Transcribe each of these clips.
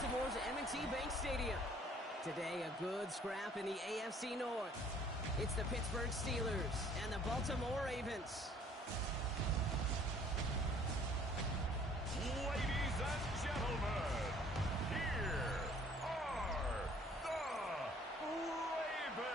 Baltimore's M&T Bank Stadium. Today, a good scrap in the AFC North. It's the Pittsburgh Steelers and the Baltimore Ravens. Ladies and gentlemen, here are the Ravens.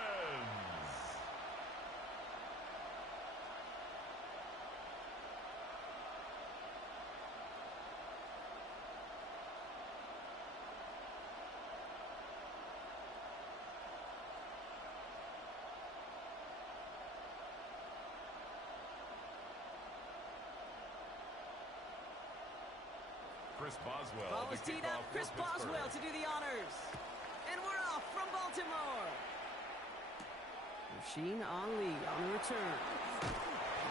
Chris Boswell. Ball is teed up. Chris Boswell to do the honors. And we're off from Baltimore. Rasheen Ali on the return.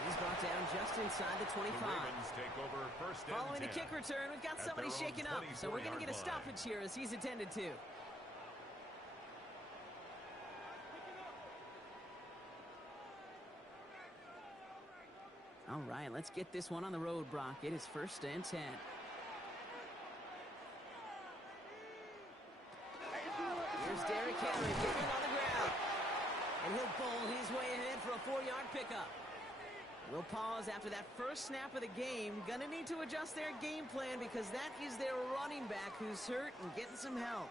He's brought down just inside the 25. The Ravens take over first and Following 10. the kick return, we've got somebody shaken up, so we're going to get a stoppage here as he's attended to. All right, let's get this one on the road, Brock. It is first and 10. Derrick Henry getting on the ground. And he'll bowl his way ahead for a 4-yard pickup. We'll pause after that first snap of the game. Gonna need to adjust their game plan because that is their running back who's hurt and getting some help.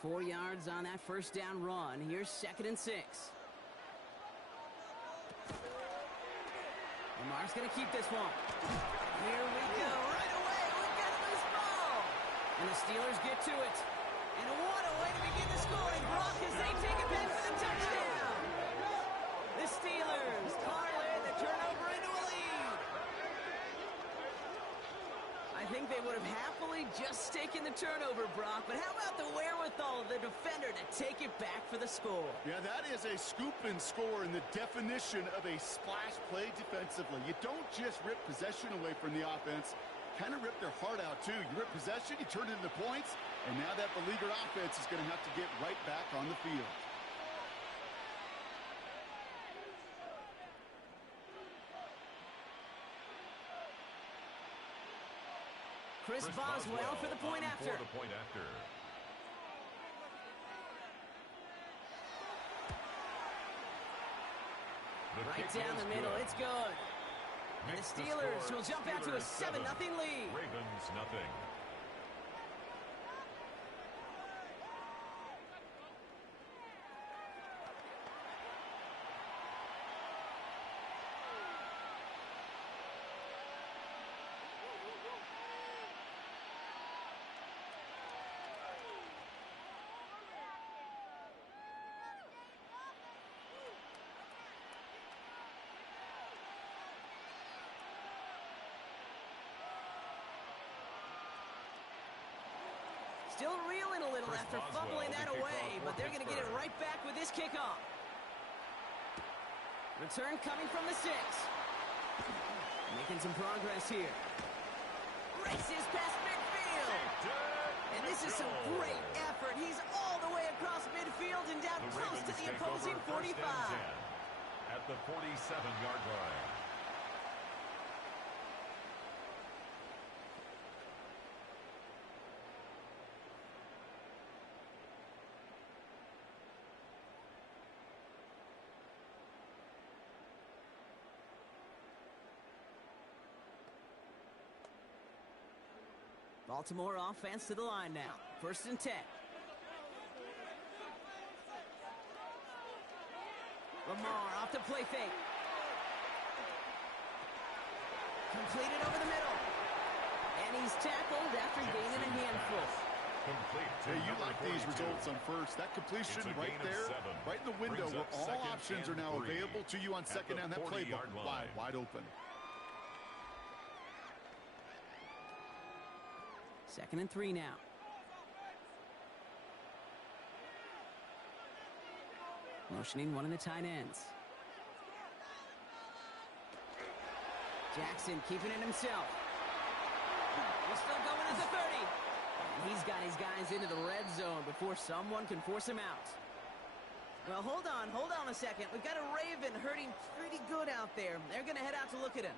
Four yards on that first down run. Here's 2nd and 6. Lamar's going to keep this one. Here we go. Right away, we've got a loose ball. And the Steelers get to it. And what a way to begin the scoring, Brock, as they take it back for the touchdown. The Steelers parlay the turnover into a lead. I think they would have happily just taken the turnover, Brock, but how about the wherewithal of the defender to take it back for the score? Yeah, that is a scoop and score in the definition of a splash play defensively. You don't just rip possession away from the offense, kind of rip their heart out too. You rip possession, you turn it into points, and now that beleaguered offense is going to have to get right back on the field. Chris Boswell for the point after. Right down the middle, it's good. And the Steelers will jump out to a 7-0 lead. Ravens nothing. Still reeling a little after fumbling that away, but they're going to get it right back with this kickoff. Return coming from the 6. Making some progress here. Races past midfield. And this is some great effort. He's all the way across midfield and down close to the opposing 45. At the 47-yard line. Baltimore offense to the line now. 1st and 10. Lamar off the play fake. Completed over the middle. And he's tackled after gaining a handful. Hey, you like these results on first. That completion right there, right in the window where all options are now available to you on second down. That playbook wide open. 2nd and 3 now. Motioning one of the tight ends. Jackson keeping it himself. He's still going at the 30. And he's got his guys into the red zone before someone can force him out. Well, hold on a second. We've got a Raven hurting pretty good out there. They're going to head out to look at him.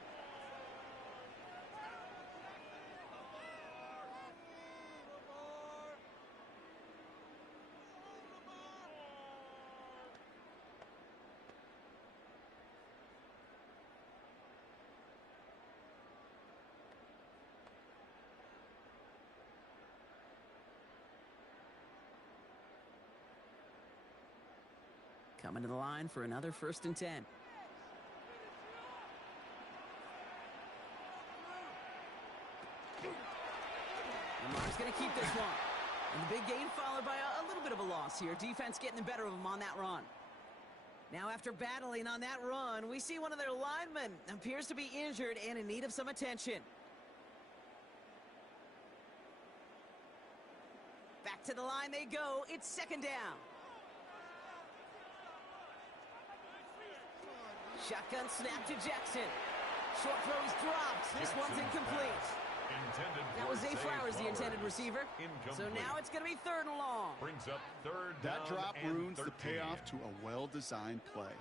Coming to the line for another 1st and 10. Lamar's going to keep this one. And the big gain followed by a little bit of a loss here. Defense getting the better of them on that run. Now after battling on that run, we see one of their linemen appears to be injured and in need of some attention. Back to the line they go. It's 2nd down. Shotgun snap to Jackson. Short throw is dropped. This one's incomplete. That was Zay Flowers, the intended receiver. So now it's going to be 3rd and long. Brings up 3rd down. That drop and ruins 13. the payoff to a well-designed play.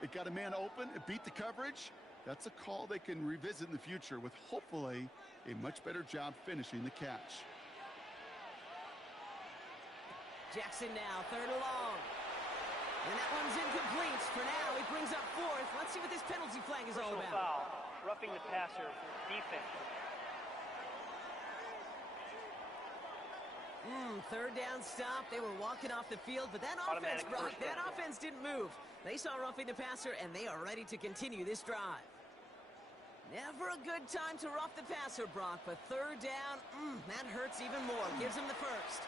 It got a man open. It beat the coverage. That's a call they can revisit in the future with hopefully a much better job finishing the catch. Jackson now, 3rd and long. And that one's incomplete. For now, he brings up 4th. Let's see what this penalty flag is all about. Foul, roughing the passer, defense. 3rd down stop. They were walking off the field, but that offense didn't move. They saw roughing the passer, and they are ready to continue this drive. Never a good time to rough the passer, Brock, but 3rd down, that hurts even more. Gives him the 1st.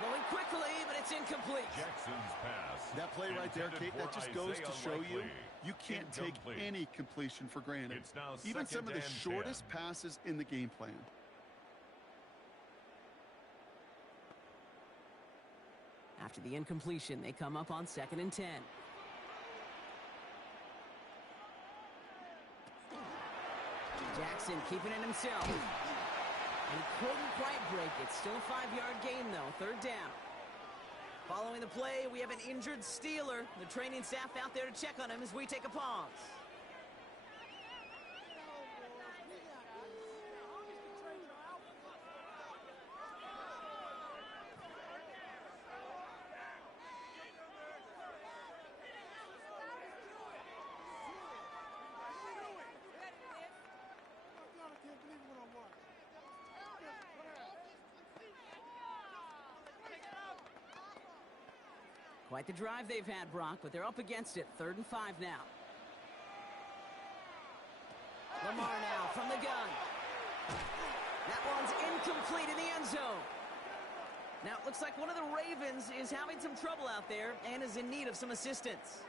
Going quickly, but it's incomplete. Jackson's pass. That play right there, Kate, that just goes to show you can't take Incomplete. any completion for granted. It's now Even some of the 2nd and shortest 10. passes in the game plan. After the incompletion, they come up on 2nd and 10. Jackson keeping it himself. And he couldn't quite break it. Still a 5-yard gain, though. 3rd down. Following the play, we have an injured Steeler. The training staff out there to check on him as we take a pause. Quite the drive they've had, Brock, but they're up against it. 3rd and 5 now. Lamar now from the gun. That one's incomplete in the end zone. Now, it looks like one of the Ravens is having some trouble out there and is in need of some assistance.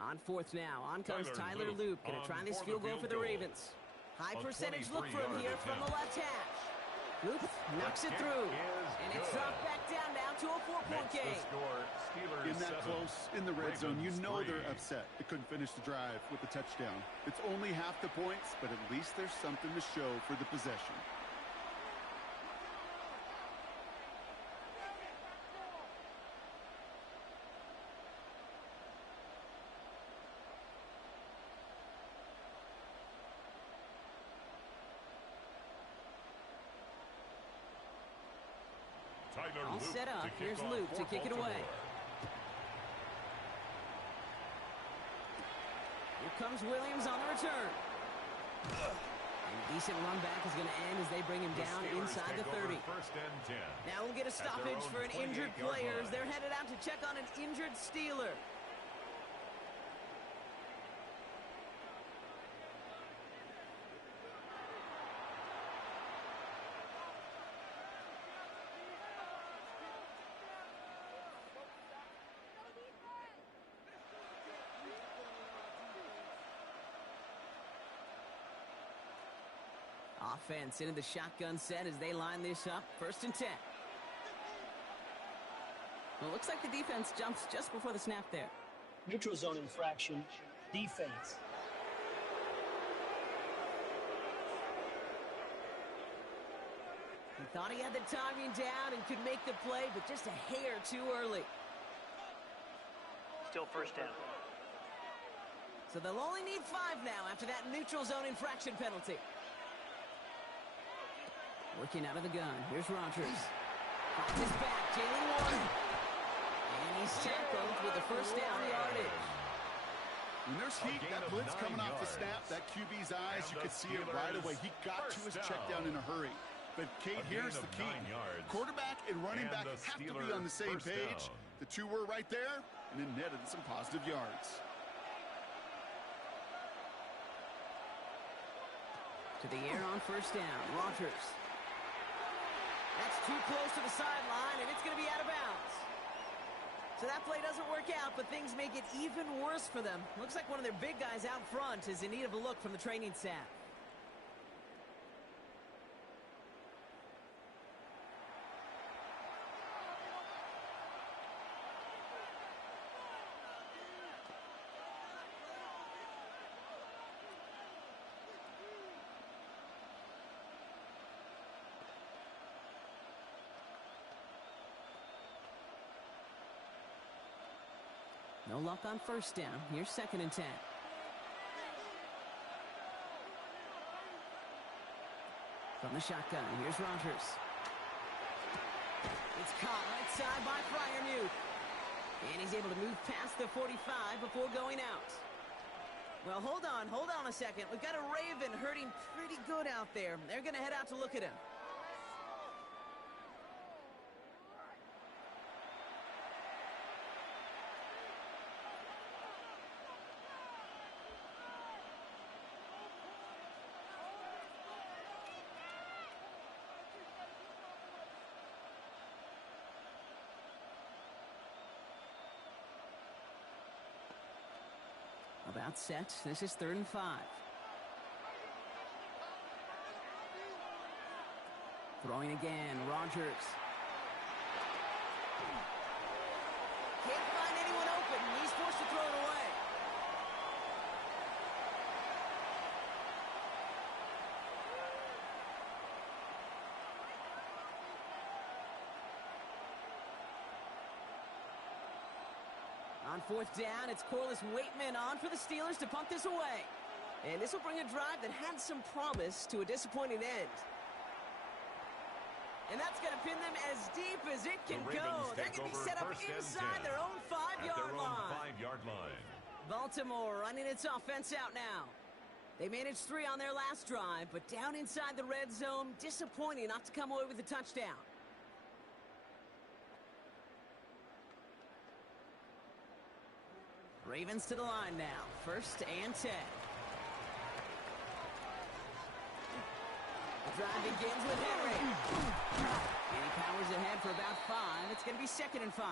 On 4th now, on comes Tyler Loop. Going to try this field goal for the Ravens. High percentage look for him here from the left hash. Loop knocks it through. And it's dropped back down to a 4-point game. In that close, in the red zone, you know they're upset. They couldn't finish the drive with the touchdown. It's only half the points, but at least there's something to show for the possession. All set up. Here's Luke to kick it away. Here comes Williams on the return. And a decent run back is going to end as they bring him down inside the 30. Now we'll get a stoppage for an injured player as they're headed out to check on an injured Steeler. Offense into the shotgun set as they line this up. 1st and 10. Well, it looks like the defense jumps just before the snap there. Neutral zone infraction, defense. He thought he had the timing down and could make the play, but just a hair too early. Still 1st down. So they'll only need 5 now after that neutral zone infraction penalty. Working out of the gun. Here's Rodgers. Off his back, Jalen Warren. And he's tackled with the 1st down yardage. When there's heat, that blitz coming off the snap, that QB's eyes, you could see it right away. He got to his check down in a hurry. But, Kate, here's the key. Quarterback and running back have to be on the same page. The two were right there, and it netted some positive yards. To the air on 1st down. Rodgers. That's too close to the sideline, and it's going to be out of bounds. So that play doesn't work out, but things make it even worse for them. Looks like one of their big guys out front is in need of a look from the training staff. No luck on 1st down. Here's 2nd and 10. From the shotgun, here's Rodgers. It's caught right side by Freiermuth. And he's able to move past the 45 before going out. Well, hold on a second. We've got a Raven hurting pretty good out there. They're going to head out to look at him. About set. This is 3rd and 5. Throwing again. Rodgers. Can't find anyone open. He's forced to throw it away. On 4th down, it's Corliss Waitman on for the Steelers to punt this away. And this will bring a drive that had some promise to a disappointing end. And that's going to pin them as deep as it can go. They're going to be set up inside their own 5-yard line. Baltimore running its offense out now. They managed 3 on their last drive, but down inside the red zone, disappointing not to come away with a touchdown. Ravens to the line now. 1st and 10. The drive begins with Henry. And he powers ahead for about 5. It's going to be 2nd and 5.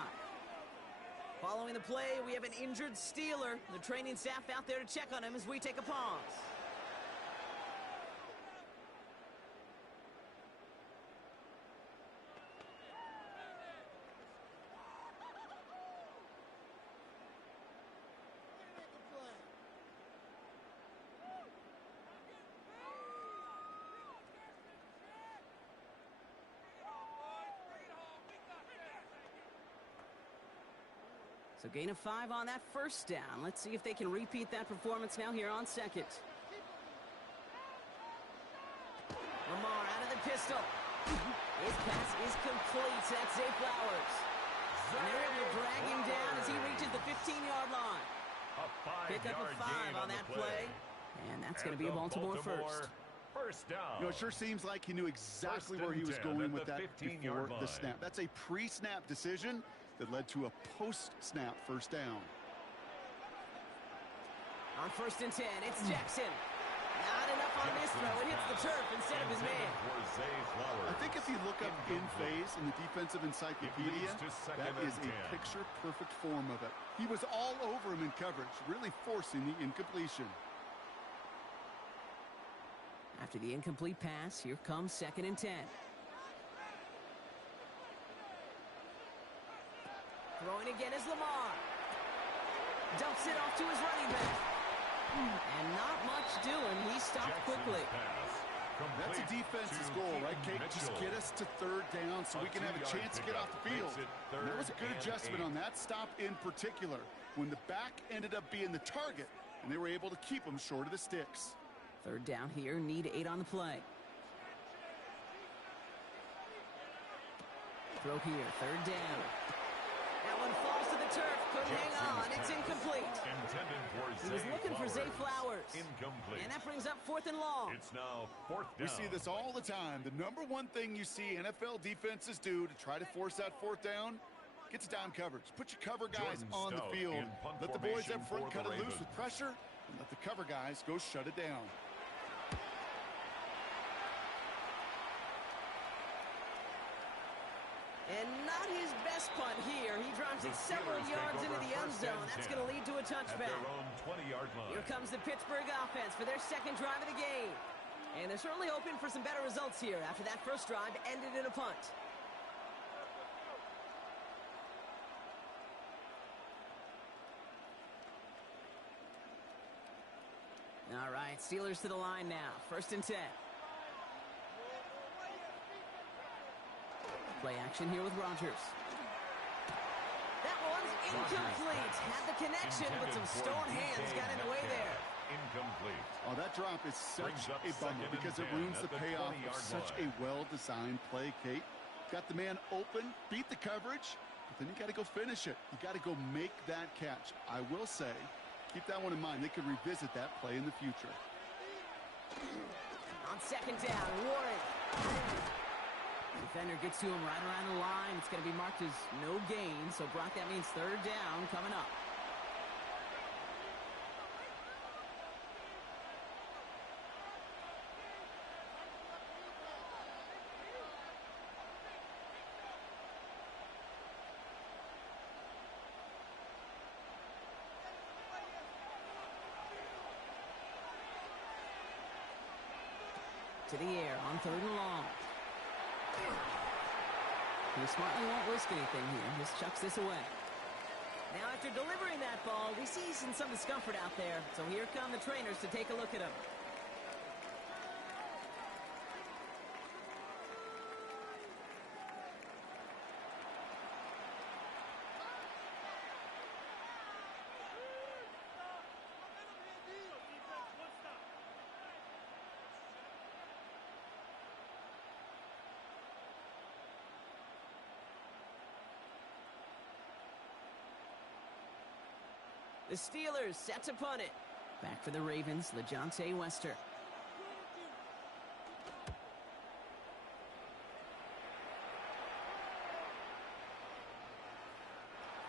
Following the play, we have an injured Steeler. The training staff out there to check on him as we take a pause. So gain of 5 on that 1st down. Let's see if they can repeat that performance now here on 2nd. Lamar out of the pistol. His pass is complete. That's Zay Flowers. And they're able to drag him down as he reaches the 15-yard line. Pick up a 5 on that play. And that's going to be a Baltimore first. First down. You know, it sure seems like he knew exactly where he was going with that before the snap. That's a pre-snap decision that led to a post-snap 1st down. On 1st and 10, it's Jackson. Not enough on this throw. It hits the turf instead of his man. I think if you look up in phase in the defensive encyclopedia, that is a picture-perfect form of it. He was all over him in coverage, really forcing the incompletion. After the incomplete pass, here comes 2nd and 10. Throwing again is Lamar. Dumps it off to his running back. And not much doing. He stopped quickly. That's a defense's goal, right, Kate? Just get us to 3rd down so we can have a chance to get off the field. And that was a good adjustment on that stop in particular, when the back ended up being the target, and they were able to keep him short of the sticks. 3rd down here, need 8 on the play. Throw here, 3rd down. That one falls to the turf, couldn't hang on, it's incomplete. He was looking for Zay Flowers. Incomplete. And that brings up 4th and long. It's now 4th down. We see this all the time. The number one thing you see NFL defenses do to try to force that 4th down, get to down coverage. Put your cover guys on the field. Let the boys up front cut it loose with pressure, and let the cover guys go shut it down. And not his best punt here. He drives it several yards into the end zone. That's going to lead to a touchback. Here comes the Pittsburgh offense for their 2nd drive of the game. And they're certainly hoping for some better results here after that first drive ended in a punt. All right, Steelers to the line now. 1st and 10. Play action here with Rodgers. That one's incomplete. Had the connection, but some stone hands got in the way there. Incomplete. Oh, that drop is such a bummer because it ruins the payoff of such a well-designed play, Kate. Got the man open, beat the coverage, but then you got to go finish it. You got to go make that catch. I will say, keep that one in mind. They could revisit that play in the future. On 2nd down, Warren. Defender gets to him right around the line. It's going to be marked as no gain. So, Brock, that means 3rd down coming up. To the air on 3rd and long. He smartly won't risk anything here. Just chucks this away. Now, after delivering that ball, we see some discomfort out there. So here come the trainers to take a look at him. The Steelers set to punt it. Back for the Ravens, LeJohntay Wester.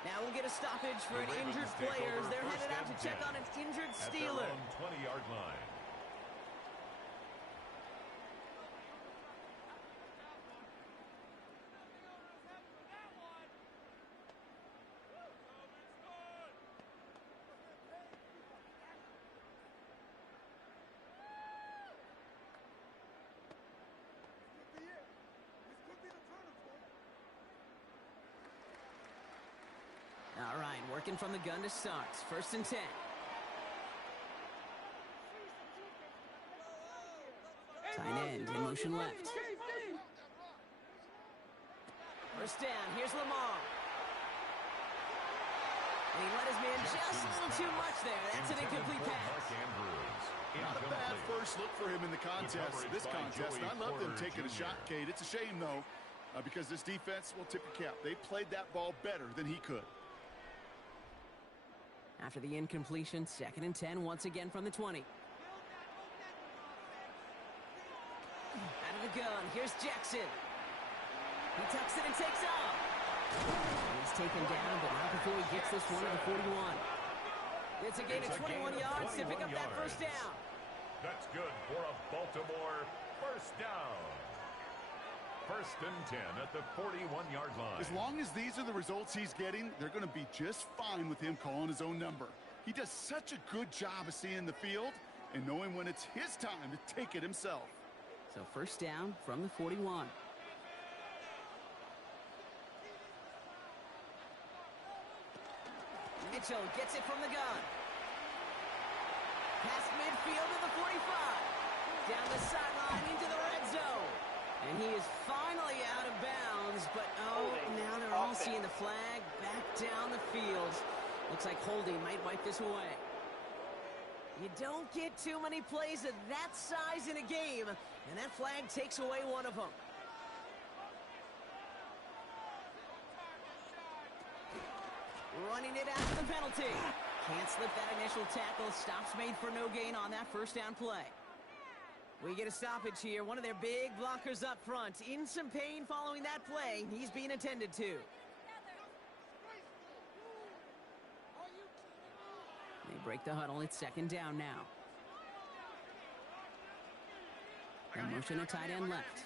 Now we'll get a stoppage for an injured player as they're headed out to check on an injured Steeler. At their own 20-yard line. All right, working from the gun to start. 1st and 10. Tight end in motion left. 1st down. Here's Lamar. And he let his man just a little too much there. That's an incomplete pass. Not a bad first look for him in the contest, this contest. And I love them taking a shot, Kate. It's a shame, though, because this defense will tip your cap. They played that ball better than he could. After the incompletion, 2nd and 10 once again from the 20. Out of the gun, here's Jackson. He tucks it and takes off. He's taken down, but not before he gets this one to the 41. It's a gain of 21 yards to pick up that 1st down. That's good for a Baltimore 1st down. 1st and 10 at the 41-yard line. As long as these are the results he's getting, they're going to be just fine with him calling his own number. He does such a good job of seeing the field. and knowing when it's his time to take it himself. So first down from the 41. Mitchell gets it from the gun. Past midfield to the 45. Down the sideline into the red zone. And he is finally out of bounds, but now they're all seeing the flag back down the field. Looks like holding might wipe this away. You don't get too many plays of that size in a game, and that flag takes away one of them. Running it after the penalty. Can't slip that initial tackle. Stops made for no gain on that first down play. We get a stoppage here. One of their big blockers up front. In some pain following that play. He's being attended to. They break the huddle. It's second down now. They'll motion a tight end left.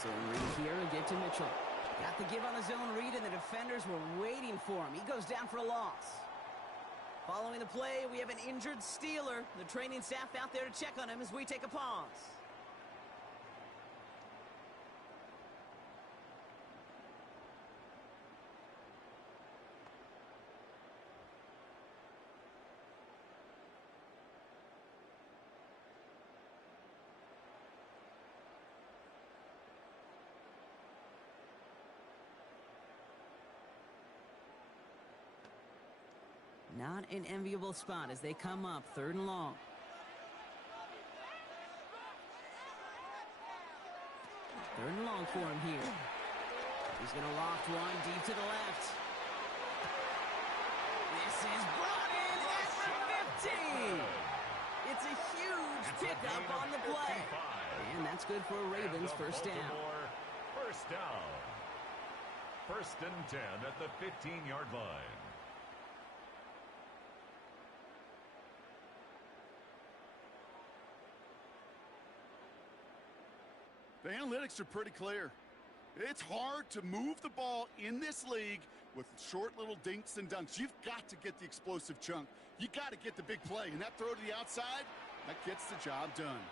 Zone read here and get to Mitchell. Got the give on the zone read, and the defenders were waiting for him. He goes down for a loss. Following the play, we have an injured Steeler. The training staff out there to check on him as we take a pause. Not an enviable spot as they come up, third and long. Third and long for him here. He's going to loft one deep to the left. This is brought in at the 15. It's a huge pickup on the play. And that's good for a Ravens first down. First down. First and 10 at the 15-yard line. The analytics are pretty clear. It's hard to move the ball in this league with short little dinks and dunks. You've got to get the explosive chunk. You got to get the big play. And that throw to the outside, that gets the job done.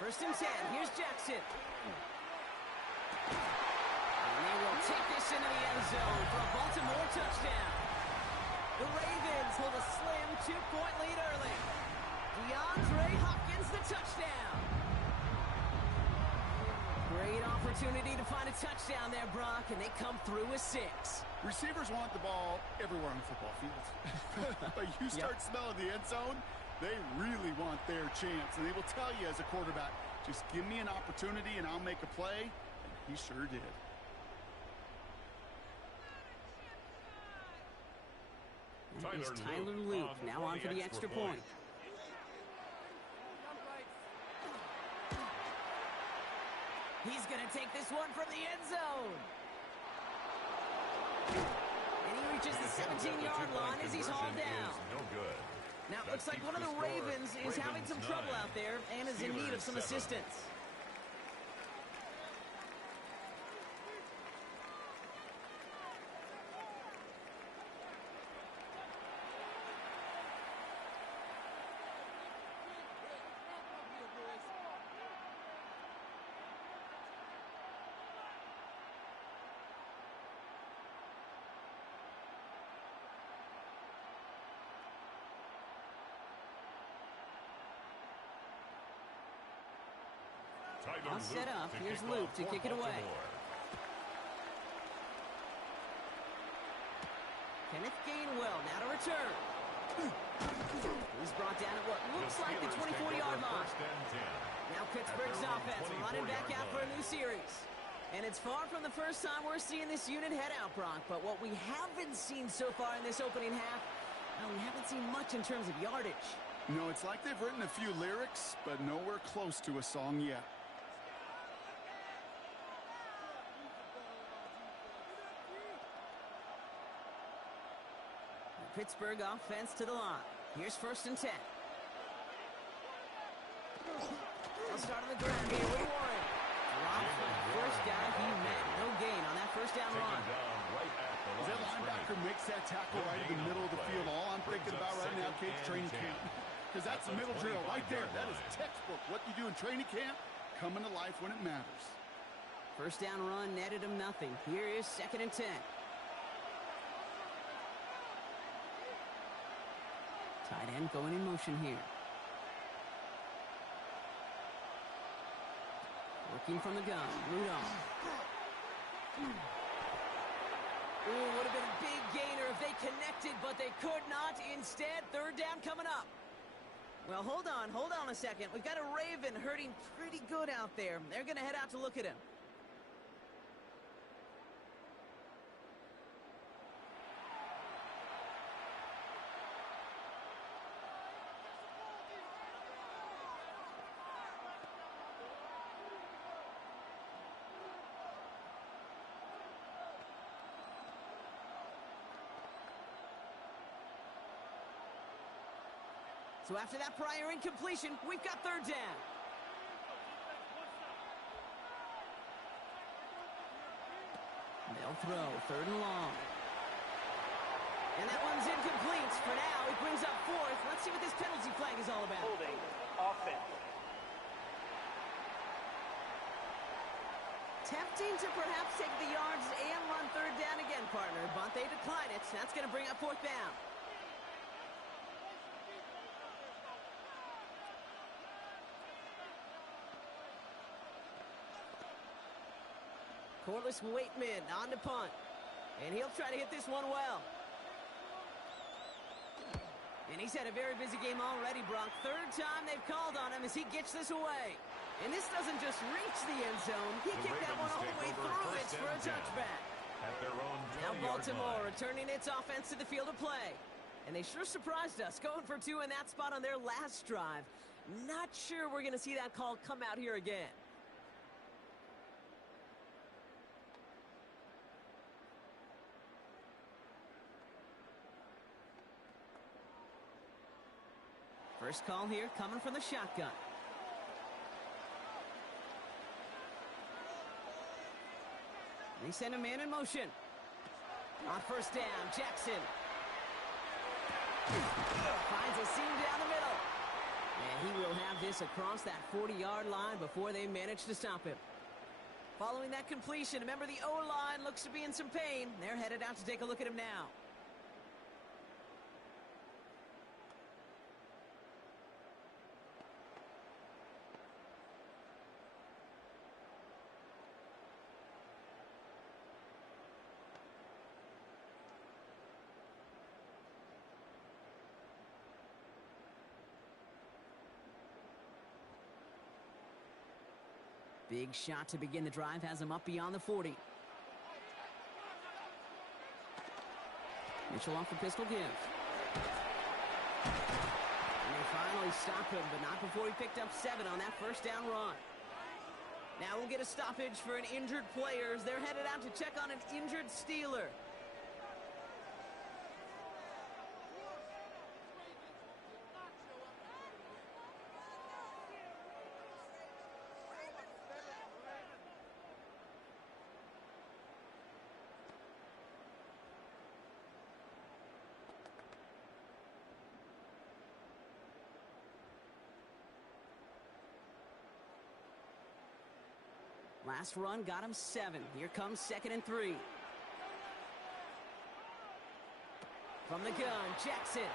First and 10. Here's Jackson. And they will take this into the end zone for a Baltimore touchdown. The Ravens hold a slim 2-point lead early. DeAndre Hopkins, the touchdown. Great opportunity to find a touchdown there, Brock, and they come through with 6. Receivers want the ball everywhere on the football field. But you start smelling the end zone, they really want their chance. And they will tell you as a quarterback, just give me an opportunity and I'll make a play. And he sure did. That is Tyler Luke now on for the extra point. He's going to take this one from the end zone. And he reaches the 17-yard line as he's hauled down. No good. Now, it looks like one of the Ravens is having some trouble out there and is in need of some assistance. All set up. Here's Luke to kick it away. Kenneth Gainwell now to return. He's brought down at what looks like the 24-yard line. Now Pittsburgh's offense running back out for a new series. And it's far from the first time we're seeing this unit head out, Brock. But what we haven't seen so far in this opening half, well, we haven't seen much in terms of yardage. No, it's like they've written a few lyrics, but nowhere close to a song yet. Pittsburgh offense to the line. Here's first and 10. They'll start on the ground here with Warren. Drops the first guy he met. No gain on that first down run. linebacker makes that tackle right in the middle of the field. All I'm thinking about right now, Kate's training camp. Because that's a middle drill right there. That is textbook. What you do in training camp, coming to life when it matters. First down run netted him nothing. Here is 2nd and 10. Tight end going in motion here. Working from the gun. Rudolph. Ooh, would have been a big gainer if they connected, but they could not. Instead, 3rd down coming up. Well, hold on a second. We've got a Raven hurting pretty good out there. They're going to head out to look at him. So after that prior incompletion, we've got 3rd down. They'll throw 3rd and long. And that one's incomplete. For now, it brings up 4th. Let's see what this penalty flag is all about. Holding. Offense. Tempting to perhaps take the yards and run 3rd down again, partner. But they decline it. That's going to bring up 4th down. Corliss Waitman on to punt. And he'll try to hit this one well. And he's had a very busy game already, Brock. 3rd time they've called on him as he gets this away. And this doesn't just reach the end zone. He kicked that one all the way through it for a touchback. Now Baltimore returning its offense to the field of play. And they sure surprised us, going for 2 in that spot on their last drive. Not sure we're going to see that call come out here again. First call here coming from the shotgun. They send a man in motion. On 1st down, Jackson. Finds a seam down the middle. And he will have this across that 40-yard line before they manage to stop him. Following that completion, remember the O-line looks to be in some pain. They're headed out to take a look at him now. Big shot to begin the drive, has him up beyond the 40. Mitchell off the pistol give. And they finally stop him, but not before he picked up 7 on that 1st down run. Now we'll get a stoppage for an injured player as they're headed out to check on an injured Steeler. Last run got him 7. Here comes 2nd and 3. From the gun, Jackson.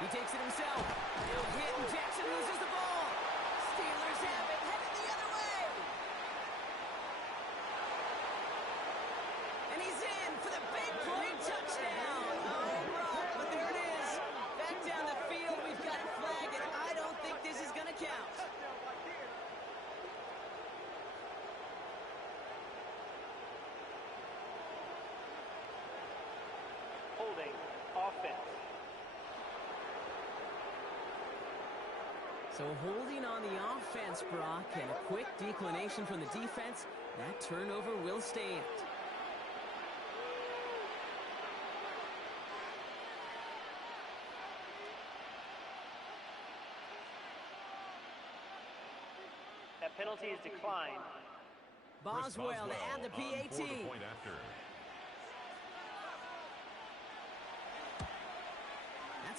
He takes it himself. No hit, and Jackson loses the ball. Steelers have it, headed the other way. And he's in for the big play touchdown. Oh, Brock, but there it is. Back down the field, we've got a flag, and I don't think this is going to count. Offense. So holding on the offense, Brock, and a quick declination from the defense, that turnover will stand. That penalty is declined. Boswell to add the PAT.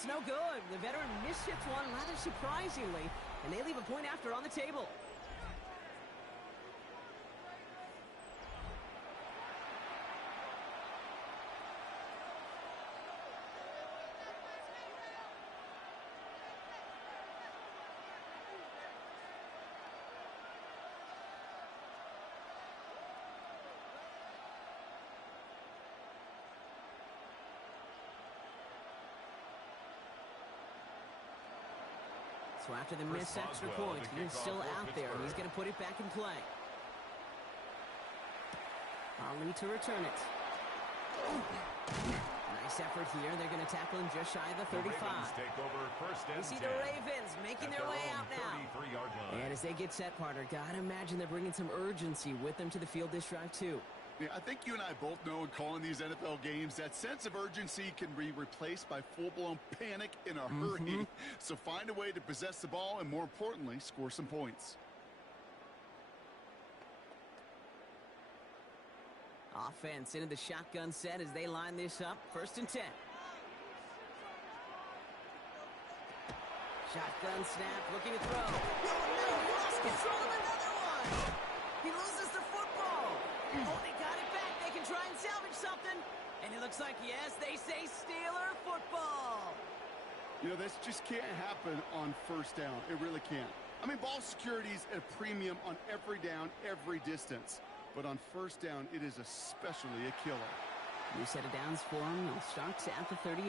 It's no good. The veteran mishits one rather surprisingly, and they leave a point after on the table. So after the missed extra point, he's still out there, and he's going to put it back in play. Ali to return it. Nice effort here. They're going to tackle him just shy of the 35. We see the Ravens making their way out now. And as they get set, partner, gotta imagine they're bringing some urgency with them to the field this drive, too. Yeah, I think you and I both know in calling these NFL games that sense of urgency can be replaced by full-blown panic in a hurry. So find a way to possess the ball and, more importantly, score some points. Offense into the shotgun set as they line this up. 1st and 10. Shotgun snap, looking to throw. Oh, no, he lost control of another one. He loses the football. Oh, they got it back. They can try and salvage something. And it looks like, yes, they say Steeler football. You know, this just can't happen on 1st down. It really can't. I mean, ball security is at a premium on every down, every distance. But on 1st down, it is especially a killer. New set of downs for him. They'll start at the 38.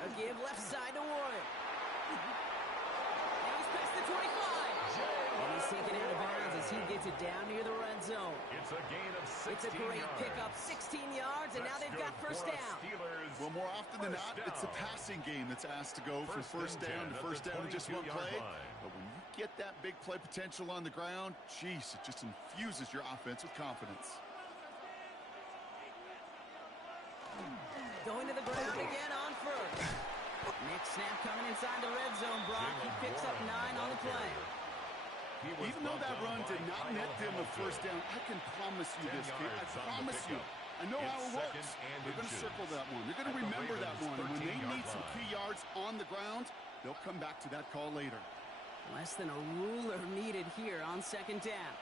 A give left side to Warren. Now he's past the 25. And he's taken out of bounds as he gets it down near the red zone. It's a gain of 16 It's a great yards. pickup, 16 yards, and now they've got 1st down. Well, more often than not, it's the passing game that's asked to go from 1st down to 1st down in just one play. But when you get that big play potential on the ground, geez, it just infuses your offense with confidence. Going to the ground again on 1st. Next snap coming inside the red zone. Brock, he picks up 9 on the play. Even though that run did not net them a 1st down, I can promise you this, kid. I promise you. I know how it works. They're going to circle that one. They're going to remember that one. And when they need some key yards on the ground, they'll come back to that call later. Less than a ruler needed here on 2nd down.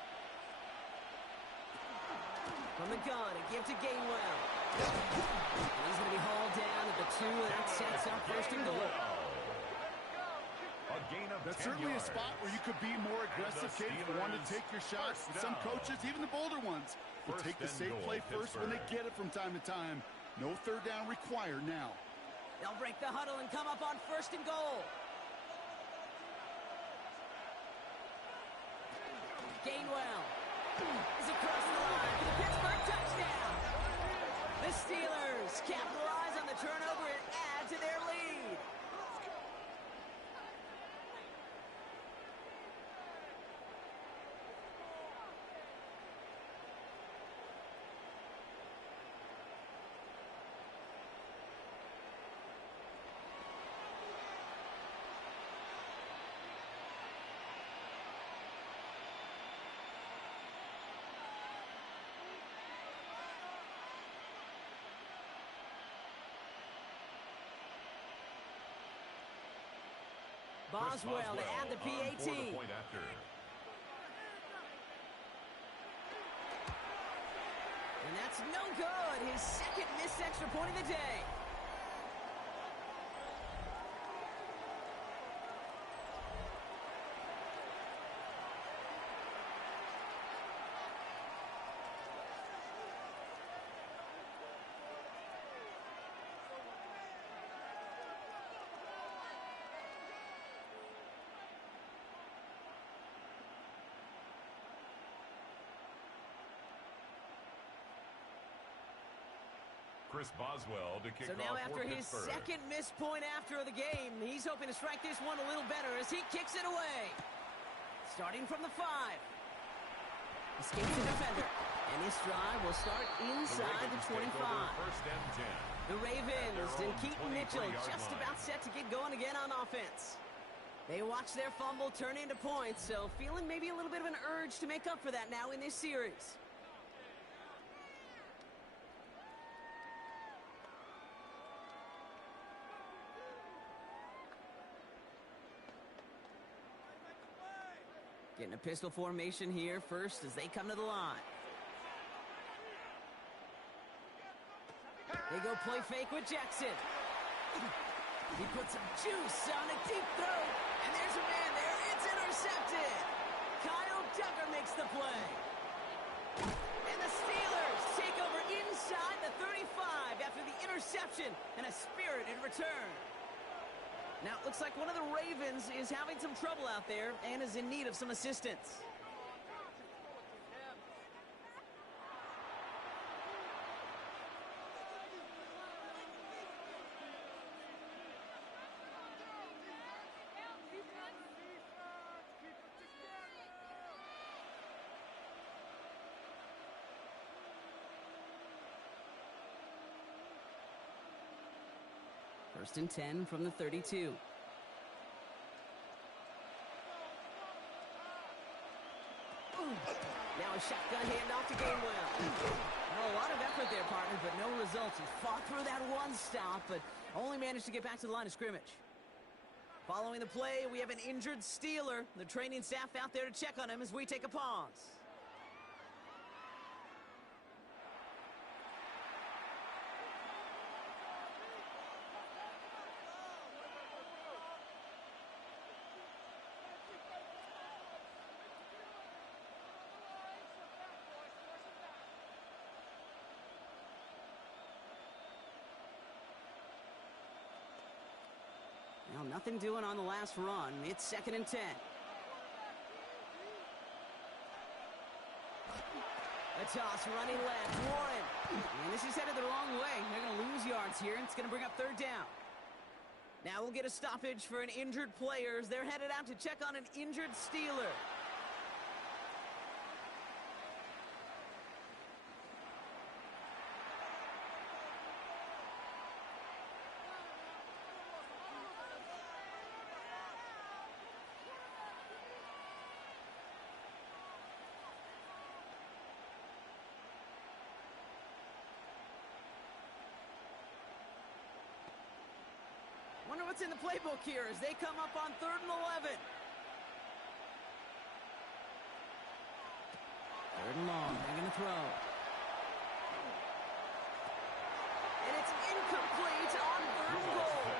From the gun, a give to Gainwell. He's going to be hauled down at the 2, and that sets up 1st and goal. That's certainly a spot where you could be more aggressive, Kate, if you want to take your shots. Some coaches, even the bolder ones, will take the safe play first when they get it from time to time. No 3rd down required now. They'll break the huddle and come up on 1st and goal. Gainwell is across the line for the Pittsburgh touchdown. The Steelers capitalize on the turnover and add to their lead. Boswell to add the PAT. And that's no good. His 2nd missed extra point of the day. Chris Boswell to kick off. So now after his Pittsburgh. 2nd missed point after the game, he's hoping to strike this one a little better as he kicks it away. Starting from the 5. Escapes the defender. And this drive will start inside the 25. The Ravens and Keaton Mitchell just about set to get going again on offense. They watch their fumble turn into points, so feeling maybe a little bit of an urge to make up for that now in this series. Getting a pistol formation here first as they come to the line. They go play fake with Jackson. He puts some juice on a deep throw, and there's a man there. It's intercepted. Kyle Tucker makes the play. And the Steelers take over inside the 35 after the interception and a spirited return. Now, it looks like one of the Ravens is having some trouble out there and is in need of some assistance. First and 10 from the 32. Now a shotgun handoff to Gainwell. Well, a lot of effort there, partner, but no results. He fought through that one stop, but only managed to get back to the line of scrimmage. Following the play, we have an injured Steeler. The training staff out there to check on him as we take a pause. Well, nothing doing on the last run. It's 2nd and 10. A toss running left. Warren. And this is headed the wrong way. They're going to lose yards here, and it's going to bring up 3rd down. Now we'll get a stoppage for an injured player as they're headed out to check on an injured Steeler. Wonder what's in the playbook here as they come up on 3rd and 11. 3rd and long. They're going to throw. And it's incomplete on 3rd and goal.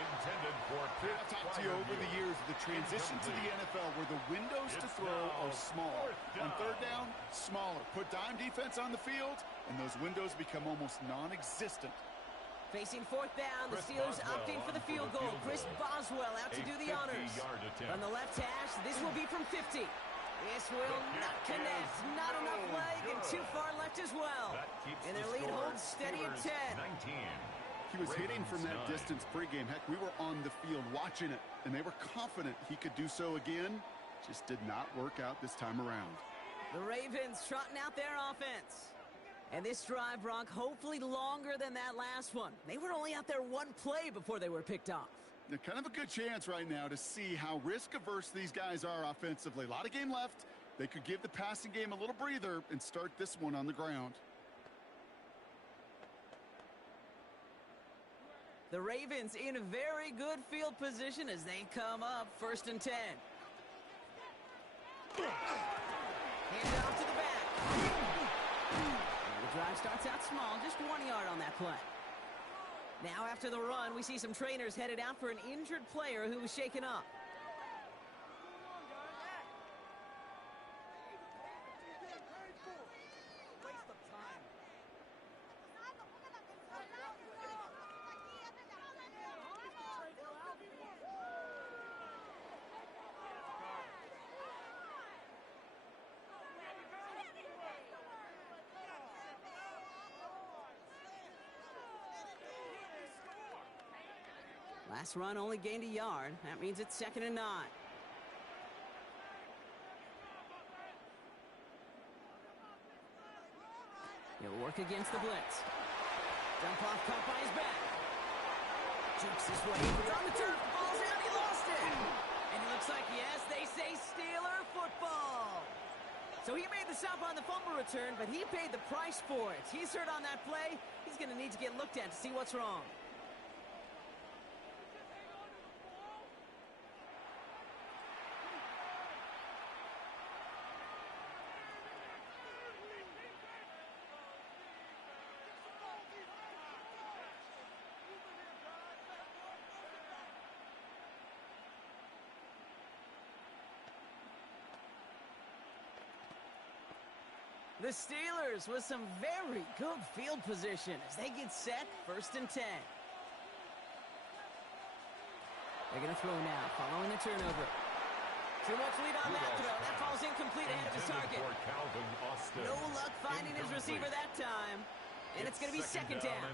Intended for I've talked to you over the years of the transition to the NFL where the windows to throw are small. On 3rd down, smaller. Put dime defense on the field, and those windows become almost non-existent. Facing 4th down, the Steelers opting for the field goal. Chris Boswell out to do the honors. On the left hash, this will be from 50. This will not connect. Not enough leg and too far left as well. And their lead holds steady at 10. He was hitting from that distance pregame. Heck, we were on the field watching it, and they were confident he could do so again. Just did not work out this time around. The Ravens trotting out their offense. And this drive, Brock, hopefully longer than that last one. They were only out there one play before they were picked off. They're kind of a good chance right now to see how risk-averse these guys are offensively. A lot of game left. They could give the passing game a little breather and start this one on the ground. The Ravens in a very good field position as they come up 1st and 10. Hand off to the back. The drive starts out small, just 1 yard on that play. Now after the run, we see some trainers headed out for an injured player who was shaken up. Last run only gained a yard. That means it's 2nd and 9. He'll work against the blitz. Dump off caught by his back. Jukes his way. He's on the turf. Ball's out. He lost it. And it looks like, yes, they say Steeler football. So he made the stop on the fumble return, but he paid the price for it. He's hurt on that play. He's going to need to get looked at to see what's wrong. The Steelers with some very good field position as they get set, 1st and 10. They're going to throw now, following the turnover. Too much lead on that throw. That falls incomplete ahead of his target. No luck finding his receiver that time. And it's going to be 2nd down.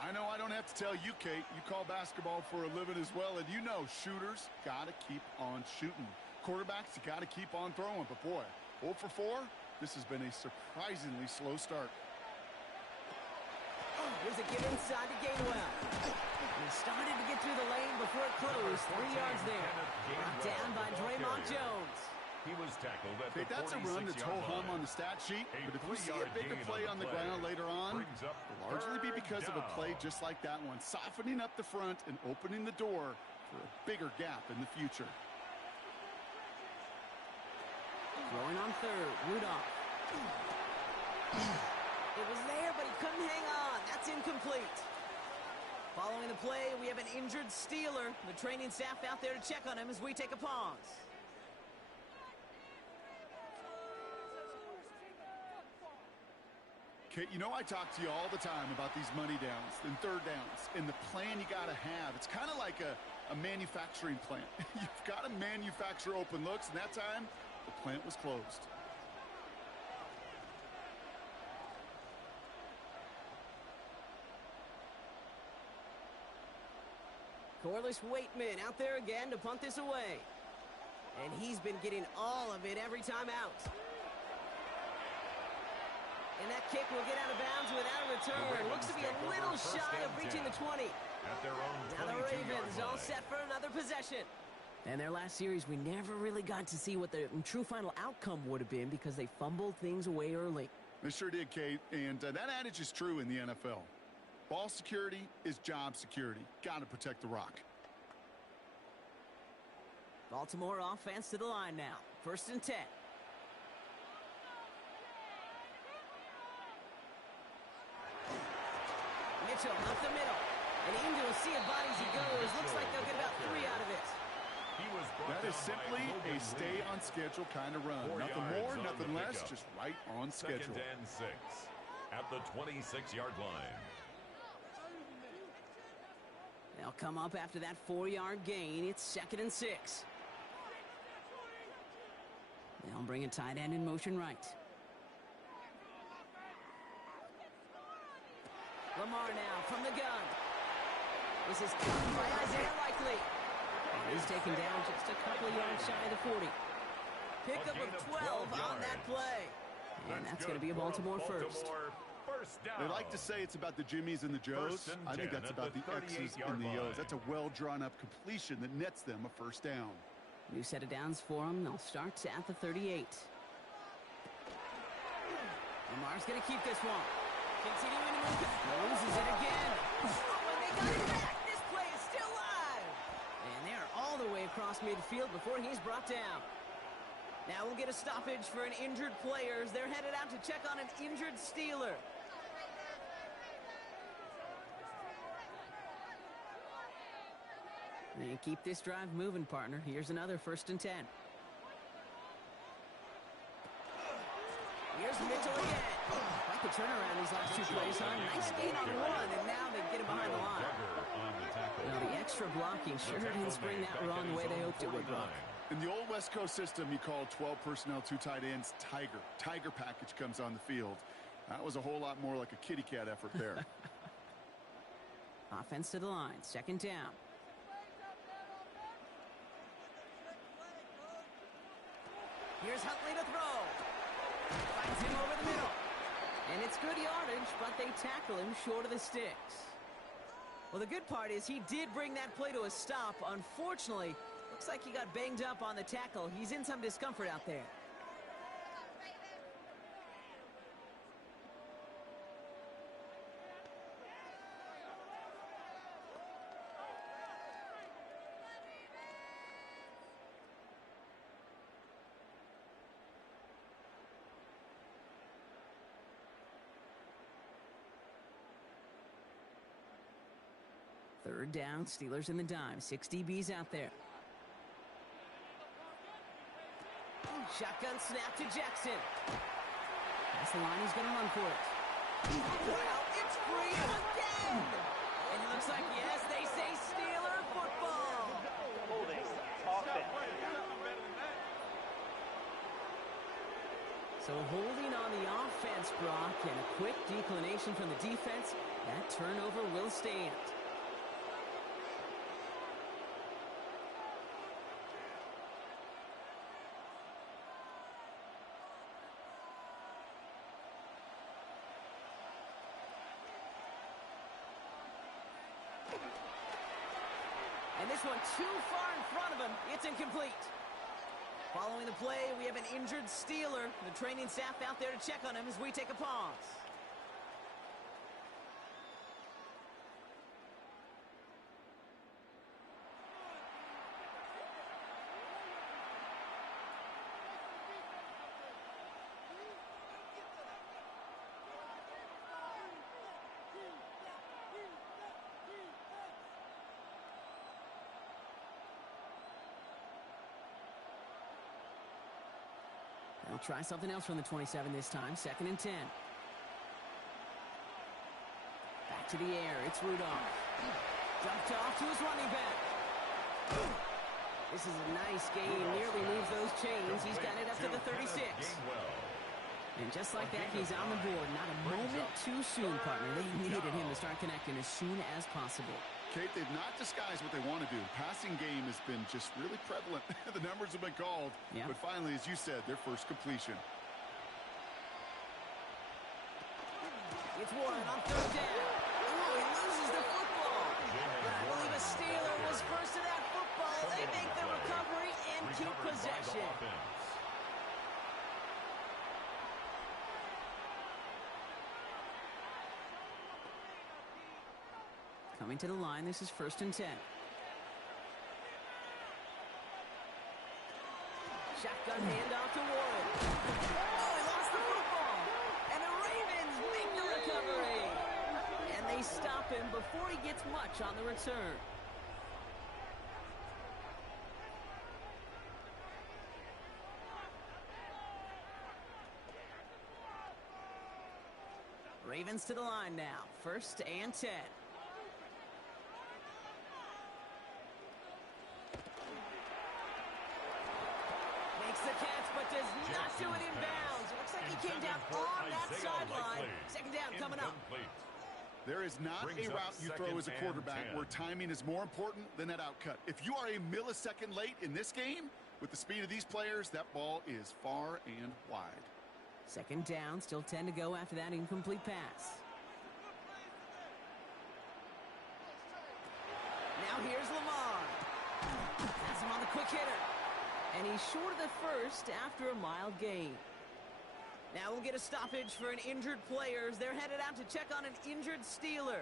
I know I don't have to tell you, Kate. You call basketball for a living as well, and you know shooters got to keep on shooting. Quarterbacks, you got to keep on throwing. But, boy, 0 for 4, this has been a surprisingly slow start. Here's a give inside to Gainwell. He started to get through the lane before it closed. 3 yards there. Brought down by Draymond Jones. He was tackled at the 46-yard line. That's a run that's ho-hum on the stat sheet, but if you see a bigger play on the ground later on, it'll largely be because of a play just like that one, softening up the front and opening the door for a bigger gap in the future. Throwing on 3rd, Rudolph. It was there, but he couldn't hang on. That's incomplete. Following the play, we have an injured Steeler. The training staff out there to check on him as we take a pause. Kate, you know I talk to you all the time about these money downs and 3rd downs and the plan you got to have. It's kind of like a manufacturing plant. You've got to manufacture open looks, and that time, the plant was closed. Corliss Waitman out there again to punt this away. And he's been getting all of it every time out. And that kick will get out of bounds without a return. Looks to be a little shy of reaching the 20. Now the Ravens all set for another possession. And their last series, we never really got to see what the true final outcome would have been because they fumbled things away early. They sure did, Kate, and that adage is true in the NFL. Ball security is job security. Got to protect the rock. Baltimore offense to the line now. 1st and 10. Mitchell up the middle. And into a sea of bodies he goes. Looks like they'll get about 3 out of it. That is simply a stay-on-schedule kind of run. Nothing more, nothing less, just right on schedule. 2nd and 6 at the 26-yard line. They'll come up after that 4-yard gain. It's 2nd and 6. They'll bring a tight end in motion right. Lamar now from the gun. This is caught by Isaiah Likely. He's taken down just a couple of yards shy of the 40. Pickup of 12 on that play. And that's going to be a Baltimore first. They like to say it's about the Jimmies and the Joes. I think that's about the X's and the O's. That's a well-drawn-up completion that nets them a 1st down. New set of downs for them. They'll start at the 38. Lamar's going to keep this one. Continuing to move. Loses it again. Oh, and they got it back. This play is still live. And they're all the way across midfield before he's brought down. Now we'll get a stoppage for an injured player as they're headed out to check on an injured Steeler. And keep this drive moving, partner. Here's another 1st and 10. Here's Mitchell again. Like the turnaround these last 2 plays, huh? Nice gain on 1, and now they get him behind the line. Now the extra blocking sure didn't spring that wrong the way they hoped it would, Brock. In the old West Coast system, you call 12 personnel, 2 tight ends, Tiger. Tiger package comes on the field. That was a whole lot more like a kitty cat effort there. Offense to the line. 2nd down. Here's Huntley to throw. Finds him over the middle. And it's good yardage, but they tackle him short of the sticks. Well, the good part is he did bring that play to a stop. Unfortunately, looks like he got banged up on the tackle. He's in some discomfort out there. Third down, Steelers in the dime. 6 DBs out there. Shotgun snap to Jackson. That's the line, he's going to run for it. Well, it's Freedom again! And it looks like, yes, they say Steeler football. Holding. Offense. So holding on the offense, Brock, and a quick declination from the defense, that turnover will stand. And this one too far in front of him. It's incomplete. Following the play, we have an injured Steeler. The training staff out there to check on him as we take a pause. They'll try something else from the 27 this time. 2nd and 10. Back to the air. It's Rudolph. Jumped off to his running back. This is a nice gain. Nearly leaves those chains. He's got it up to the 36. And just like that, he's on the board. Not a moment too soon, partner. They needed him to start connecting as soon as possible. Kate, they've not disguised what they want to do. Passing game has been just really prevalent. The numbers have been called. Yeah. But finally, as you said, their first completion. It's Warren on 3rd down. Oh, he loses the football. But I believe a Steeler was first to that football. They make the recovery and keep possession. Coming to the line, this is 1st and 10. Shotgun handoff to Warren. Oh, he lost the football. And the Ravens make the recovery. And they stop him before he gets much on the return. Ravens to the line now. 1st and 10. The catch, but does not do it in bounds. It looks like he came down on that sideline. 2nd down coming up. There is not a route you throw as a quarterback where timing is more important than that outcut. If you are a millisecond late in this game, with the speed of these players, that ball is far and wide. 2nd down, still 10 to go after that incomplete pass. Now here's Lamar. Pass him on the quick hitter. And he's short of the first after a mild gain. Now we'll get a stoppage for an injured player. They're headed out to check on an injured Steeler.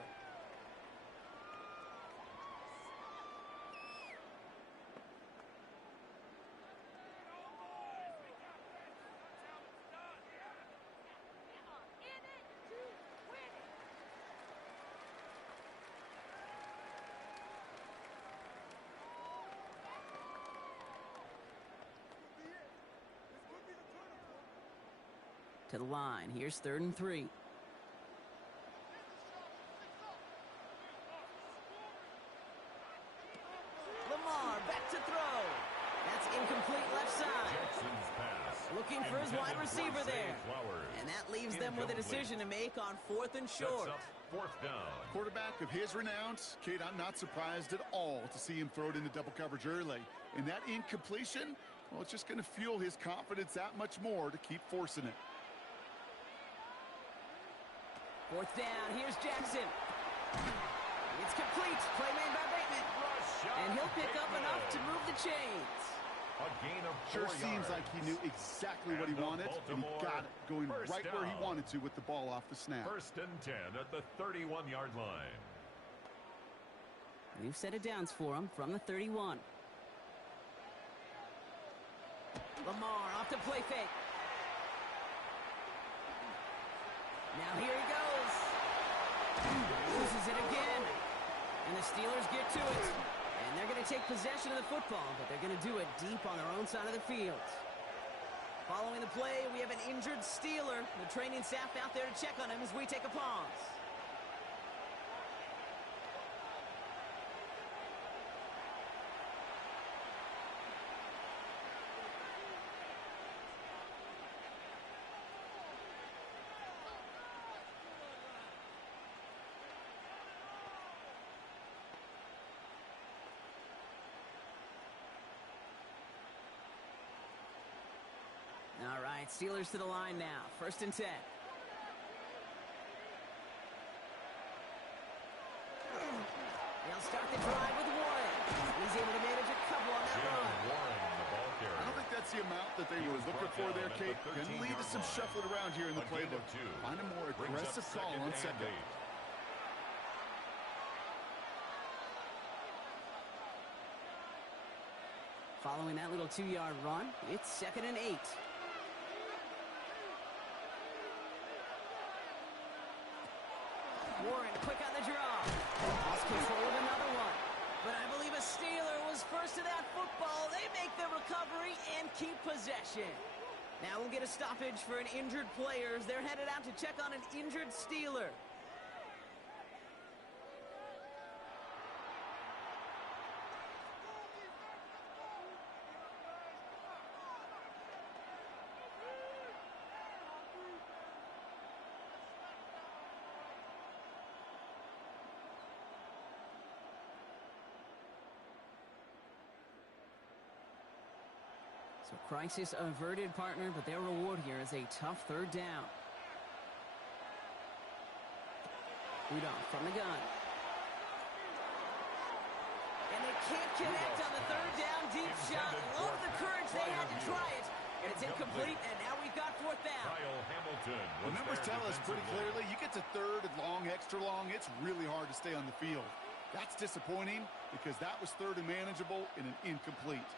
To the line. Here's 3rd and 3. Lamar back to throw. That's incomplete left side. Looking for his wide receiver there. And that leaves them with a decision to make on 4th and short. 4th down. Quarterback of his renown, Kate, I'm not surprised at all to see him throw it into double coverage early. And that incompletion, well, it's just going to fuel his confidence that much more to keep forcing it. 4th down, here's Jackson. It's complete. Play made by Bateman. And he'll pick up enough to move the chains. A gain of 4 yards. Seems like he knew exactly what he wanted, and he got it going right where he wanted to with the ball off the snap. 1st and 10 at the 31-yard line. We've set it downs for him from the 31. Lamar off the play fake. Now here he goes. Loses it again. And the Steelers get to it. And they're going to take possession of the football, but they're going to do it deep on their own side of the field. Following the play, we have an injured Steeler. The training staff out there to check on him as we take a pause. All right, Steelers to the line now. 1st and 10. They'll start the drive with Warren. He's able to manage a couple on that run. I don't think that's the amount that they were looking for there, Kate. Going to lead to some shuffling around here in the playbook. Find a more aggressive call on second. Following that little 2-yard run, it's 2nd and 8. Warren quick on the draw. Lost control of another one. But I believe a Steeler was first to that football. They make the recovery and keep possession. Now we'll get a stoppage for an injured player as they're headed out to check on an injured Steeler. So crisis averted, partner, but their reward here is a tough 3rd down. Rudolph from the gun. And they can't connect on the 3rd down deep shot. Love the courage. They had to try it. And it's incomplete, and now we've got 4th down. The numbers tell us pretty clearly, you get to 3rd and long, extra long, it's really hard to stay on the field. That's disappointing because that was 3rd and manageable in an incomplete.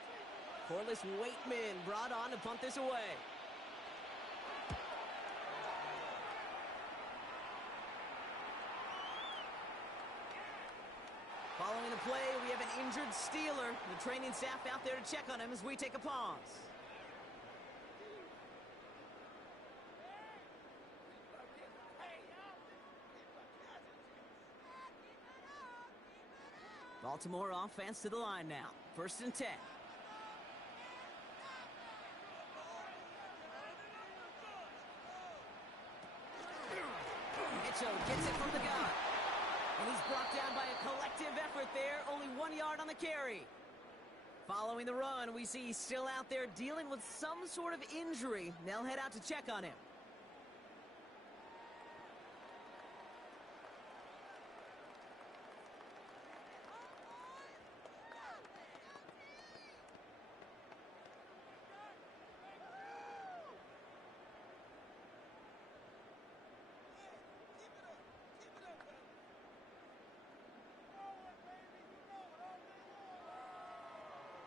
Corliss Waitman brought on to punt this away. Following the play, we have an injured Steeler. The training staff out there to check on him as we take a pause. Baltimore offense to the line now. 1st and 10. Mitchell gets it from the gun. And he's brought down by a collective effort there. Only 1 yard on the carry. Following the run, we see he's still out there dealing with some sort of injury. They'll head out to check on him.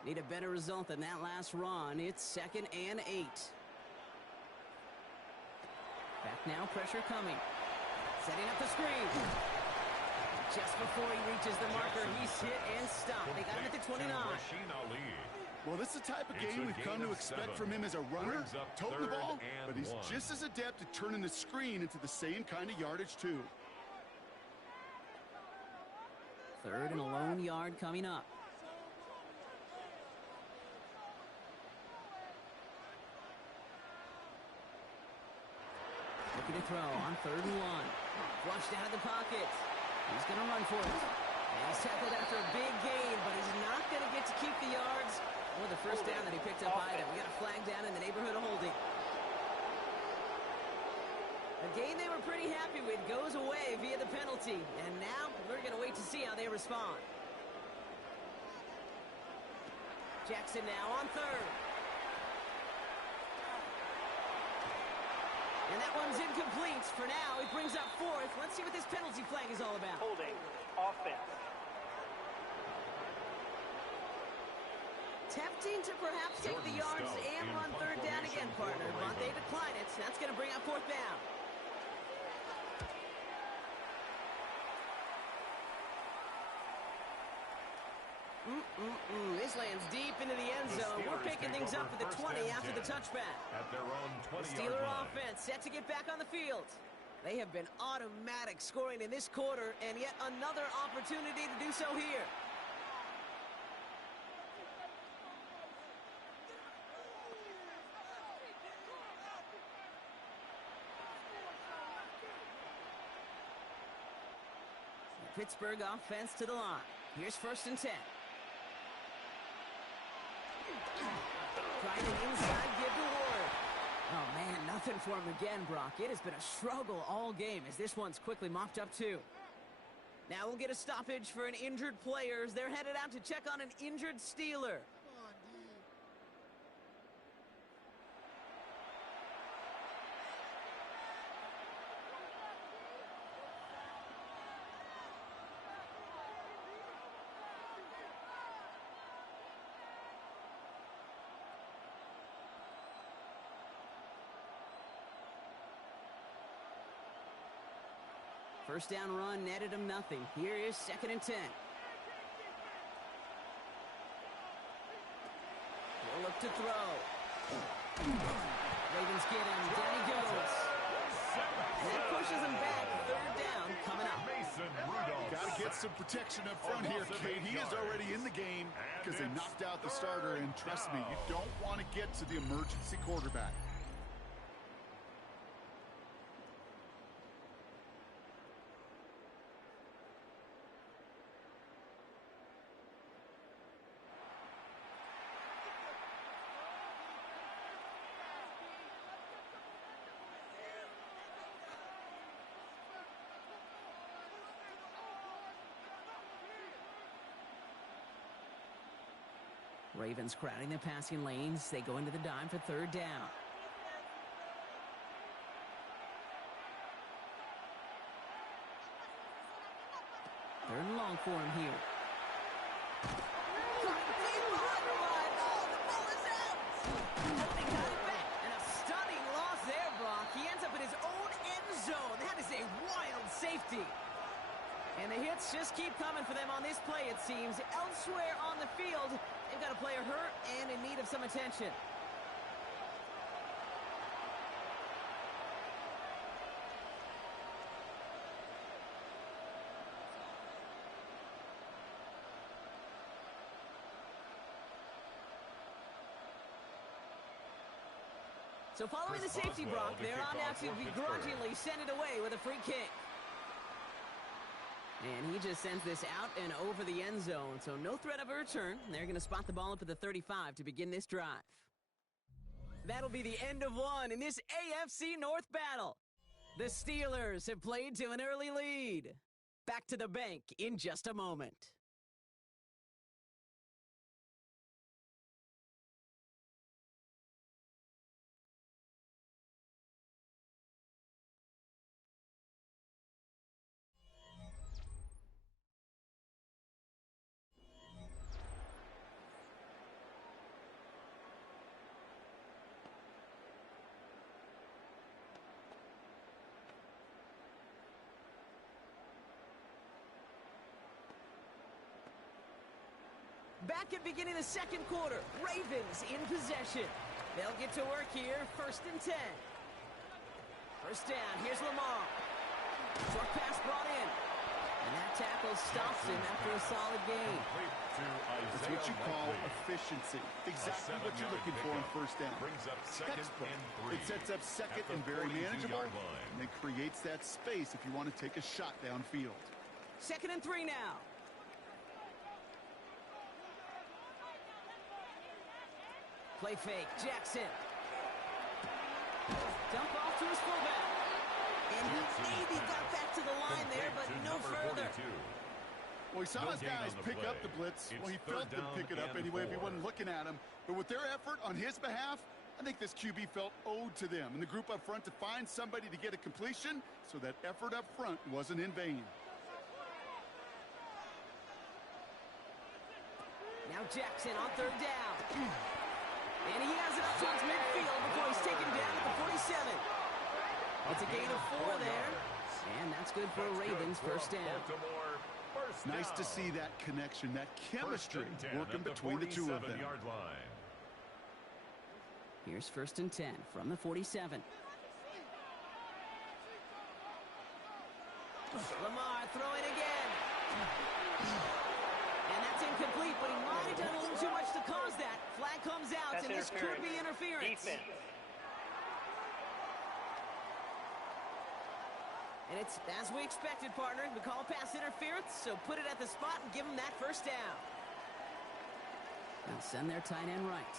Need a better result than that last run. It's 2nd and 8. Back now, pressure coming. Setting up the screen. Just before he reaches the marker, he's hit and stopped. They got him at the 29. Well, this is the type of game we've come to expect from him as a runner, toting the ball, but he's just as adept at turning the screen into the same kind of yardage, too. 3rd and a lone yard coming up. Looking to throw on 3rd and 1. Flushed out of the pocket. He's going to run for it. And he's tackled after a big gain, but he's not going to get to keep the yards or the 1st down that he picked up either. We got a flag down in the neighborhood of holding. A game they were pretty happy with goes away via the penalty. And now we're going to wait to see how they respond. Jackson now on 3rd. And that one's incomplete. For now, it brings up 4th. Let's see what this penalty flag is all about. Holding offense. Tempting to perhaps take the yards and run 3rd down again, partner. But they decline it. That's going to bring up 4th down. This This lands deep into the end zone. We're picking things up at the 20 after the touchback. At their own 20-yard Steeler line. offense set to get back on the field. They have been automatic scoring in this quarter, and yet another opportunity to do so here. Pittsburgh offense to the line. Here's 1st and 10. Driving inside, give the word. Oh, man, nothing for him again, Brock. It has been a struggle all game as this one's quickly mopped up, too. Now we'll get a stoppage for an injured player as they're headed out to check on an injured Steeler. First down run netted him nothing. Here is 2nd and 10. He'll look to throw. Ravens get him. Down he goes. And that pushes him back. 3rd down coming up. Got to get some protection up front here, Kate. He is already in the game because they knocked out the starter. And trust me, you don't want to get to the emergency quarterback. Ravens crowding the passing lanes. They go into the dime for 3rd down. 3rd and long for him here. They got it back. And a stunning loss there, Brock. He ends up in his own end zone. That is a wild safety. And the hits just keep coming for them on this play, it seems. Elsewhere on the field, they've got a player hurt and in need of some attention. So following the safety, Brock, they're on now to begrudgingly send it away with a free kick. And he just sends this out and over the end zone, so no threat of a return. They're going to spot the ball up at the 35 to begin this drive. That'll be the end of one in this AFC North battle. The Steelers have played to an early lead. Back to the bank in just a moment. Back at beginning of the 2nd quarter, Ravens in possession. They'll get to work here, 1st and 10. 1st down, here's Lamar. Short pass brought in. And that tackle stops him after a solid gain. That's what you call efficiency. Exactly what you're looking for on 1st down. Textbook. It sets up 2nd and very manageable, and then creates that space if you want to take a shot downfield. 2nd and 3 now. Play fake, Jackson. Dump off to his fullback. And he maybe got back to the line there, but no further. Well, he saw his guys pick up the blitz. Well, he felt them pick it up anyway if he wasn't looking at him. But with their effort on his behalf, I think this QB felt owed to them and the group up front to find somebody to get a completion, so that effort up front wasn't in vain. Now Jackson on 3rd down. And he has it up towards midfield before he's taken down at the 47. It's a gain of 4 there. And that's good for Ravens 1st down. Baltimore First Nice down. to see that connection, that chemistry 1st and 10 working at the between the two of them. 47-yard line. Here's 1st and 10 from the 47. Lamar throwing again. And that's incomplete, but he might have done a little too much to cause that. Flag comes out, That's and this could be interference. Defense. And it's as we expected, partner. We call pass interference, so put it at the spot and give them that 1st down. They'll send their tight end right.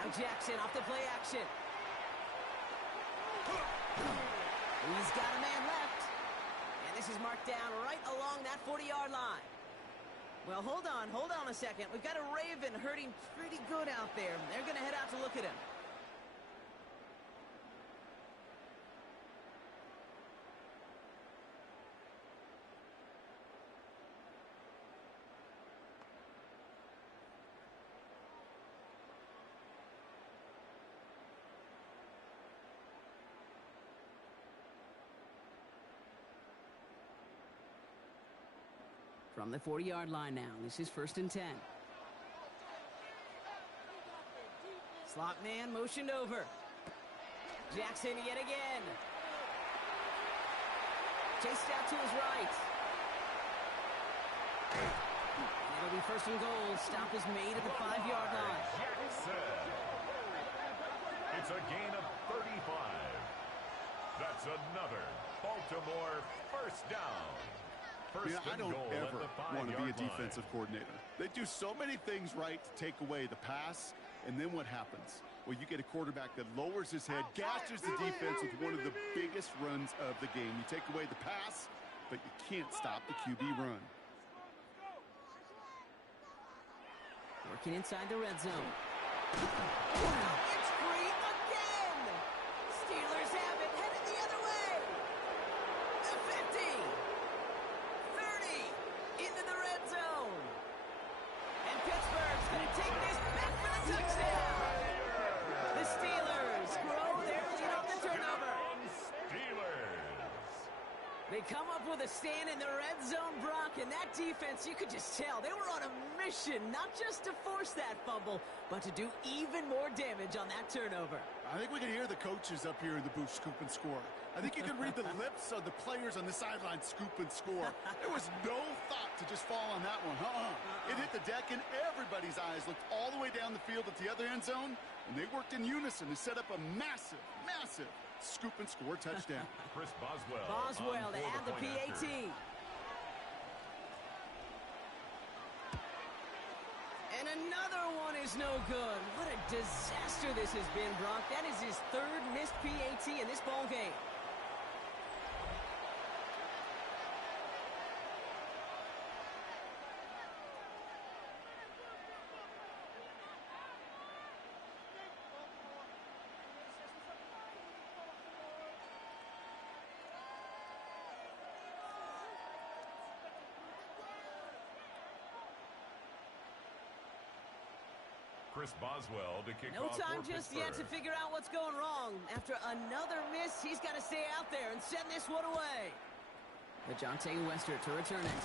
Now Jackson off the play action. He's got a man left. And this is marked down right along that 40-yard line. Well, hold on a second. We've got a Raven hurting pretty good out there. They're going to head out to look at him. From the 40-yard line now, this is 1st and 10. Slot man motioned over. Jackson yet again. Chased out to his right. And it'll be 1st and goal. Stop is made at the 5-yard line. Jackson. It's a gain of 35. That's another Baltimore 1st down. I don't ever want to be a defensive coordinator. They do so many things right to take away the pass, and then what happens? Well, you get a quarterback that lowers his head, gashes the defense with one of the biggest runs of the game. You take away the pass, but you can't stop the QB run. Working inside the red zone. It's free again! Steelers have it, headed the other way! The 50! Into the red zone. And Pittsburgh's going to take this back for the touchdown. The Steelers grow their lead on the turnover. Steelers. They come up with a stand in the red zone, Brock, and that defense, you could just tell, they were on a mission, not just to force that fumble, but to do even more damage on that turnover. I think we can hear the coaches up here in the booth scoop and score. I think you can read the lips of the players on the sideline scoop and score. There was no thought to just fall on that one. It hit the deck, and everybody's eyes looked all the way down the field at the other end zone, and they worked in unison to set up a massive, massive scoop and score touchdown. Chris Boswell. Boswell to add the PAT. And another one is no good. What a disaster this has been, Brock. That is his 3rd missed PAT in this ball game. Chris Boswell to kick No off time for just yet to Pittsburgh. figure out what's going wrong. After another miss, he's got to stay out there and send this one away. But Jonte Wester to return it.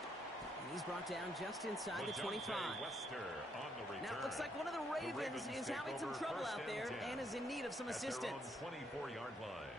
And he's brought down just inside the 25. Wester on the return. Now it looks like one of the Ravens is take having some over trouble 1st out there and is in need of some at their assistance. own 24-yard line.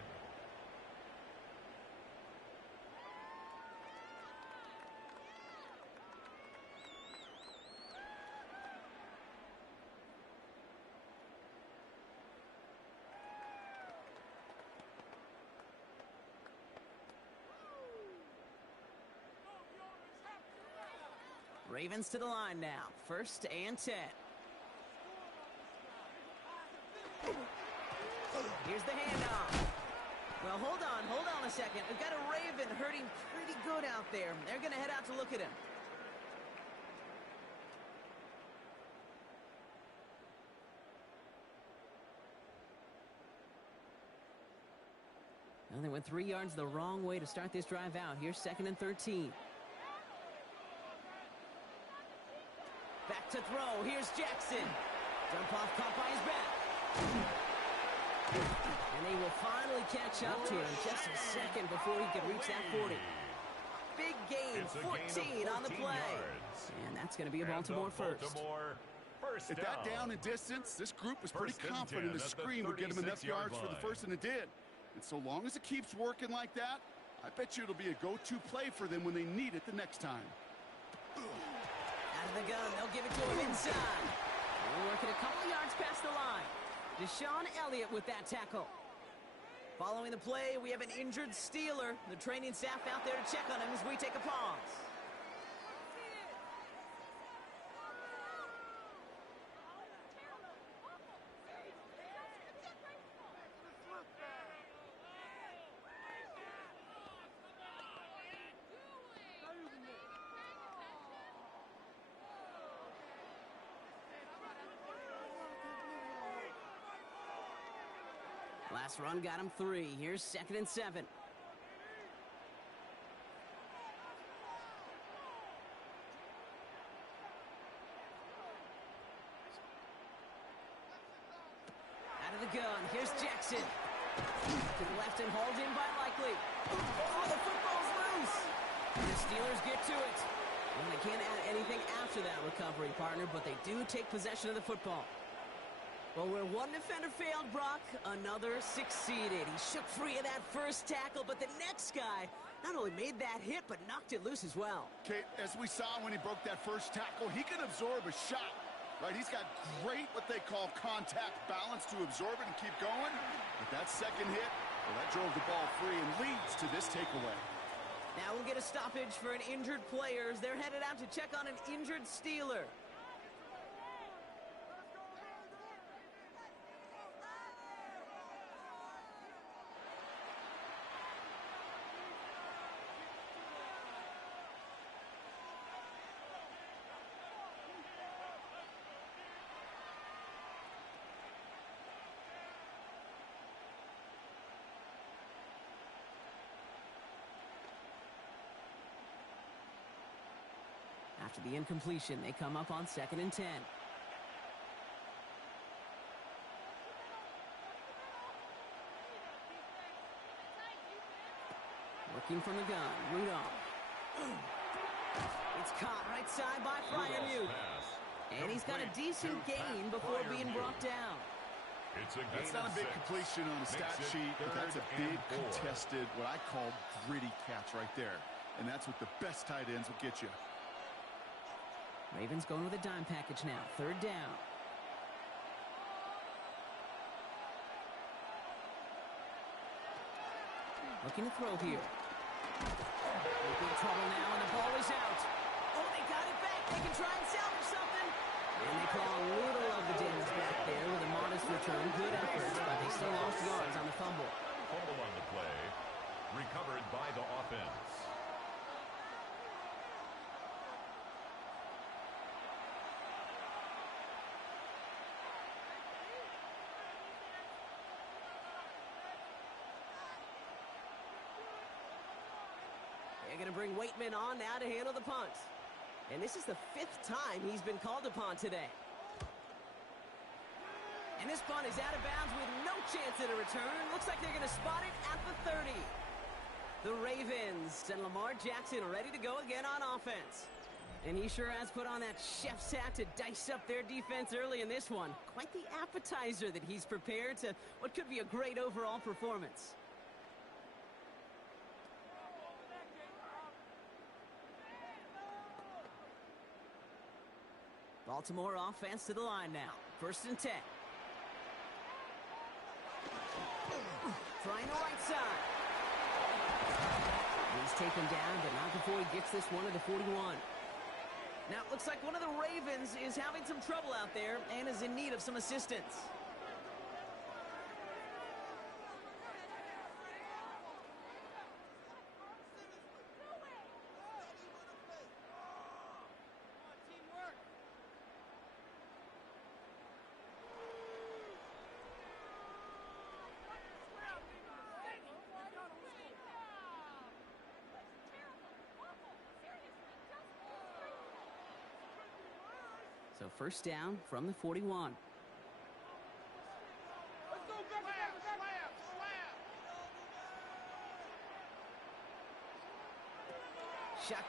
Ravens to the line now. 1st and 10. Here's the handoff. Well, hold on a second. We've got a Raven hurting pretty good out there. They're going to head out to look at him. Well, they went 3 yards the wrong way to start this drive out. Here's 2nd and 13. Back to throw. Here's Jackson. Jump off, caught by his back. And they will finally catch up to him just a second before he can reach that 40. gain. It's a 14 gain of on the 14 play. yards. And that's going to be a And Baltimore the first. Baltimore first At that down. down and distance, this group was pretty First and confident 10 the at the screen would get them enough 36-yard yards for the line. first, and it did. And so long as it keeps working like that, I bet you it'll be a go-to play for them when they need it the next time. Out of the gun, they'll give it to him inside. We're working a couple yards past the line. Deshaun Elliott with that tackle. Following the play, we have an injured Steeler. The training staff out there to check on him as we take a pause. Last run got him 3. Here's 2nd and 7. Out of the gun. Here's Jackson. To the left and hauled in by Likely. Oh, the football's loose. And the Steelers get to it. And they can't add anything after that recovery, partner, but they do take possession of the football. Well, where one defender failed, Brock, another succeeded. He shook free of that first tackle, but the next guy not only made that hit, but knocked it loose as well. Okay, as we saw when he broke that first tackle, he can absorb a shot, right? He's got great, what they call contact balance to absorb it and keep going. But that second hit, well, that drove the ball free and leads to this takeaway. Now we'll get a stoppage for an injured player as they're headed out to check on an injured Steeler. After the incompletion, they come up on 2nd and 10. Working from the gun, Rudolph. It's caught right side by Freiermuth. And he's got a decent gain before being brought down. It's a That's gain not of a big 6. completion on a stat Makes it sheet, but that's a 3rd big and 4. contested, what I call gritty catch right there. And that's what the best tight ends will get you. Ravens going with a dime package now. 3rd down. Looking to throw here. In big trouble now, and the ball is out. Oh, they got it back. They can try and salvage something. And they call a little of the damage back there with a modest return. Good effort, but they still lost yards on the fumble. Fumble on the play. Recovered by the offense. They're going to bring Waitman on now to handle the punt. And this is the 5th time he's been called upon today. And this punt is out of bounds with no chance at a return. Looks like they're going to spot it at the 30. The Ravens and Lamar Jackson ready to go again on offense. And he sure has put on that chef's hat to dice up their defense early in this one. Quite the appetizer that he's prepared to what could be a great overall performance. Baltimore offense to the line now. 1st and 10. Trying the right side. He's taken down, but not before he gets this one to the 41. Now, it looks like one of the Ravens is having some trouble out there and is in need of some assistance. So 1st down from the 41.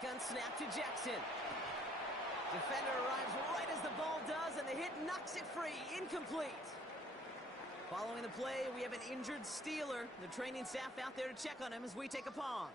Shotgun snap to Jackson. Defender arrives right as the ball does, and the hit knocks it free. Incomplete. Following the play, we have an injured Steeler. The training staff out there to check on him as we take a pause.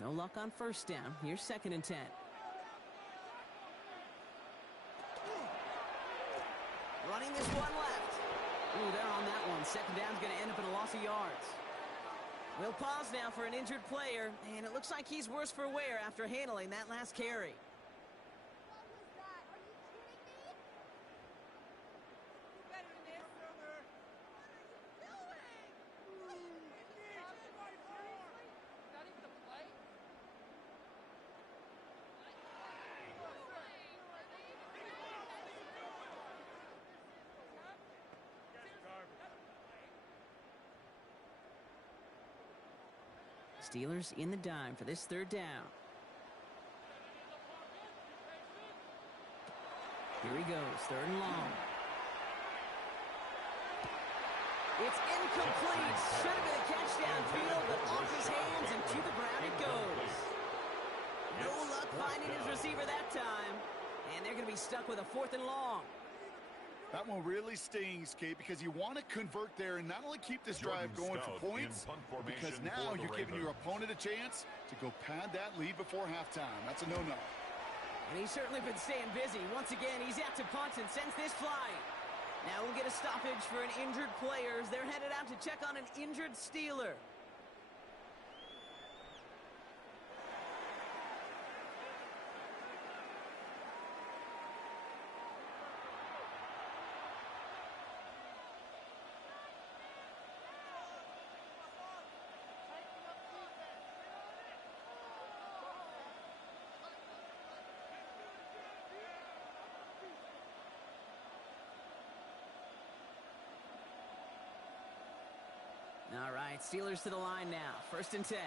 No luck on first down. Here's 2nd and 10. Running this one left. Ooh, they're on that one. 2nd down's going to end up in a loss of yards. We'll pause now for an injured player, and it looks like he's worse for wear after handling that last carry. Steelers in the dime for this 3rd down. Here he goes, 3rd and long. It's incomplete. Should have been a catch downfield, but off his hands and to the ground it goes. No luck finding his receiver that time. And they're going to be stuck with a 4th and long. That one really stings, Kate, because you want to convert there and not only keep this drive going for points, because now you're giving your opponent a chance to go pad that lead before halftime. That's a no-no. And he's certainly been staying busy. Once again, he's out to punt and sends this flying. Now we'll get a stoppage for an injured player as they're headed out to check on an injured Steeler. All right, Steelers to the line now. 1st and 10.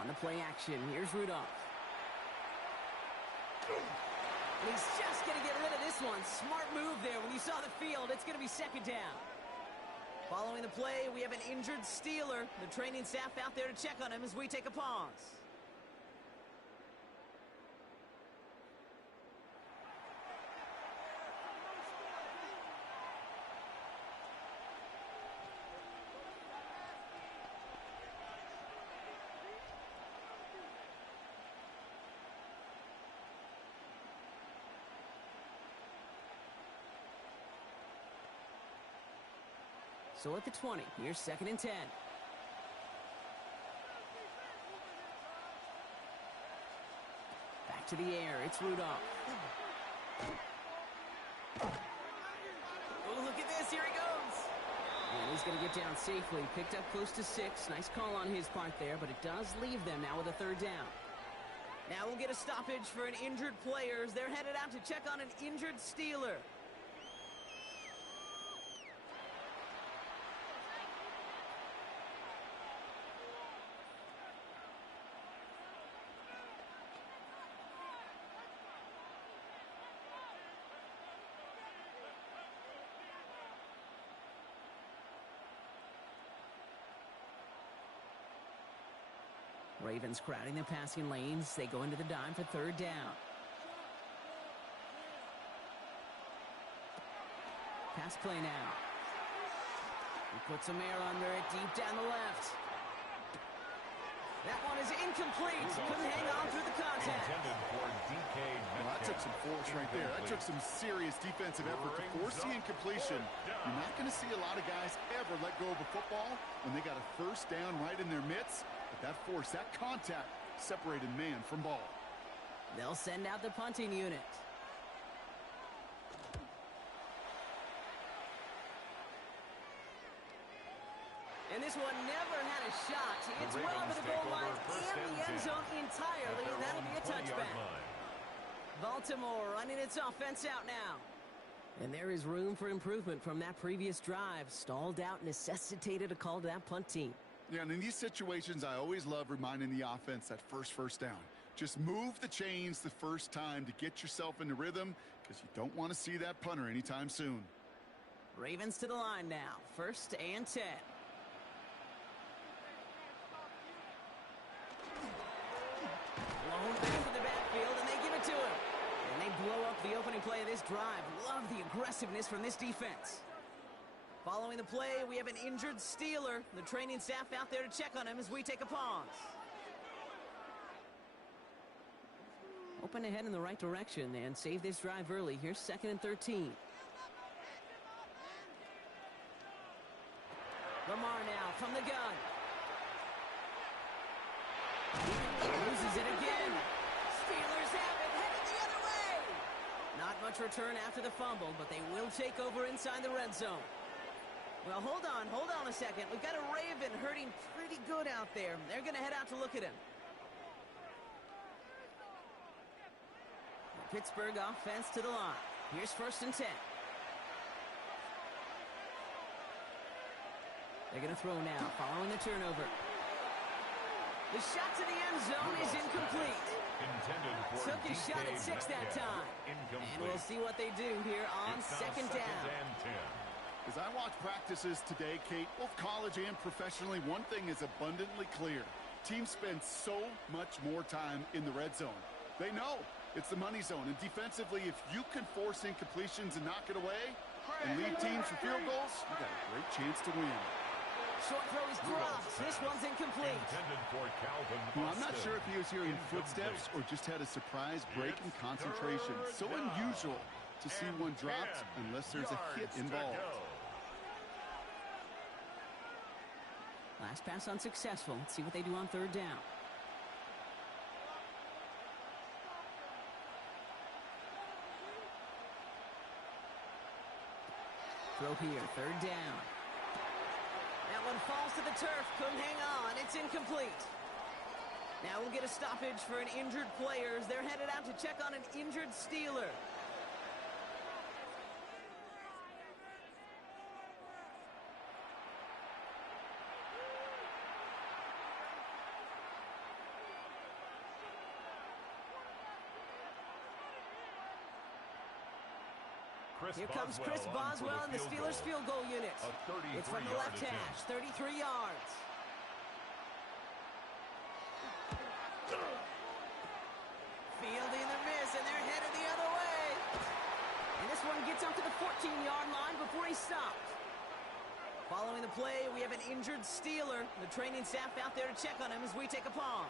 On the play action, here's Rudolph. And he's just going to get rid of this one. Smart move there. When you saw the field, it's going to be 2nd down. Following the play, we have an injured Steeler. The training staff out there to check on him as we take a pause. So at the 20, here's 2nd and 10. Back to the air, it's Rudolph. Oh, look at this, here he goes. And he's going to get down safely, picked up close to 6. Nice call on his part there, but it does leave them now with a 3rd down. Now we'll get a stoppage for an injured player as they're headed out to check on an injured Steeler. Ravens crowding the passing lanes. They go into the dime for 3rd down. Pass play now. He puts some air under it deep down the left. That one is incomplete. Couldn't hang on through the contact. Well, that took some force right there. That took some serious defensive effort to force the incompletion. You're not going to see a lot of guys ever let go of a football when they got a 1st down right in their midst. But that force, that contact, separated man from ball. They'll send out the punting unit. And this one never had a shot. It's well over the goal line and the end zone entirely, and that'll be a touchback. Baltimore running its offense out now. And there is room for improvement from that previous drive. Stalled out, necessitated a call to that punt team. Yeah, and in these situations, I always love reminding the offense that first down. Just move the chains the first time to get yourself into rhythm, because you don't want to see that punter anytime soon. Ravens to the line now. 1st and 10. Blown back in the backfield, and they give it to him. And they blow up the opening play of this drive. Love the aggressiveness from this defense. Following the play, we have an injured Steeler. The training staff out there to check on him as we take a pause. Open ahead in the right direction and save this drive early. Here's 2nd and 13. Lamar now from the gun. Loses it again. Steelers have it, headed the other way. Not much return after the fumble, but they will take over inside the red zone. Well, hold on a second. We've got a Raven hurting pretty good out there. They're going to head out to look at him. The Pittsburgh offense to the line. Here's 1st and 10. They're going to throw now, following the turnover. The shot to the end zone is incomplete. Took his shot at 6 that time. And we'll see what they do here on 2nd down. As I watch practices today, Kate, both college and professionally, one thing is abundantly clear. Teams spend so much more time in the red zone. They know it's the money zone. And defensively, if you can force incompletions and knock it away and lead teams for field goals, you got a great chance to win. Short throw is dropped. This one's incomplete. Well, I'm not sure if he was hearing footsteps or just had a surprise break in concentration. So unusual to see one dropped unless there's a hit involved. Last pass unsuccessful. Let's see what they do on 3rd down. Throw here, 3rd down. That one falls to the turf. Couldn't hang on. It's incomplete. Now we'll get a stoppage for an injured player as they're headed out to check on an injured Steeler. Here comes Chris Boswell and the Steelers field goal unit. It's from the left hash, 33 yards. Fielding the miss, and they're headed the other way. And this one gets up to the 14-yard line before he's stopped. Following the play, we have an injured Steeler. The training staff out there to check on him as we take a pause.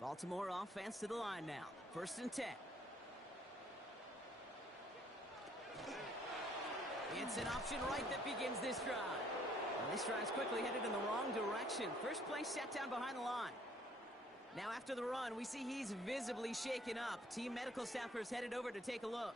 Baltimore offense to the line now. 1st and 10. It's an option right that begins this drive. Well, this drive's quickly headed in the wrong direction. First play set down behind the line. Now after the run, we see he's visibly shaken up. Team medical staffers headed over to take a look.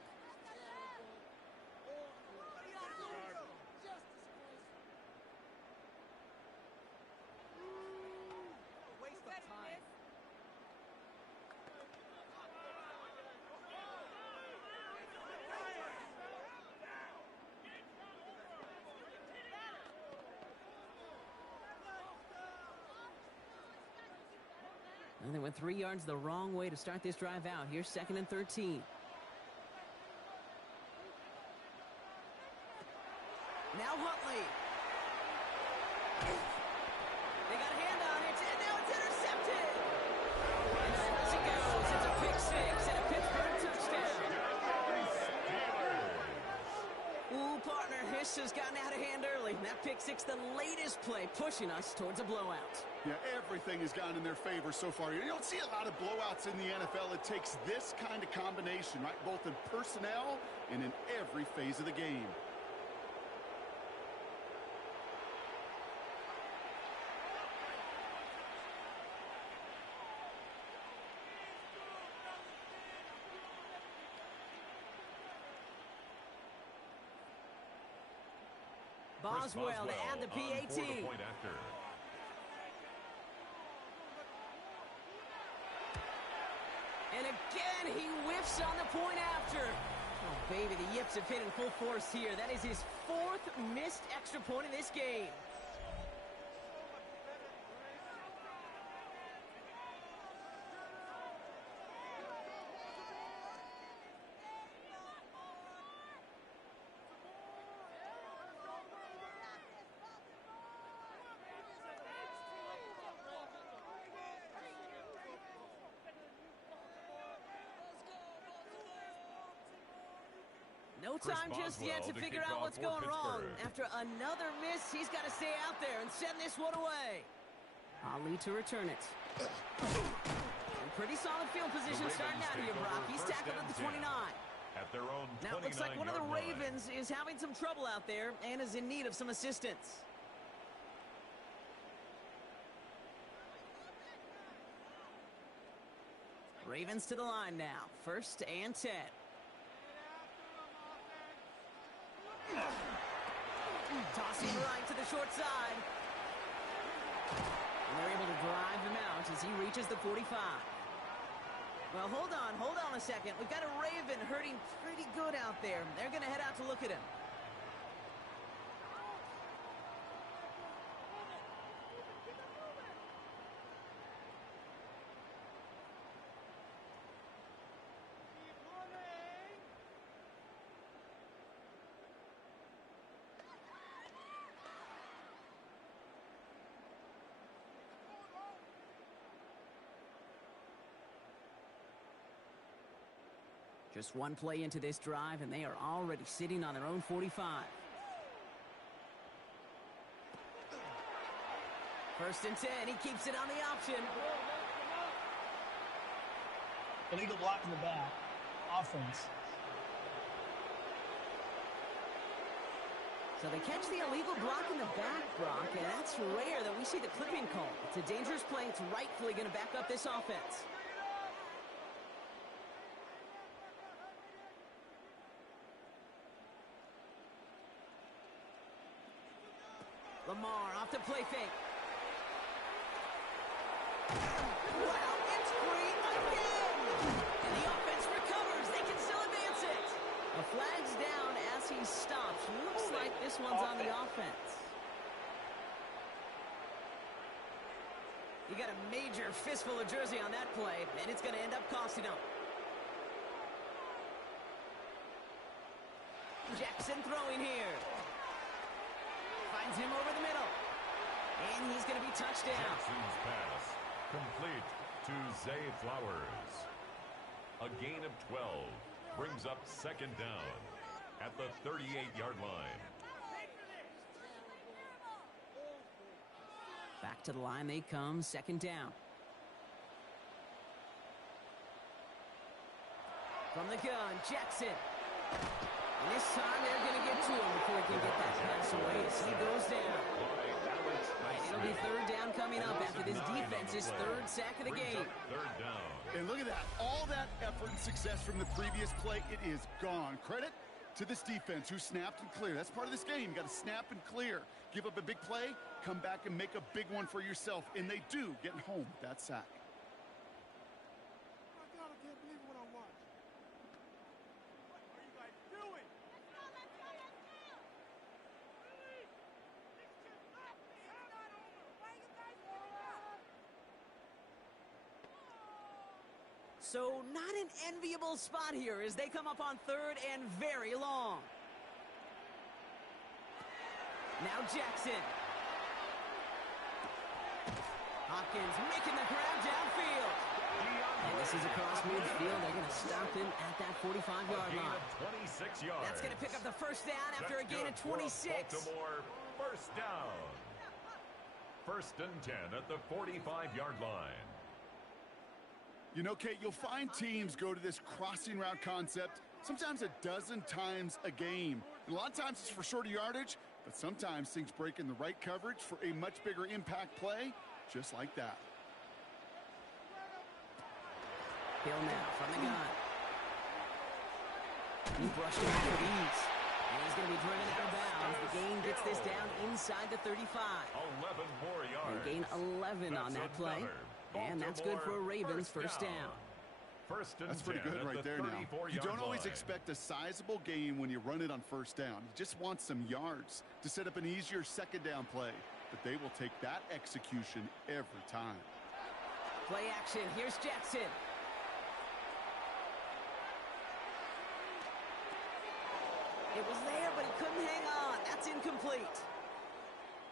And they went 3 yards the wrong way to start this drive out. Here's 2nd and 13. Now Huntley. They got a hand on it, and now it's intercepted. And as it goes, it's a pick 6 and a Pittsburgh touchdown. Ooh, partner, this has gotten out of hand early. That pick 6, the latest play, pushing us towards a blowout. Yeah, everything has gone in their favor so far. You don't see a lot of blowouts in the NFL. It takes this kind of combination, right? Both in personnel and in every phase of the game. Boswell to add the PAT. For the point after. And again, he whiffs on the point after. Oh, baby, the yips have hit in full force here. That is his 4th missed extra point in this game. No time just yet to figure out what's going wrong. After another miss, he's got to stay out there and send this one away. Ali to return it. And pretty solid field position starting out here, Brock. He's tackled at the 29. At their own 29-yard line. Now it looks like one of the Ravens is having some trouble out there and is in need of some assistance. Ravens to the line now. 1st and 10. Tossing right to the short side. And they're able to drive him out as he reaches the 45. Well, hold on a second. We've got a Raven hurting pretty good out there. They're going to head out to look at him. Just one play into this drive, and they are already sitting on their own 45. 1st and 10. He keeps it on the option. Illegal block in the back. Offense. So they catch the illegal block in the back, Brock, and that's rare that we see the clipping call. It's a dangerous play. It's rightfully going to back up this offense. Lamar off the play fake. Wow, it's free again! And the offense recovers. They can still advance it. A flag's down as he stops. Looks like this one's on the offense. You got a major fistful of jersey on that play, and it's going to end up costing him. Jackson throwing here. Finds him over the middle. And he's going to be touched down. Jackson's pass complete to Zay Flowers. A gain of 12 brings up 2nd down at the 38-yard line. Back to the line they come, 2nd down. From the gun, Jackson. And this time they're going to get to him before he can get that pass away as he goes down. Right, it'll be 3rd down coming up after this defense's 3rd sack of the game. 3rd down. And look at that. All that effort and success from the previous play, it is gone. Credit to this defense who snapped and cleared. That's part of this game. You got to snap and clear. Give up a big play, come back and make a big one for yourself. And they do, getting home with that sack. My God, I can't believe what I watched. What are you guys doing? So not an enviable spot here as they come up on 3rd and very long. Now Jackson. Hopkins making the grab downfield. And this is across midfield. They're going to stop him at that 45-yard line. 26 yards. That's going to pick up the 1st down after a gain of 26. Baltimore, 1st down. 1st and 10 at the 45-yard line. You know, Kate, you'll find teams go to this crossing route concept sometimes a dozen times a game. And a lot of times it's for shorter yardage, but sometimes things break in the right coverage for a much bigger impact play, just like that. Hill now from the gun. He brushed him off with ease. And he's going to be driven out of bounds. The gain gets this down inside the 35. 11 more yards. They gain 11 on that play. And that's good for a Ravens first down. That's pretty good right there now. You don't always expect a sizable gain when you run it on first down. You just want some yards to set up an easier second down play. But they will take that execution every time. Play action. Here's Jackson. It was there, but he couldn't hang on. That's incomplete.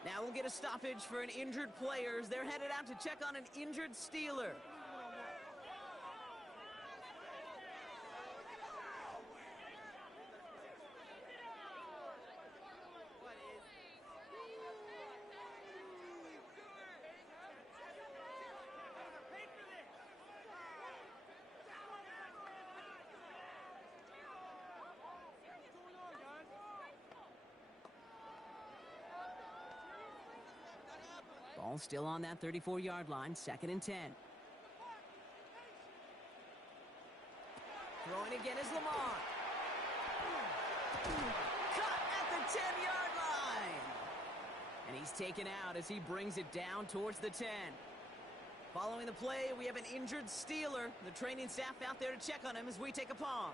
Now we'll get a stoppage for an injured player. They're headed out to check on an injured Steeler. Ball still on that 34-yard line, 2nd and 10. Throwing again is Lamar. Cut at the 10-yard line. And he's taken out as he brings it down towards the 10. Following the play, we have an injured Steeler. The training staff out there to check on him as we take a pause.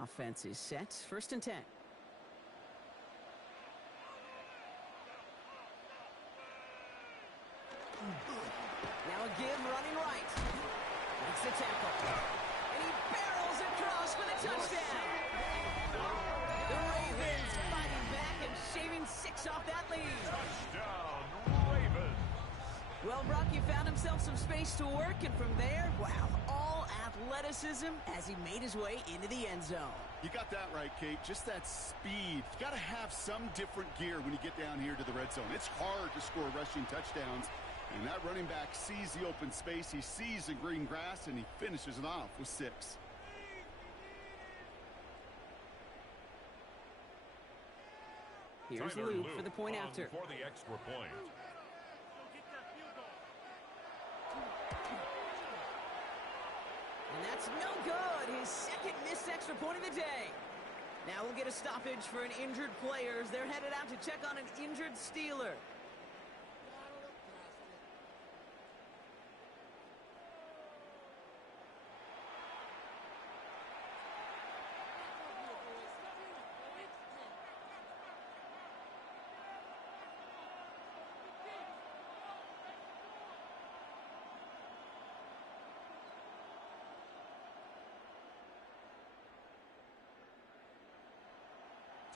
Offense is set. 1st and 10. Now a give running right. Makes the tackle. And he barrels across for the touchdown. The Ravens fighting back and shaving 6 off that lead. Touchdown, Ravens. Well, Brock, he found himself some space to work, and from there, wow, all athleticism as he made his way into the end zone. You got that right, Kate. Just that speed. You got to have some different gear when you get down here to the red zone. It's hard to score rushing touchdowns. And that running back sees the open space. He sees the green grass, and he finishes it off with 6. Here's Luke for the point after. For the extra point. And that's no good. His 2nd missed extra point of the day. Now we'll get a stoppage for an injured player. They're headed out to check on an injured Steeler.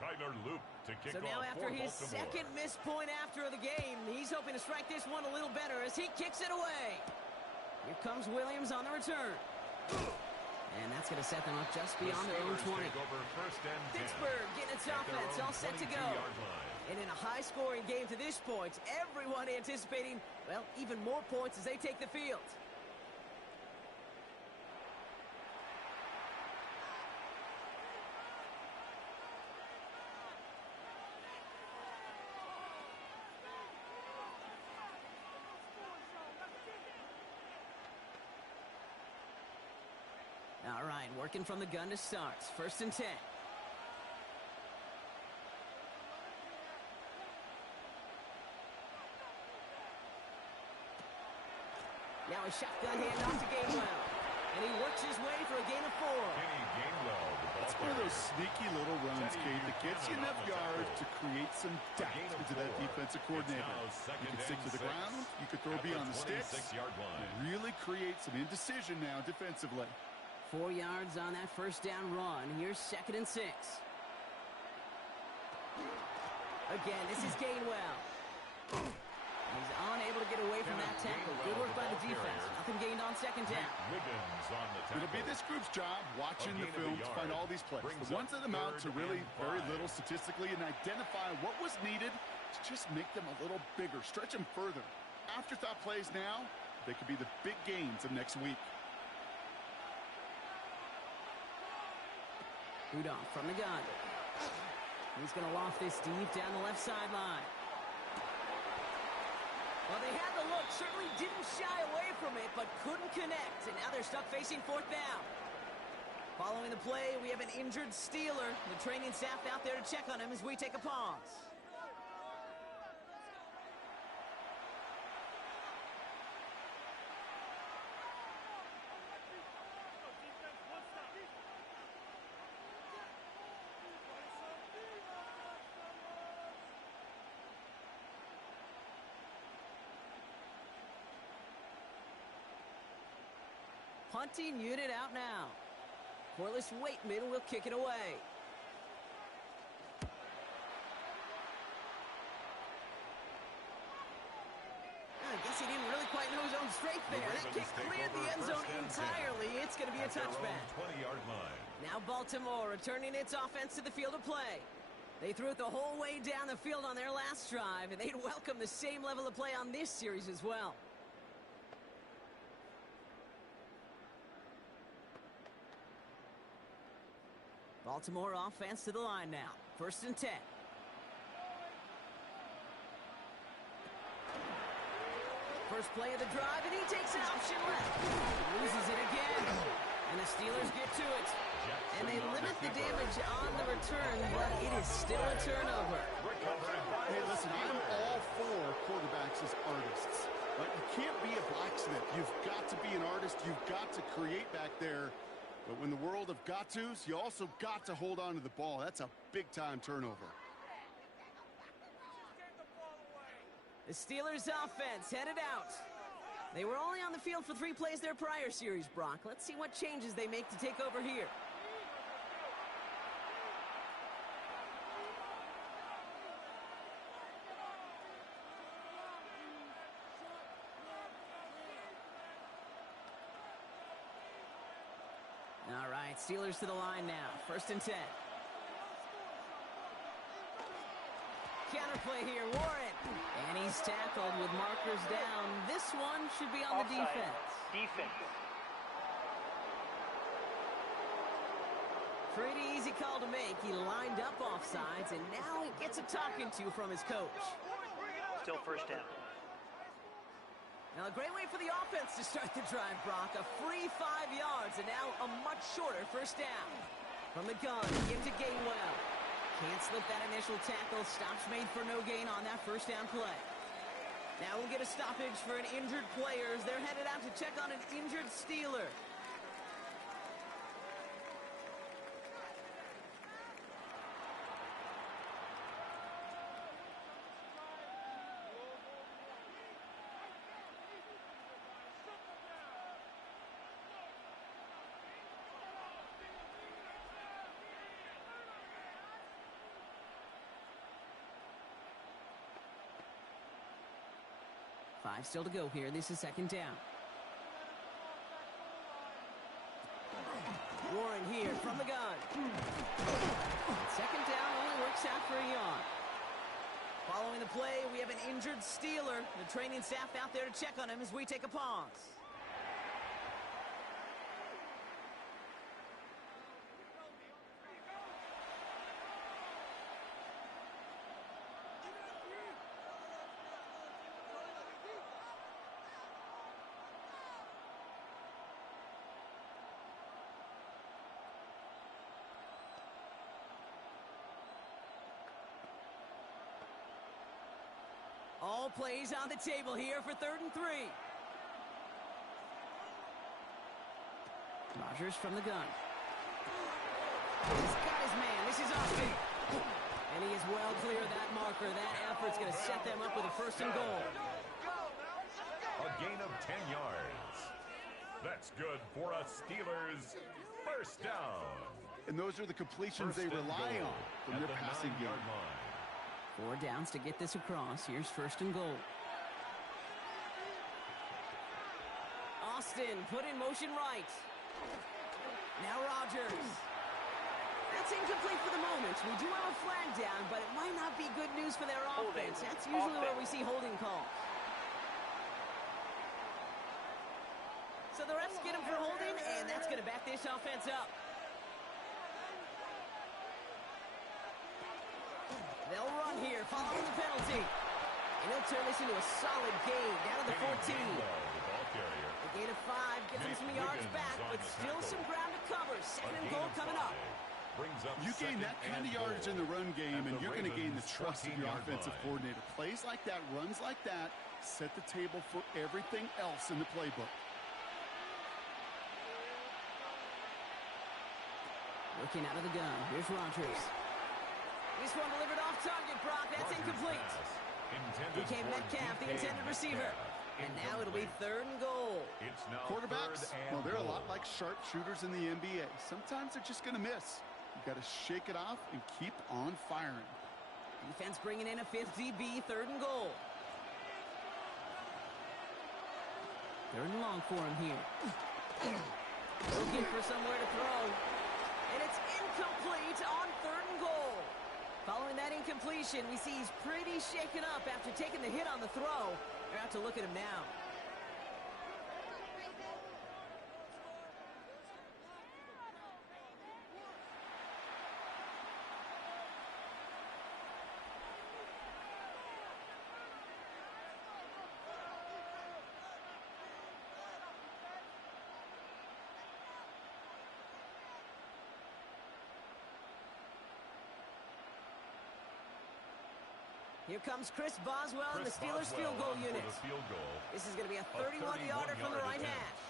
Tyler Loop to kick So off now after for his Baltimore. 2nd missed point after the game, he's hoping to strike this one a little better as he kicks it away. Here comes Williams on the return. And that's going to set them up just beyond their own 20. Pittsburgh getting its offense all set to go. And in a high-scoring game to this point, everyone anticipating, well, even more points as they take the field. All right, working from the gun to start. 1st and 10. Now a shotgun handoff to Gainwell. And he works his way for a gain of 4. It's one of those sneaky little runs, Kate, that gets you enough yards to create some doubt into that defensive coordinator. You can stick to the ground. You can throw beyond the sticks. And really create some indecision now defensively. 4 yards on that first down run. Here's 2nd and 6. Again, this is Gainwell. He's unable to get away from that tackle. Good work by the defense. Nothing gained on 2nd down. It'll be this group's job watching the film to find all these plays. The ones that amount to really very little statistically and identify what was needed to just make them a little bigger, stretch them further. Afterthought plays now, they could be the big gains of next week. Rudolph from the gun. He's going to loft this deep down the left sideline. Well, they had the look, certainly didn't shy away from it, but couldn't connect, and now they're stuck facing fourth down. Following the play, we have an injured Steeler. The training staff out there to check on him as we take a pause. Punting unit out now. Corliss Waitman will kick it away. I guess he didn't really quite know his own strength there. That kick cleared the end zone entirely. It's going to be a touchback. 20-yard line. Now Baltimore returning its offense to the field of play. They threw it the whole way down the field on their last drive, and they'd welcome the same level of play on this series as well. Baltimore offense to the line now. 1st and 10. First play of the drive, and he takes an option left. Loses it again. And the Steelers get to it. And they limit the damage on the return, but it is still a turnover. Hey, listen, I'm all for quarterbacks as artists. But you can't be a blacksmith. You've got to be an artist. You've got to create back there. But when the world of got-tos, you also got to hold on to the ball. That's a big-time turnover. The Steelers offense headed out. They were only on the field for 3 plays their prior series, Brock. Let's see what changes they make to take over here. All right, Steelers to the line now. 1st and 10. Counterplay here, Warren. And he's tackled with markers down. This one should be on the defense. Pretty easy call to make. He lined up offsides, and now he gets a talking to from his coach. Still 1st down. Now, a great way for the offense to start the drive, Brock. A free 5 yards, and now a much shorter 1st down. From the gun, into Gainwell. Can't slip that initial tackle. Stops made for no gain on that 1st down play. Now we'll get a stoppage for an injured player as they're headed out to check on an injured Steeler. Five still to go here. This is 2nd down. Warren here from the gun. And 2nd down only works out for a yard. Following the play, we have an injured Steeler. The training staff out there to check on him as we take a pause. All plays on the table here for 3rd and 3. Rodgers from the gun. This guy's man. This is Austin. And he is well clear of that marker. That effort's going to set them up with a 1st and goal. A gain of 10 yards. That's good for a Steelers 1st down. And those are the completions they rely on from their passing game. 4 downs to get this across. Here's 1st and goal. Austin put in motion right. Now Rodgers. That's incomplete for the moment. We do have a flag down, but it might not be good news for their offense. That's usually where we see holding calls. So the refs get him for holding, and that's going to back this offense up. here following the penalty. And he'll turn this into a solid gain down to the 14. A gain of 5, gets him some yards back, but still some ground to cover. Second and goal coming up. You gain that kind of yardage in the run game, and you're going to gain the trust of your offensive coordinator. Plays like that, runs like that, set the table for everything else in the playbook. Looking out of the gun. Here's Rodgers. This one delivered off target, Brock. That's incomplete. DK Metcalf, the intended receiver. And now it'll be 3rd and goal. Quarterbacks, well, they're a lot like sharpshooters in the NBA. Sometimes they're just going to miss. You got to shake it off and keep on firing. Defense bringing in a 5th DB, 3rd and goal. 3rd and long for him here. Looking for somewhere to throw. And it's incomplete on 3rd and goal. Following that incompletion, we see he's pretty shaken up after taking the hit on the throw. They're out to look at him now. Here comes Chris Boswell and the Steelers field goal unit. This is going to be a 31-yarder from the right hash.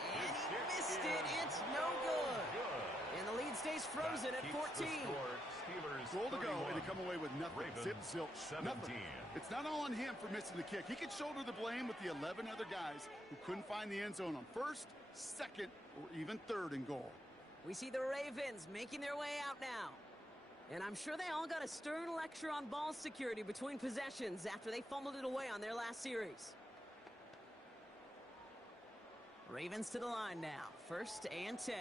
And he missed it. It's no good. And the lead stays frozen at 14. Goal to go, and to come away with nothing. Zip, zilch, nothing. It's not all on him for missing the kick. He could shoulder the blame with the 11 other guys who couldn't find the end zone on 1st, 2nd, or even 3rd and goal. We see the Ravens making their way out now. And I'm sure they all got a stern lecture on ball security between possessions after they fumbled it away on their last series. Ravens to the line now. 1st and 10.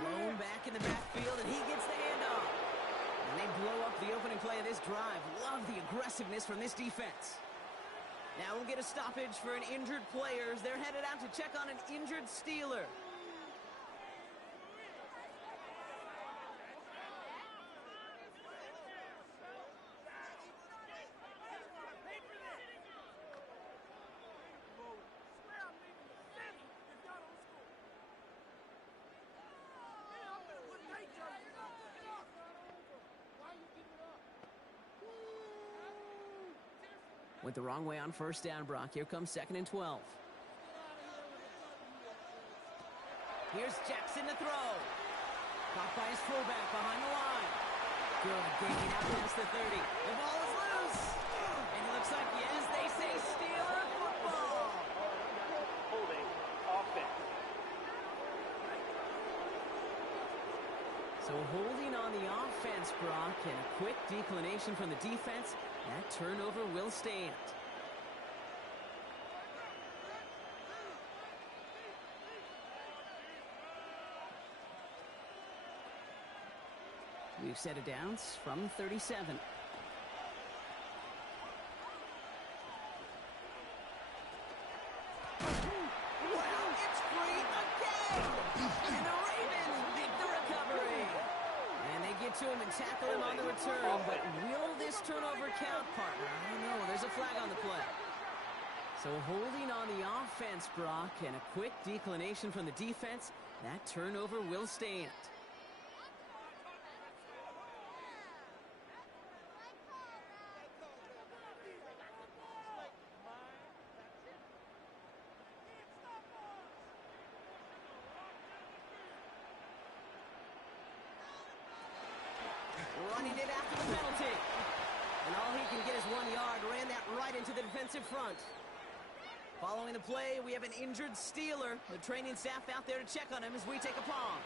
Blown back in the backfield, and he gets the handoff. And they blow up the opening play of this drive. Love the aggressiveness from this defense. Now we'll get a stoppage for an injured player as they're headed out to check on an injured Steeler. Went the wrong way on 1st down, Brock. Here comes 2nd and 12. Here's Jackson to throw. Caught by his fullback behind the line. Good gain out past the 30. The ball is loose. And it looks like, yes, they say Steeler football. Holding offense. So holding on the offense, Brock, and a quick declination from the defense. That turnover will stand. We've set it down from 37. Wow, it's free again! And the Ravens make the recovery. And they get to him and tackle him on the return, but will this turnover count, partner? I don't know. There's a flag on the play. So holding on the offense, Brock, and a quick declination from the defense, that turnover will stand. Running it after the penalty. And all he can get is 1 yard. Ran that right into the defensive front. Following the play, we have an injured Steeler. The training staff out there to check on him as we take a pause.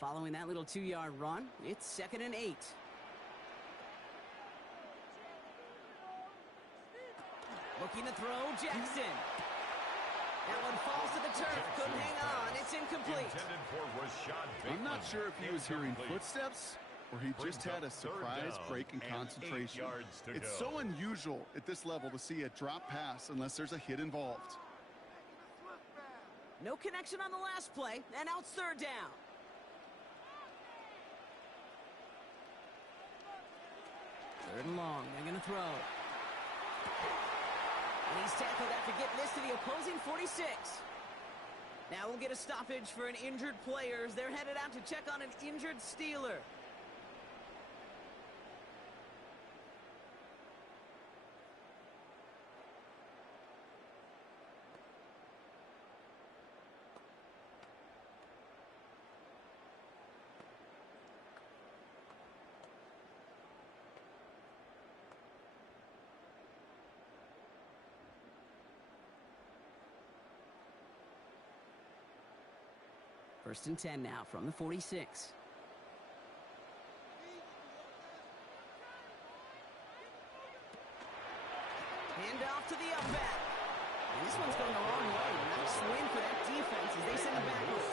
Following that little 2-yard run, it's 2nd and 8. Looking to throw, Jackson. That one falls to the turf. Couldn't hang on. It's incomplete. Intended for Rashad Bateman. I'm not sure if he was hearing Incomplete. footsteps or he just had a surprise break in concentration. It's so unusual at this level to see a drop pass unless there's a hit involved. No connection on the last play, and now it's 3rd down. Third and long. They're going to throw. And he's tackled after getting this to the opposing 46. Now we'll get a stoppage for an injured player as they're headed out to check on an injured Steeler. First and 10 now from the 46. Hand off to the up back. And this one's going the wrong way. Nice win for that defense as they send it backwards.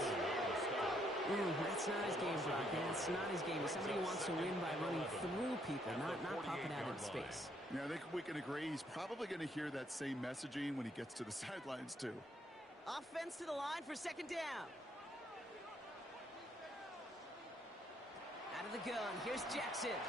That's not his game, Brock. That's not his game. He's somebody who wants to win by running through people, not popping out in space. Yeah, I think we can agree he's probably going to hear that same messaging when he gets to the sidelines, too. Offense to the line for 2nd down. Out of the gun, here's Jackson.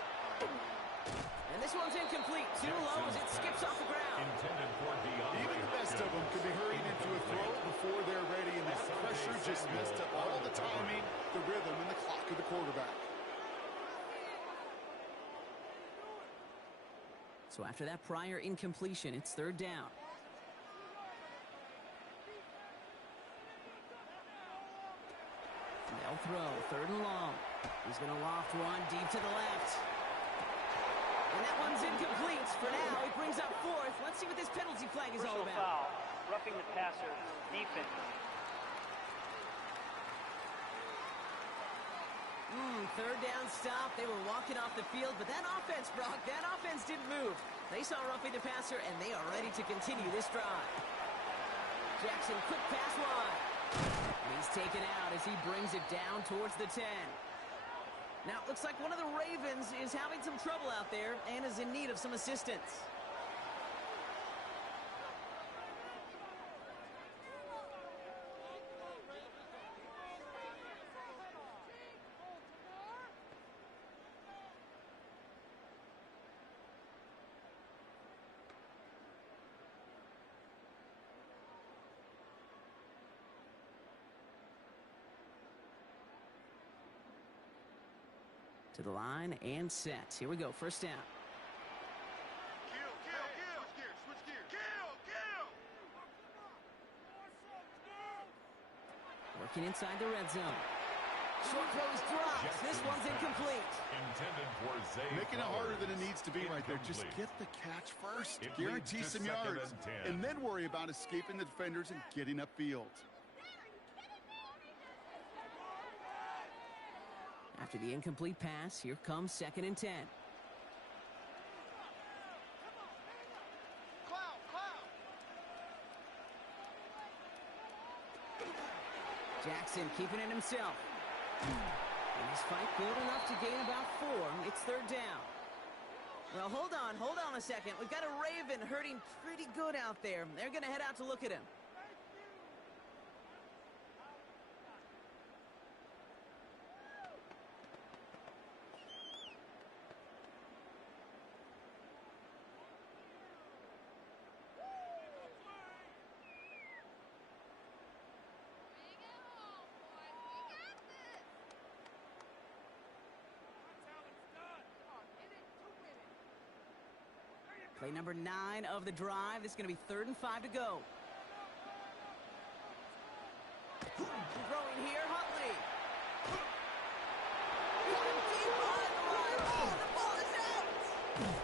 And this one's incomplete. Too low as it skips off the ground. Intended for Even the best of them could be hurrying into a throw before they're ready, and that pressure just messed up all the timing, the rhythm, and the clock of the quarterback. So after that prior incompletion, it's 3rd down. They'll throw, 3rd and long. He's going to loft one deep to the left. And that one's incomplete. For now, it brings up 4th. Let's see what this penalty flag is all Personal about. foul, roughing the passer, defense. 3rd down stop. They were walking off the field, but that offense, Brock, that offense didn't move. They saw roughing the passer, and they are ready to continue this drive. Jackson, quick pass wide. And he's taken out as he brings it down towards the 10. Now, it looks like one of the Ravens is having some trouble out there and is in need of some assistance. To the line and set. Here we go. First down. Switch gears. Working inside the red zone. Short throw is dropped. This one's incomplete. Intended for Zay Making it harder than it needs to be right there. Just Incomplete. get the catch first. It Guarantee leads to some 2nd yards. and 10. And then worry about escaping the defenders and getting upfield. After the incomplete pass, here comes 2nd and 10. Jackson keeping it himself. And this fight good enough to gain about 4. It's 3rd down. Well, hold on a second. We've got a Raven hurting pretty good out there. They're going to head out to look at him. Play number 9 of the drive. This is going to be 3rd and 5 to go. Throwing here, Huntley. Going deep on the line. Oh, the ball is out.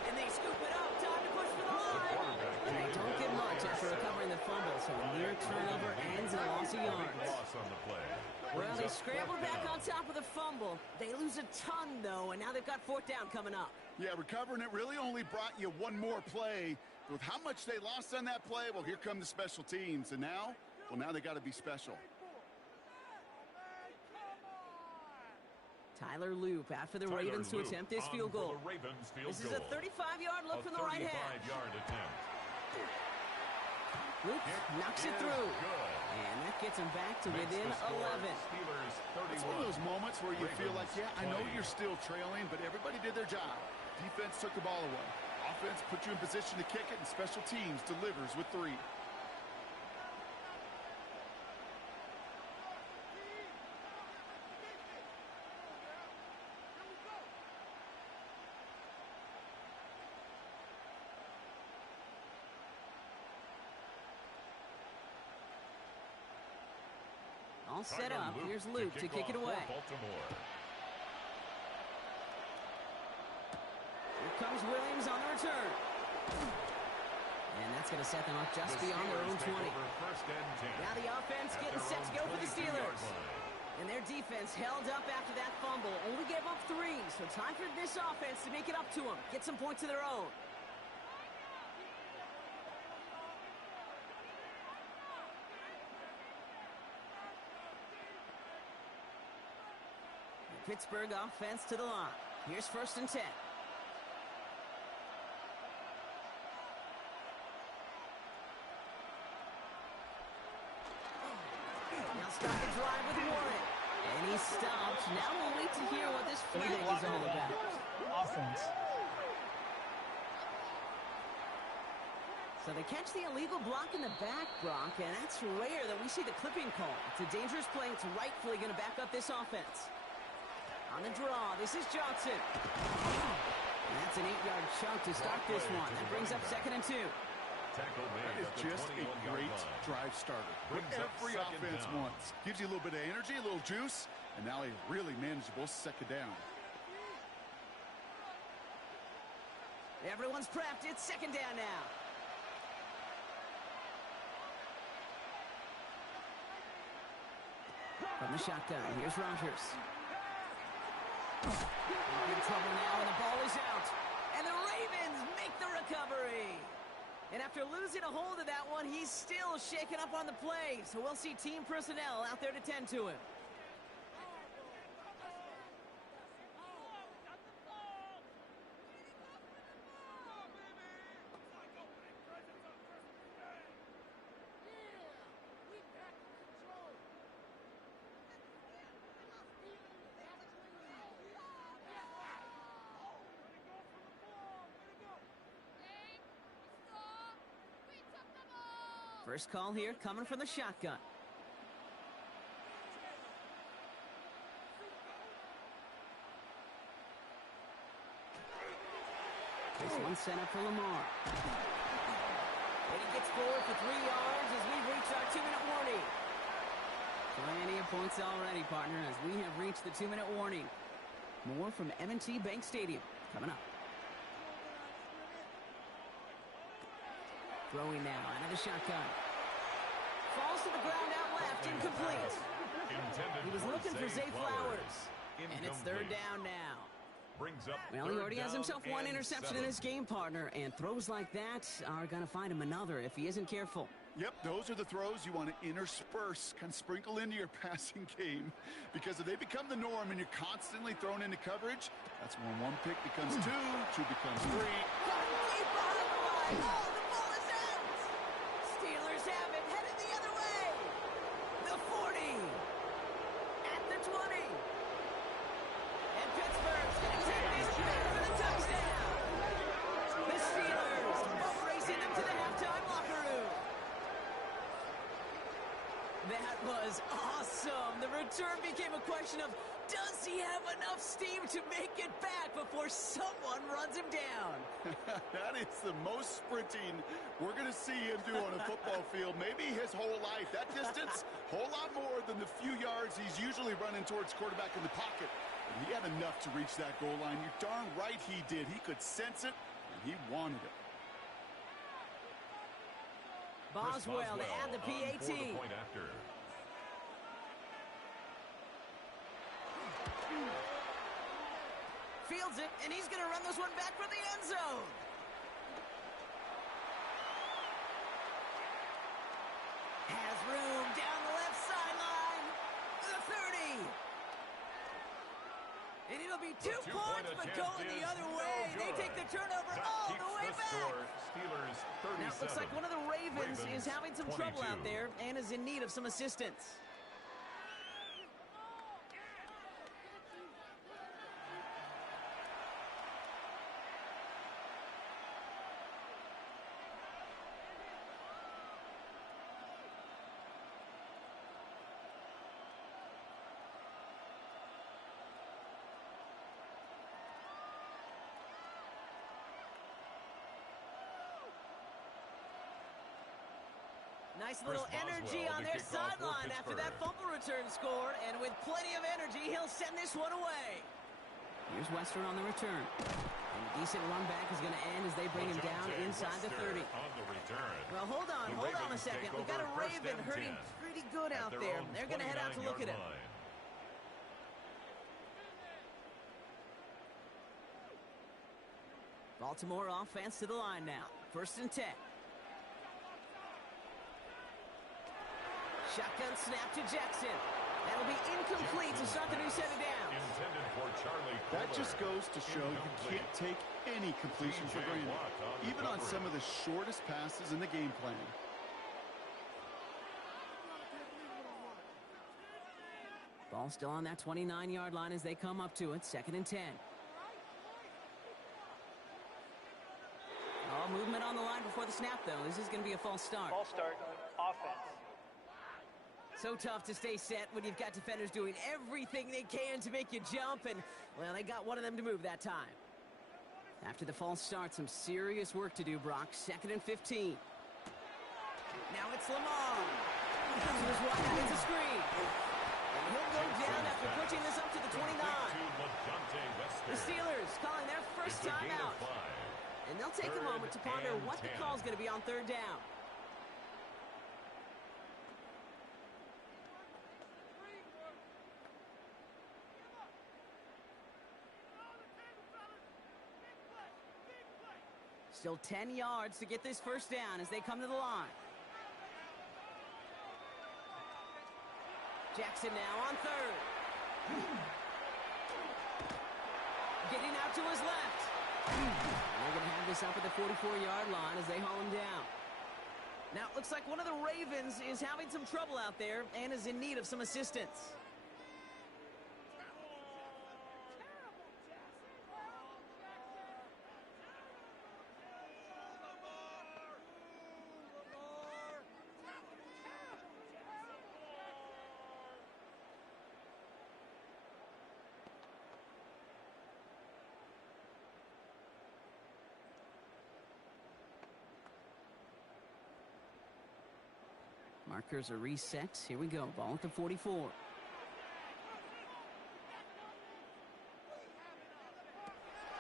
And they scoop it up. Time to push for the line. And they don't get much after recovering the fumble, so a near turnover ends in a loss of yards. Loss on the play. Well, brings they up scrambled fourth back down. on top of the fumble. They lose a ton, though, and now they've got fourth down coming up. Yeah, recovering it really only brought you one more play. With how much they lost on that play, well, here come the special teams. And now, well, now they got to be special. Tyler Loop out for the Ravens to attempt this field goal. This is a 35-yard look from the right hand. 35-yard attempt. Luke knocks it through. And that gets him back to within 11. Steelers 31. It's one of those moments where you feel like, Ravens yeah, I know 20. you're still trailing, but everybody did their job. Defense took the ball away. Offense put you in position to kick it, and special teams delivers with 3. All set up. Here's Luke to kick it away. Baltimore. Here comes Williams on the return. And that's going to set them up just beyond their own 20. First and 10. Now the offense getting set to go for the Steelers. And their defense held up after that fumble. Only gave up 3. So time for this offense to make it up to them. Get some points of their own. Pittsburgh offense to the line. Here's first and 10. Now start the drive with Warren. And he stopped. Now we'll wait to hear what this flag is all about. Offense. So they catch the illegal block in the back, Brock, and that's rare that we see the clipping call. It's a dangerous play. It's rightfully going to back up this offense. On the draw, this is Johnson. And that's an 8-yard chunk to start this one. That brings up second and 2. Tackle made That is at the just a 21-yard great line. drive starter. What Brings up every second offense down. wants. Gives you a little bit of energy, a little juice, and now a really manageable second down. Everyone's prepped. It's second down now. From the shotgun, here's Rodgers. In trouble now, and the ball is out. And the Ravens make the recovery. And after losing a hold of that one, he's still shaking up on the play. So we'll see team personnel out there to tend to him. First call here coming from the shotgun. This one sent up for Lamar. And he gets forward for 3 yards as we reach our 2-minute warning. Plenty of points already, partner, as we have reached the 2-minute warning. More from M&T Bank Stadium coming up. Throwing now out of the shotgun. Falls to the ground out left, incomplete. He was looking for Zay Flowers. And it's third down now. Brings up Well, he already has third himself down one and interception in 7. this game, partner, and throws like that are going to find him another if he isn't careful. Yep, those are the throws you want to intersperse, kind of sprinkle into your passing game. Because if they become the norm and you're constantly thrown into coverage, that's when 1 pick becomes 2, 2 becomes 3. Deep on the line. Oh, the ball is out. Steelers have it, headed the other way. The 40. At the 20. And Pittsburgh's going to take this back for the touchdown. The Steelers both racing them to the halftime locker room. That was awesome. The return became a question of, does he have enough steam to make it back before someone runs him down? That is the most sprinting we're going to see him do on a football field. Maybe his whole life. That distance, whole lot more than the few yards he's usually running towards quarterback in the pocket. And he had enough to reach that goal line. You're darn right he did. He could sense it, and he wanted it. Boswell to add the PAT. On for the point after. fields it, and he's going to run this one back for the end zone. Has room down the left sideline. The 30. And it'll be 2 points, but going the other way. They take the turnover all the way back. Steelers 37. Now, it looks like one of the Ravens is having some 22. trouble out there and is in need of some assistance. Nice little energy on their sideline after that fumble return scored, and with plenty of energy, he'll send this one away. Here's Western on the return. And a decent run back is going to end as they bring him down inside the 30. Well, hold on a second. We've got a Raven hurting pretty good out there. They're going to head out to look at him. Baltimore offense to the line now. 1st and 10. Shotgun snap to Jackson. That'll be incomplete to start the new set of downs. Intended for Charlie Kohler. That just goes to show you can't take any completion for granted, even on some of the shortest passes in the game plan. Ball still on that 29-yard line as they come up to it. 2nd and 10. Oh, movement on the line before the snap, though. This is going to be a false start. False start, offense. So tough to stay set when you've got defenders doing everything they can to make you jump, and, well, they got one of them to move that time. After the false start, some serious work to do, Brock. 2nd and 15. Now it's Lamar. Here's wide out, it's a screen. And he'll go down after pushing this up to the 29. The Steelers calling their first time out. And they'll take a moment to ponder what the call is going to be on 3rd down. Still 10 yards to get this first down as they come to the line. Jackson now on 3rd. Getting out to his left. They're going to have this up at the 44-yard line as they haul him down. Now, it looks like one of the Ravens is having some trouble out there and is in need of some assistance. Markers are reset. Here we go. Ball at the 44.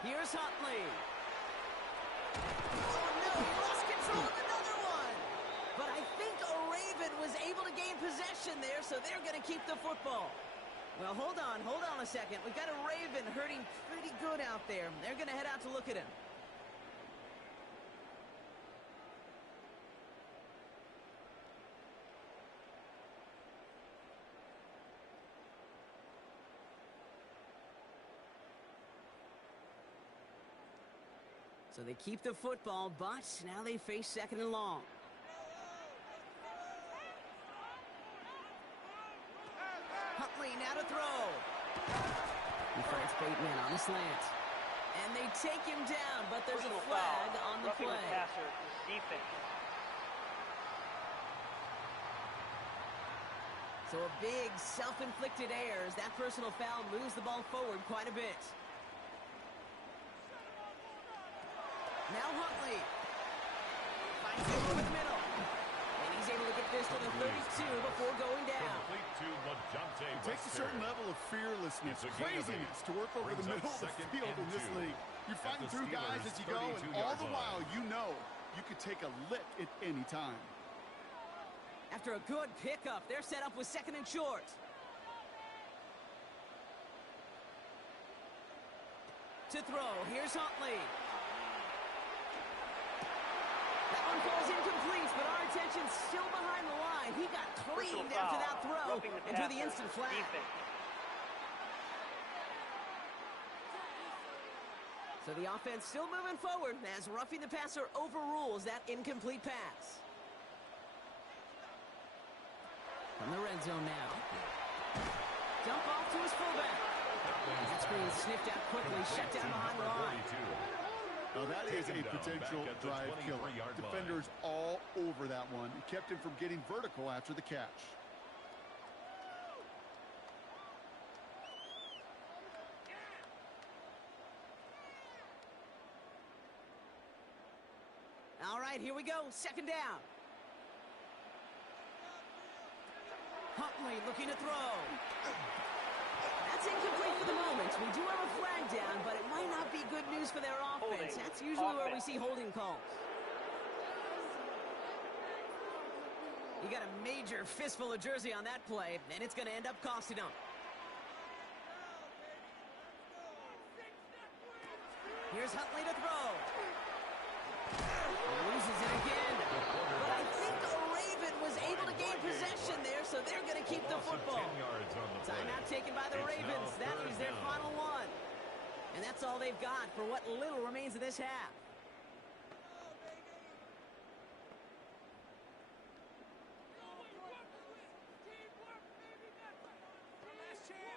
Here's Huntley. Oh, no. He lost control of another one. But I think a Raven was able to gain possession there, so they're going to keep the football. Well, hold on a second. We've got a Raven hurting pretty good out there. They're going to head out to look at him. So they keep the football, but now they face 2nd and long. Huntley now to throw. He finds Bateman on the slant. And they take him down, but there's a flag on the play. The passer, defense. So a big self-inflicted error as that personal foul moves the ball forward quite a bit. Now Huntley finds him over the middle. And he's able to get this to the 32 before going down. It takes a certain level of fearlessness, craziness to work over the middle of the field in this league. You're fighting through guys as you go, and all the while you know you could take a lick at any time. After a good pickup, they're set up with 2nd and short. to throw. Here's Huntley. That one falls incomplete, but our attention's still behind the line. He got cleaned after that throw and drew the instant flag. So the offense still moving forward as roughing the passer overrules that incomplete pass. From the red zone now. Dump off to his fullback. That screen sniffed out quickly, shut down behind the line. Now that is a potential drive killer. Defenders all over that one. It kept him from getting vertical after the catch. All right, here we go. Second down. Huntley looking to throw. That's incomplete for the moment. We do have a flag down, but it might not be good news for their offense. That's usually where we see holding calls. You got a major fistful of jersey on that play, and it's going to end up costing them. Here's Huntley to throw. He loses it again. But I think Raven was able to gain possession there, so they're going to keep the football. Timeout taken by the Ravens. That is their final one. And that's all they've got for what little remains of this half.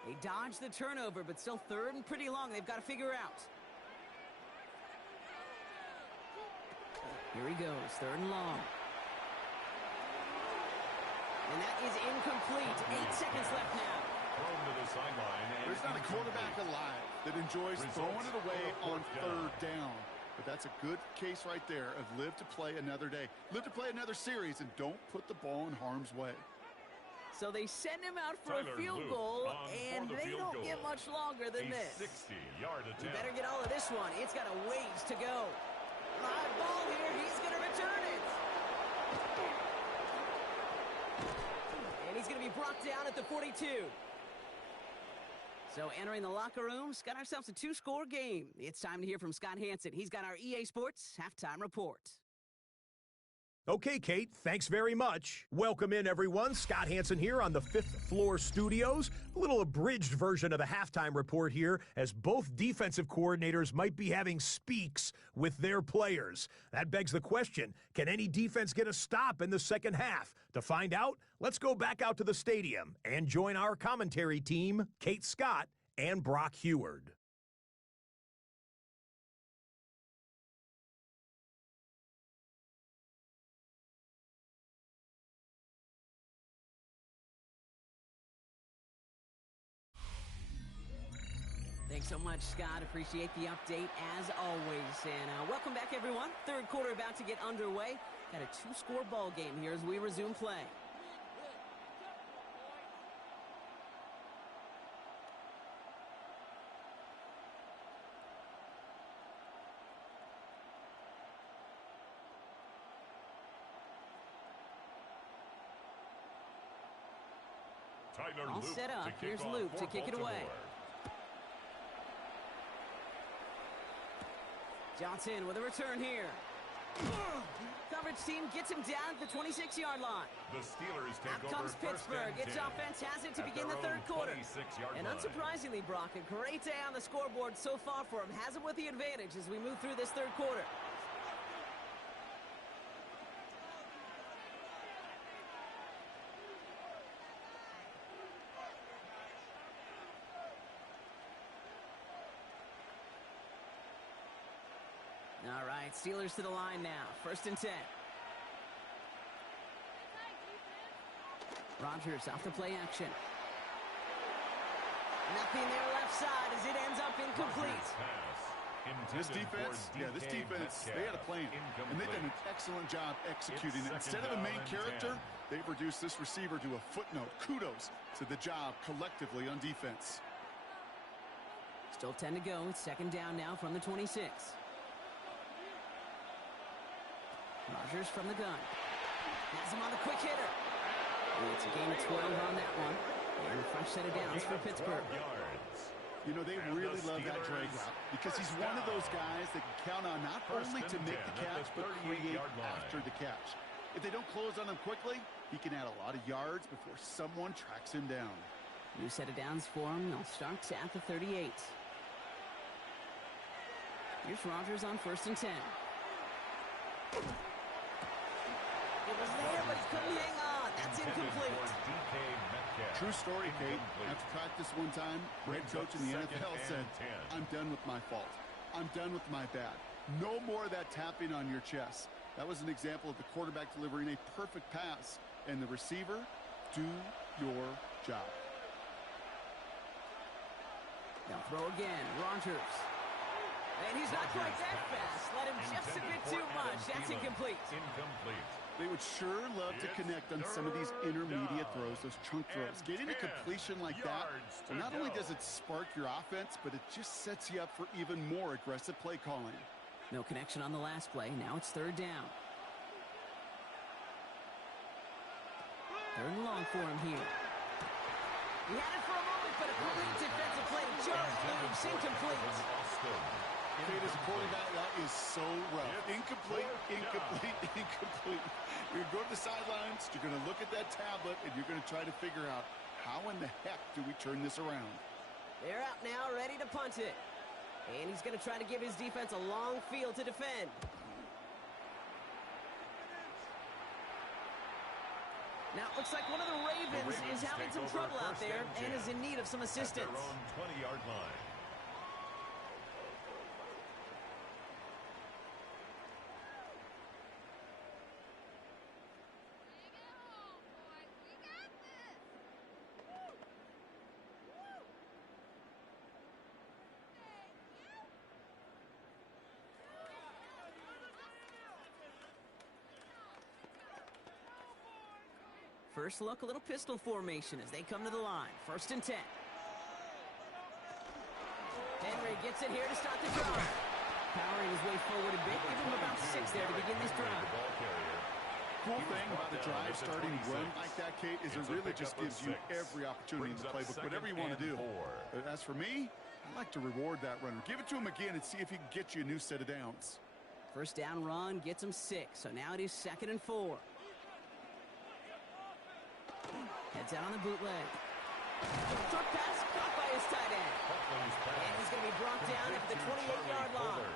They dodged the turnover, but still third and pretty long. They've got to figure out. Here he goes, third and long. And that is incomplete. 8 seconds left now. Thrown to the sideline. There's not a quarterback alive that enjoys throwing it away on third down. But that's a good case right there of live to play another day. Live to play another series and don't put the ball in harm's way. So they send him out for a field goal, and they don't get much longer than this. 60-yard attempt. You better get all of this one. It's got a ways to go. Live ball here. He's going to return it. And he's going to be brought down at the 42. So entering the locker room, got ourselves a 2-score game. It's time to hear from Scott Hansen. He's got our EA Sports halftime report. Okay, Kate, thanks very much. Welcome in, everyone. Scott Hansen here on the 5th floor studios. A little abridged version of the halftime report here, as both defensive coordinators might be having speaks with their players. That begs the question, can any defense get a stop in the second half? To find out, let's go back out to the stadium and join our commentary team, Kate Scott and Brock Heward. Thanks so much, Scott. Appreciate the update as always. And welcome back, everyone. Third quarter about to get underway. Got a 2-score ball game here as we resume play. All set up. Here's Luke to kick it away. Johnson with a return here. Coverage team gets him down at the 26-yard line. The Steelers take Out comes over Pittsburgh. Its offense has it to begin the third quarter. And unsurprisingly, Brock, a great day on the scoreboard so far for him. Has him with the advantage as we move through this third quarter. All right, Steelers to the line now. 1st and 10. Rodgers off the play action. Nothing there left side as it ends up incomplete. This defense, they had a plan, and they've done an excellent job executing it. Instead of a main character, they've reduced this receiver to a footnote. Kudos to the job collectively on defense. Still 10 to go. It's 2nd down now from the 26. Rodgers from the gun. Has him on the quick hitter. It's a gain of 12 on that one. And a fresh set of downs for Pittsburgh. You know, they really love that drag route because he's one of those guys that can count on not only to make the catch, but create after the catch. If they don't close on him quickly, he can add a lot of yards before someone tracks him down. New set of downs for him. They'll start at the 38. Here's Rodgers on 1st and 10. It was there, but he couldn't hang on. That's incomplete. True story, Kate. After practice one time, head coach in the NFL said, I'm done with my fault. I'm done with my bad. No more of that tapping on your chest. That was an example of the quarterback delivering a perfect pass. And the receiver, do your job. Now throw again. Rodgers. And he's not quite that fast. Let him just a bit too much. That's incomplete. They would sure love to connect on some of these intermediate throws, those chunk throws. Getting a completion like that, well, not only does it spark your offense, but it just sets you up for even more aggressive play calling. No connection on the last play. Now it's 3rd down. 3rd and long for him here. He had it for a moment, but a great defensive play. Just loose, incomplete. Kate, as a quarterback, that is so rough. Incomplete, incomplete, incomplete. You're going to go to the sidelines, you're going to look at that tablet, and you're going to try to figure out how in the heck do we turn this around. They're out now, ready to punt it. And he's going to try to give his defense a long field to defend. Now, it looks like one of the Ravens is having some trouble out there and is in need of some assistance. At their own 20-yard line. First look, a little pistol formation as they come to the line. 1st and 10. Henry gets it here to start the drive. Powering his way forward a bit. Give him about 6 there to begin this drive. Cool thing about the drive starting run like that, Kate, is it really just gives you every opportunity in the playbook, whatever you want to do. As for me, I like to reward that runner. Give it to him again and see if he can get you a new set of downs. 1st down run gets him 6. So now it is 2nd and 4. Heads out on the bootleg. Short pass caught by his tight end. And he's going to be brought down at the 28-yard line.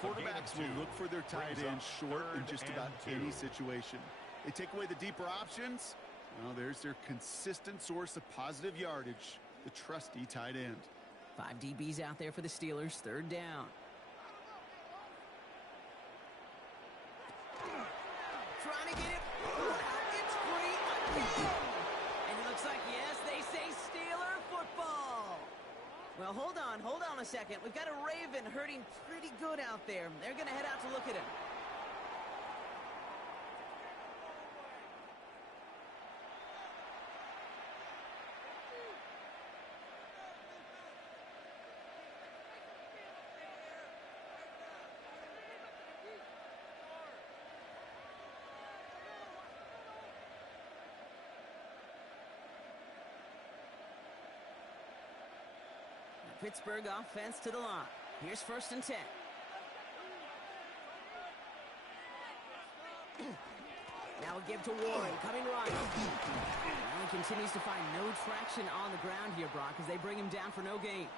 Quarterbacks will look for their tight end short in just about any situation. They take away the deeper options. Well, there's their consistent source of positive yardage, the trusty tight end. 5 DBs out there for the Steelers. 3rd down. Trying to get it. It's free again. And it looks like, yes, they say Steeler football. Well, hold on a second. We've got a Raven hurting pretty good out there. They're going to head out to look at him. Pittsburgh offense to the line. Here's 1st and 10. Now a give to Warren, coming right. Allen continues to find no traction on the ground here, Brock, as they bring him down for no gain.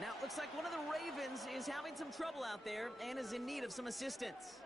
Now it looks like one of the Ravens is having some trouble out there and is in need of some assistance.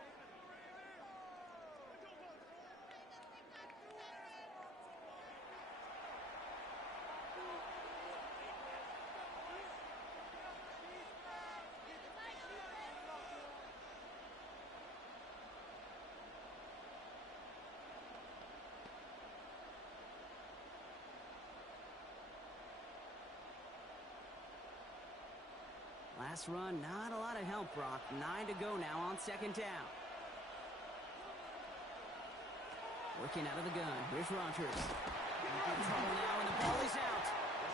Last run, not a lot of help, Brock. 9 to go now on 2nd down. Working out of the gun. Here's Rodgers. In trouble now, and the ball is out.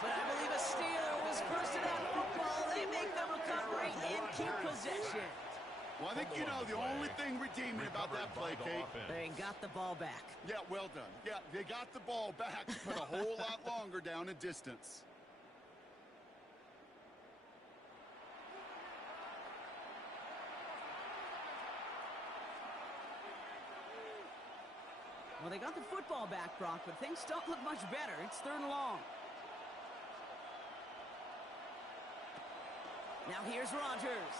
But I believe a Steeler was bursting out football. They make the recovery and keep possession. Well, I think you know the only thing redeeming about that play, Kate. They got the ball back. Yeah, well done. Yeah, they got the ball back, but a whole lot longer down in distance. Well, they got the football back, Brock, but things don't look much better. It's 3rd and long. Now here's Rodgers.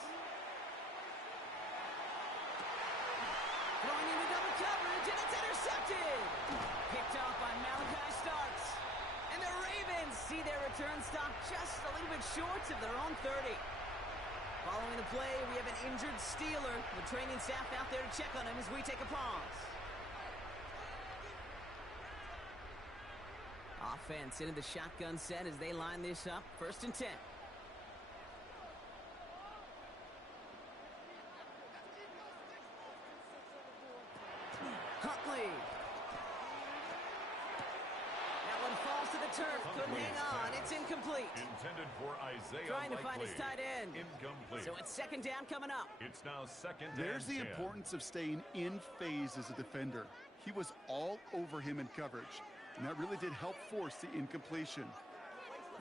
Throwing into double coverage, and it's intercepted. Picked off by Malachi Starks. And the Ravens see their return stop just a little bit short of their own 30. Following the play, we have an injured Steeler. The training staff out there to check on him as we take a pause. Offense into the shotgun set as they line this up. 1st and 10. Huntley. That one falls to the turf. Couldn't hang on. It's incomplete. Intended for Isaiah Trying to find his tight end. Incomplete. So it's 2nd down coming up. It's now 2nd There's and the 10. importance of staying in phase as a defender. He was all over him in coverage, and that really did help force the incompletion.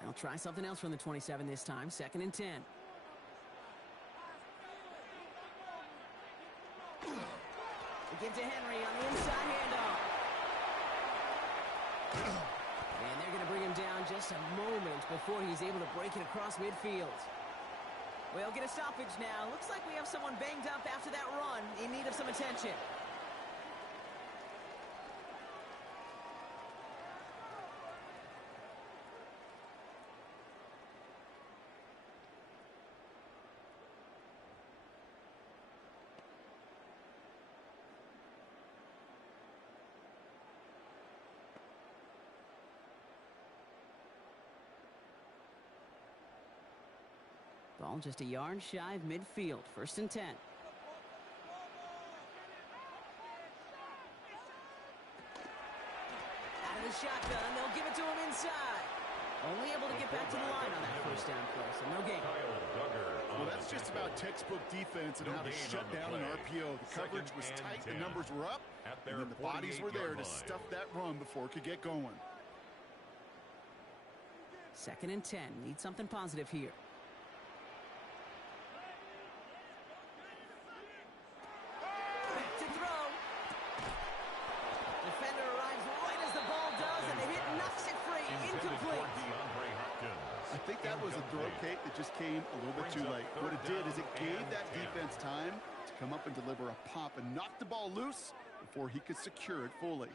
I'll try something else from the 27 this time. 2nd and 10. We give to Henry on the inside handoff. And they're going to bring him down just a moment before he's able to break it across midfield. We'll get a stoppage now. Looks like we have someone banged up after that run in need of some attention. Ball just a yard shy of midfield. 1st and 10. Out of the shotgun, they'll give it to him inside. Only able to get back to the line on that 1st down play, so no gain. Well, that's just about textbook defense and how to shut down an RPO. The coverage was tight, the numbers were up, and then the bodies were there to stuff that run before it could get going. 2nd and 10. Need something positive here. I think that was a throw, Kate, that just came a little bit too late. What it did is it gave that defense time to come up and deliver a pop and knock the ball loose before he could secure it fully.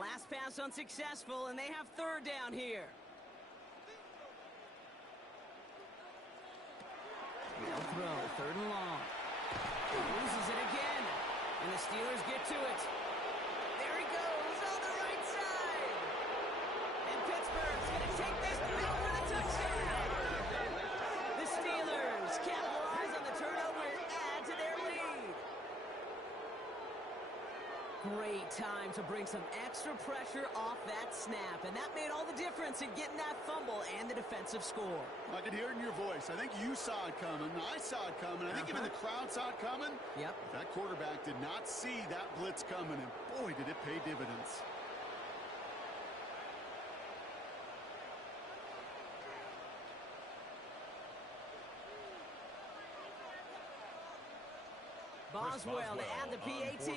Last pass unsuccessful, and they have 3rd down here. They'll throw, 3rd and long. He loses it again, and the Steelers get to it. There he goes on the right side. And Pittsburgh's going to take this one out for the touchdown. The Steelers capitalize on the turnover and add to their lead. Great time to bring some extra pressure off that snap, and that made all the difference in getting that fumble and the defensive score. I could hear it in your voice. I think you saw it coming. I saw it coming. I think even the crowd saw it coming. Yep. That quarterback did not see that blitz coming, and boy, did it pay dividends. Boswell to add the PAT.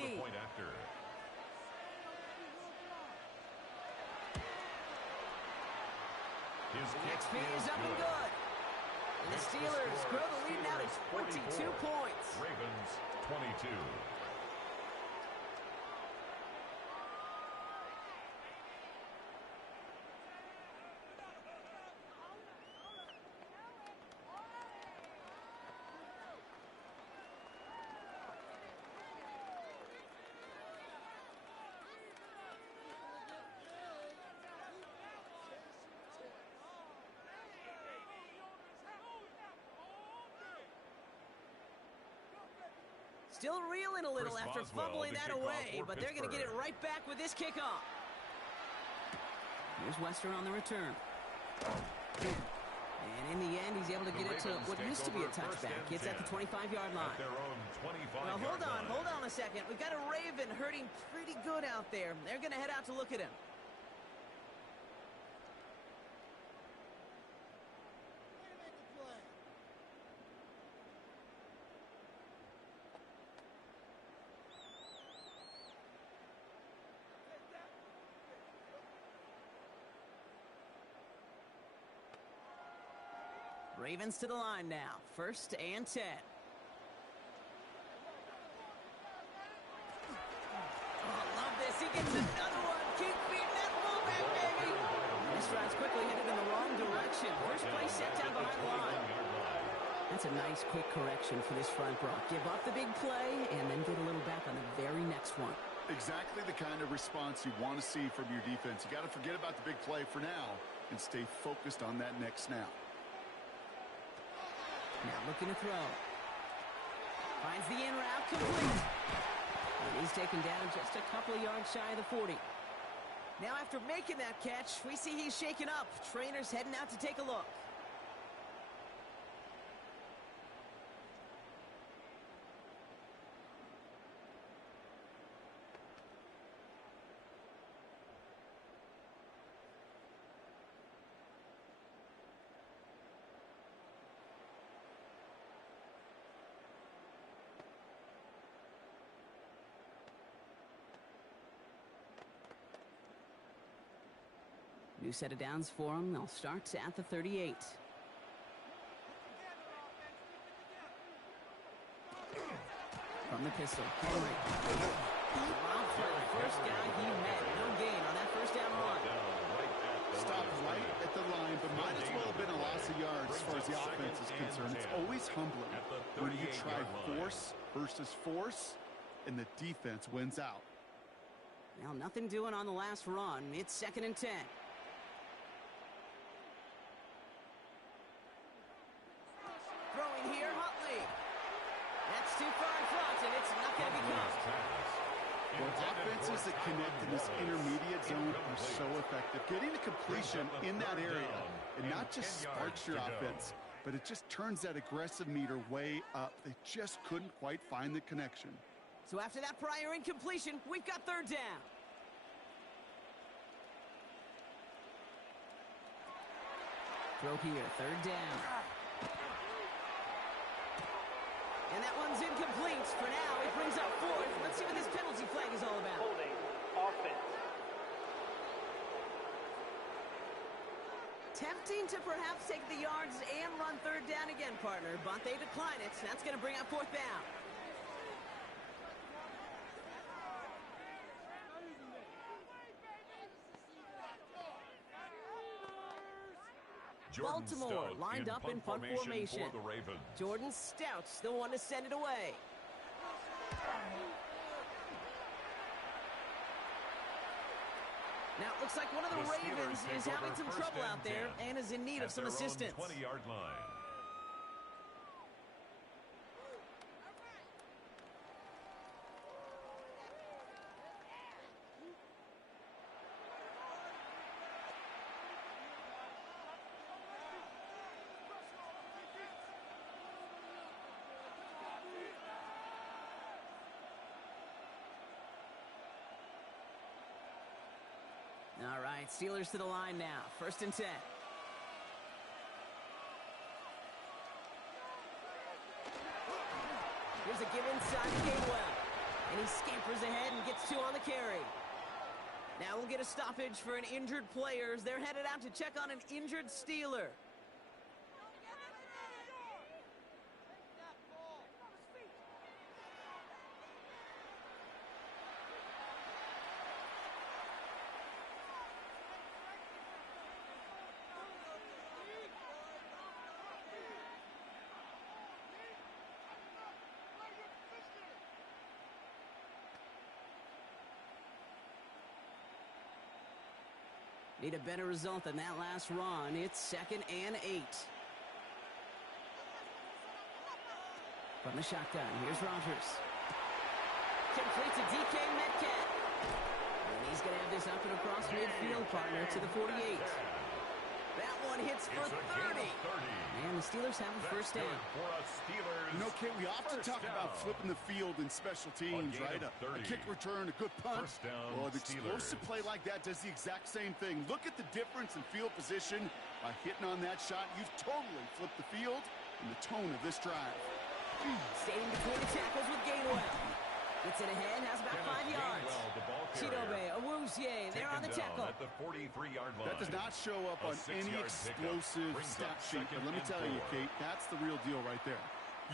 XP is up and good. And the Steelers grow the lead now to 22 points. Ravens 22. Still reeling a little Chris after Boswell, fumbling the that kickoff away, for but they're going to get it right back with this kickoff. Here's Wester on the return. And in the end, he's able to get it to what used to be a touchback. It's at the 25-yard line. At their own 25-yard Well, hold line. on a second. We've got a Raven hurting pretty good out there. They're going to head out to look at him. Ravens to the line now. 1st and 10. Oh, love this. He gets another one. Keep feeding that fullback, baby. This drive's quickly headed in the wrong direction. First play set down behind the line. That's a nice quick correction for this front, Brock. Give up the big play and then get a little back on the very next one. Exactly the kind of response you want to see from your defense. You got to forget about the big play for now and stay focused on that next snap. Now looking to throw. Finds the in route, complete. And he's taken down just a couple of yards shy of the 40. Now after making that catch, we see he's shaken up. Trainer's heading out to take a look. New set of downs for him. They'll start at the 38. From the pistol, Henry. Wow, for the first guy he met. No gain on that first down run. Stopped right at the line, but might as well have been a loss of yards as far as the offense is concerned. It's always humbling when you try force versus force, and the defense wins out. Well, nothing doing on the last run. It's 2nd and 10. Throwing here, Huntley. That's too far in front, and it's not going to be close. Well, offenses that connect in this intermediate zone are so effective. Getting a completion in that area, and not just sparks your offense, but it just turns that aggressive meter way up. They just couldn't quite find the connection. So after that prior incompletion, we've got 3rd down. Throw here, 3rd down. And that one's incomplete. For now, it brings up 4th. Let's see what this penalty flag is all about. Holding. Offense. Tempting to perhaps take the yards and run 3rd down again, partner, but they decline it. That's going to bring up 4th down. Baltimore lined up in punt formation. For the Ravens. Jordan Stout's the one to send it away. Now it looks like one of the Ravens is having some trouble out there and is in need of some assistance. 20-yard line. All right, Steelers to the line now. 1st and 10. Here's a give inside to Gainwell. And he scampers ahead and gets 2 on the carry. Now we'll get a stoppage for an injured player as they're headed out to check on an injured Steeler. Need a better result than that last run. It's 2nd and 8. From the shotgun, here's Rodgers. Complete to DK Metcalf. And he's going to have this up and across midfield, partner, to the 48. That one hits for 30. And the Steelers have a 1st down. You know, Kate, we often talk about flipping the field in special teams, right? A kick return, a good punt. Well, an explosive play like that does the exact same thing. Look at the difference in field position. By hitting on that shot, you've totally flipped the field and the tone of this drive. Staying between the tackles with Gainwell. Gets it ahead, has about 5 yards. Chidobe Awuzie, they're on the tackle. At the 43-yard line. That does not show up on any explosive stat sheet, but let me tell you, Kate, that's the real deal right there.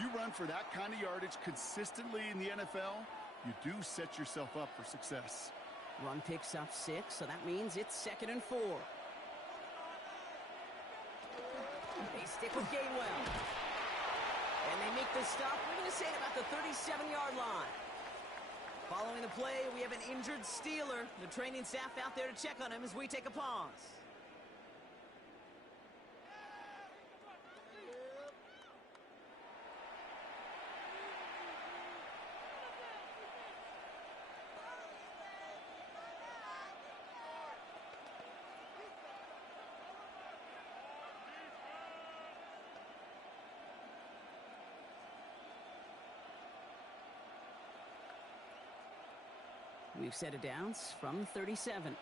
You run for that kind of yardage consistently in the NFL, you do set yourself up for success. Run picks up 6, so that means it's 2nd and 4. They stick with Gainwell. And they make the stop, we're going to say at about the 37-yard line. Following the play, we have an injured Steeler. The training staff out there to check on him as we take a pause. We've set it down from 37.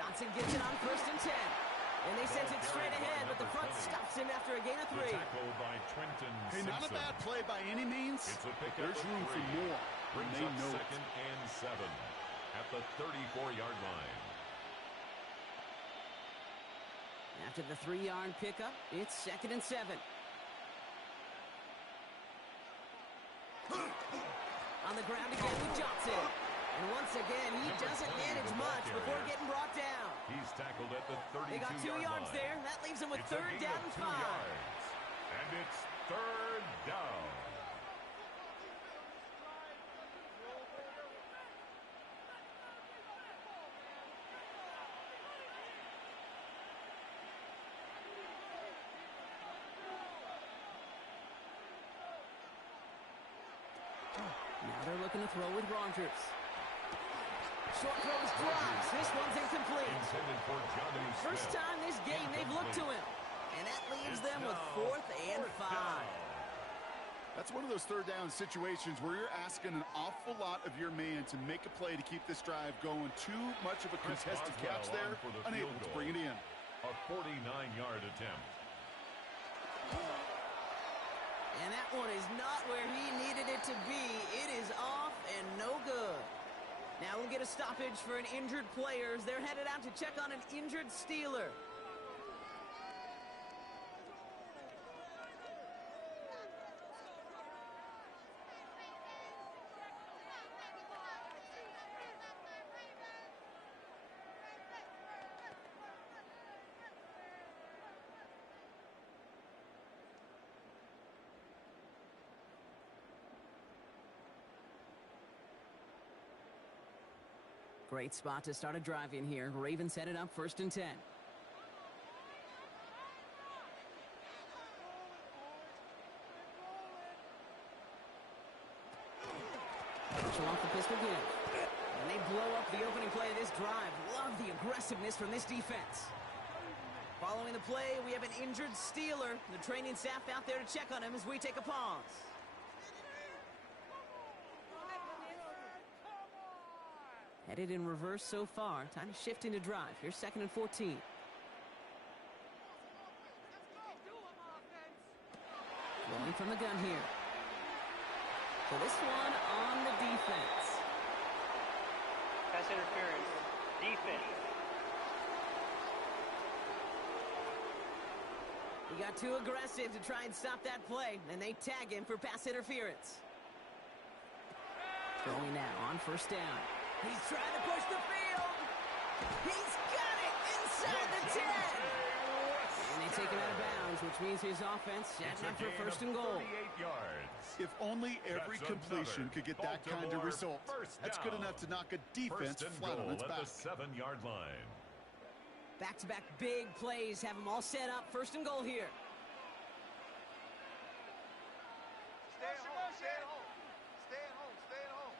Johnson gets it on 1st and 10. And they sent it straight ahead, but the front stops him after a gain of 3. Tackle by Trenton Hey, not a Simpson. bad play by any means. It's a pickup There's of room for 3. more. Brings They up know it. 2nd and 7 at the 34-yard line. After the 3-yard pickup, it's 2nd and 7. On the ground again with Johnson. And once again, he doesn't manage much before getting brought down. He's tackled at the 32-yard line. They got 2 yards there. That leaves him with It's a 3rd gain down of and 2 5. yards. And it's 3rd down. Now they're looking to throw with Rogers. Short throws drops. This one's incomplete. Intended for Johnny Smith. First time this game they've looked to him. And that leaves them with 4th and 5. That's one of those 3rd down situations where you're asking an awful lot of your man to make a play to keep this drive going. Too much of a contested catch there, unable to bring it in. A 49-yard attempt. And that one is not where he needed it to be. It is off and no good. Now we'll get a stoppage for an injured player as they're headed out to check on an injured Steeler. Great spot to start a drive in here. Ravens set it up 1st and 10. Pressure off the pistol give. And they blow up the opening play of this drive. Love the aggressiveness from this defense. Following the play, we have an injured Steeler. The training staff out there to check on him as we take a pause. Headed in reverse so far. Time to shift into drive. Here's 2nd and 14. Rolling from the gun here. So this one on the defense. Pass interference. Defense. He got too aggressive to try and stop that play, and they tag him for pass interference. Throwing now on 1st down. He's trying to push the field. He's got it inside the 10. And they take him out of bounds, which means his offense set up for 1st and goal. 38 yards. If only every completion could get that kind of result. That's good enough to knock a defense flat on its back. At the 7-yard line. Back-to-back big plays have them all set up. 1st and goal here. Stay at home. Stay at home. Stay at home. Stay at home.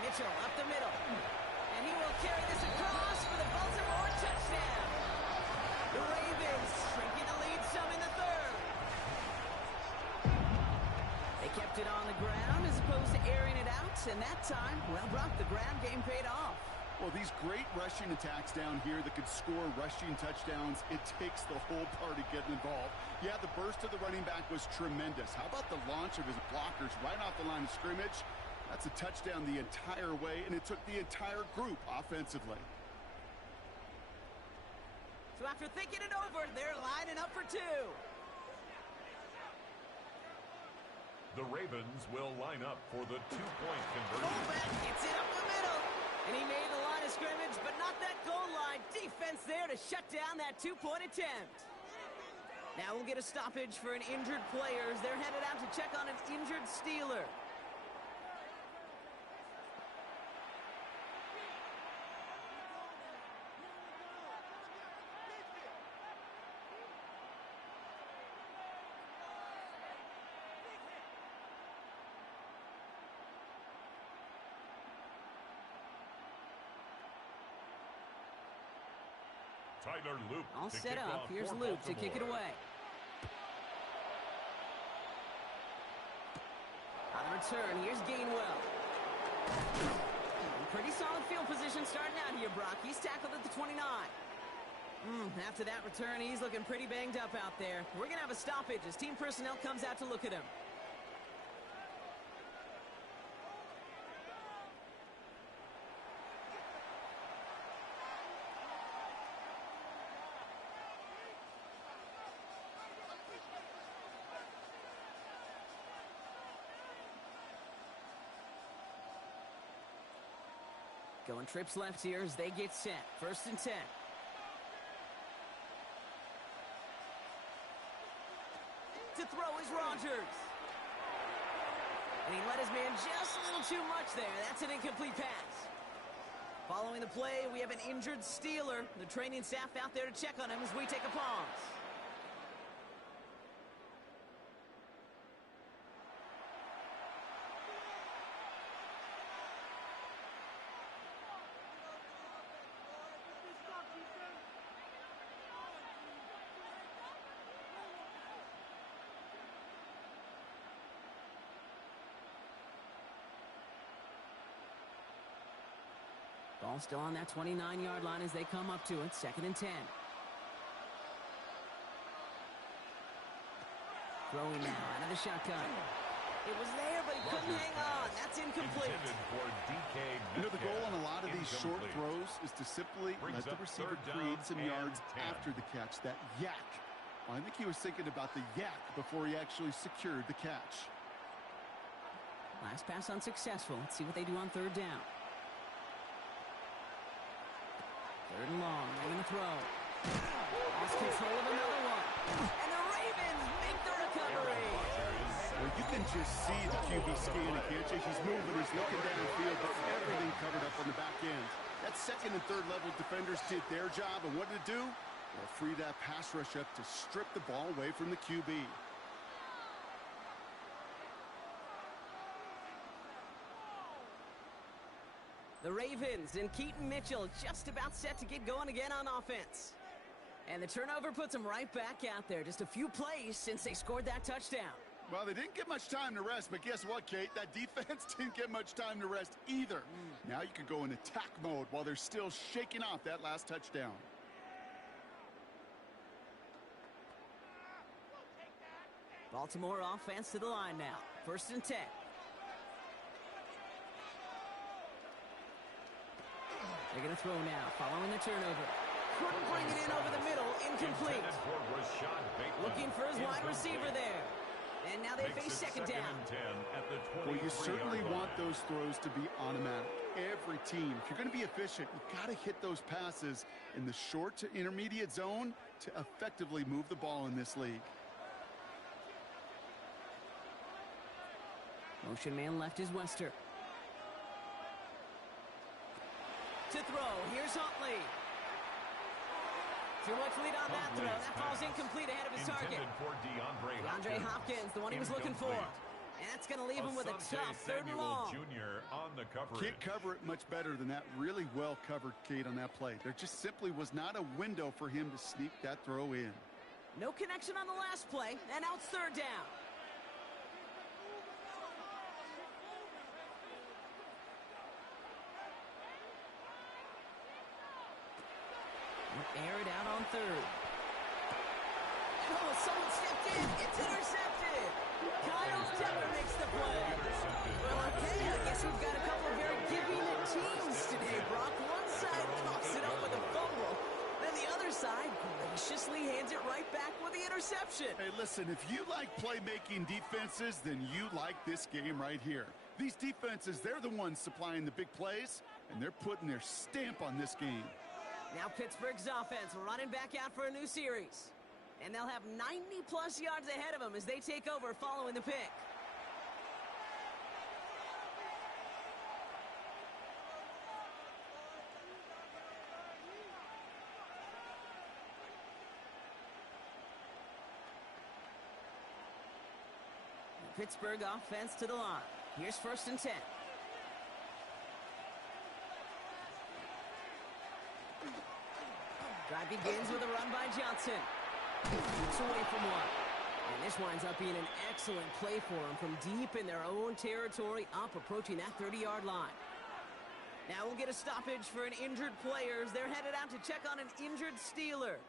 Mitchell up the middle. And he will carry this across for the Baltimore touchdown. The Ravens shrinking the lead some in the 3rd. They kept it on the ground as opposed to airing it out. And that time, well, Brock, the ground game paid off. Well, these great rushing attacks down here that could score rushing touchdowns, it takes the whole party getting involved. Yeah, the burst of the running back was tremendous. How about the launch of his blockers right off the line of scrimmage? That's a touchdown the entire way, and it took the entire group offensively. So after thinking it over, they're lining up for two. The Ravens will line up for the two-point conversion. Fullback gets it up the middle. And he made the line of scrimmage, but not that goal line. Defense there to shut down that two-point attempt. Now we'll get a stoppage for an injured player as they're headed out to check on an injured Steeler. Tyler Luke All to set kick up. off Here's for Luke to Baltimore. kick it away. On the return, here's Gainwell. Pretty solid field position starting out here, Brock. He's tackled at the 29. After that return, he's looking pretty banged up out there. We're going to have a stoppage as team personnel comes out to look at him. Going trips left here as they get set. 1st and 10. To throw is Rodgers. And he let his man just a little too much there. That's an incomplete pass. Following the play, we have an injured Steeler. The training staff out there to check on him as we take a pause. Ball still on that 29-yard line as they come up to it. 2nd and 10. Throwing now out of the shotgun. It was there, but he couldn't hang on. That's incomplete. Intended for DK You know, the goal on a lot of these short Incomplete. throws is to simply Brings let the up receiver 3rd down create some and yards 10. after the catch, that yak. Well, I think he was thinking about the yak before he actually secured the catch. Last pass unsuccessful. Let's see what they do on 3rd down. 3rd and long. They're going to throw. Lost control of another one. And the Ravens make the recovery. Well, you can just see the QB scanning, can't you? He's moving, he's looking downfield, but everything covered up on the back end. That 2nd and 3rd level defenders did their job, and what did it do? Well, free that pass rush up to strip the ball away from the QB. The Ravens and Keaton Mitchell just about set to get going again on offense. And the turnover puts them right back out there. Just a few plays since they scored that touchdown. Well, they didn't get much time to rest, but guess what, Kate? That defense didn't get much time to rest either. Now you can go in attack mode while they're still shaking off that last touchdown. Baltimore offense to the line now. 1st and 10. They're going to throw now, following the turnover. Couldn't bring it in over the middle, incomplete. Intended for Rashad Bateman. Looking for his wide receiver Incomplete. there. And now they face Makes it 2nd down. and 10 at the 23-yard Well, you certainly line. want those throws to be automatic. Every team, if you're going to be efficient, you've got to hit those passes in the short to intermediate zone to effectively move the ball in this league. Motion man left is Wester. To throw, here's Huntley. Too much lead on that throw. Huntley's That ball's pass. incomplete ahead of his target. Intended for DeAndre Hopkins, the one he was looking for. Incomplete. And that's going to leave him with a Asante tough 3rd and Samuel long. Jr. on the coverage. Can't cover it much better than that. Really well covered, Kate, on that play. There just simply was not a window for him to sneak that throw in. No connection on the last play, and now it's 3rd down. air it out on third. Oh, someone stepped in. It's intercepted. Kyle Tepper makes the play. Well, okay, I guess we've got a couple of very giving teams today, Brock. One side coughs it up with a fumble. Then the other side graciously hands it right back with the interception. Hey, listen, if you like playmaking defenses, then you like this game right here. These defenses, they're the ones supplying the big plays, and they're putting their stamp on this game. Now Pittsburgh's offense running back out for a new series. And they'll have 90-plus yards ahead of them as they take over following the pick. The Pittsburgh offense to the line. Here's 1st and 10. Drive begins with a run by Johnson. Gets away from one. And this winds up being an excellent play for them from deep in their own territory, up approaching that 30-yard line. Now we'll get a stoppage for an injured player as they're headed out to check on an injured Steeler.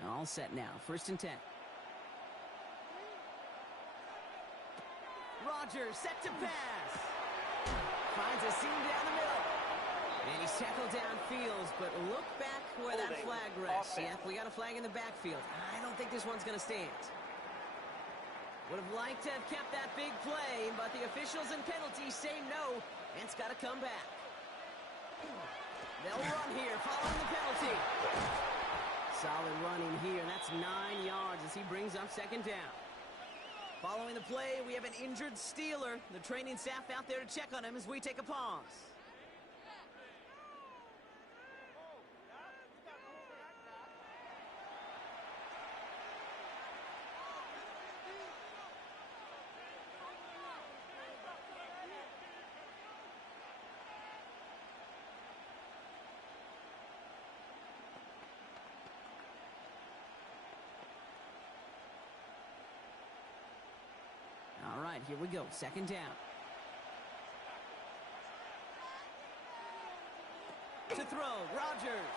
All set now. 1st and 10. Rodgers set to pass. Finds a seam down the middle. And he's tackled downfield, but look back where that flag rests. Yeah, we got a flag in the backfield. I don't think this one's going to stand. Would have liked to have kept that big play, but the officials and penalties say no, and it's got to come back. They'll run here following the penalty. Solid running here, and that's 9 yards as he brings up 2nd down. Following the play, we have an injured Steeler. The training staff out there to check on him as we take a pause. All right, here we go. 2nd down. To throw, Rodgers.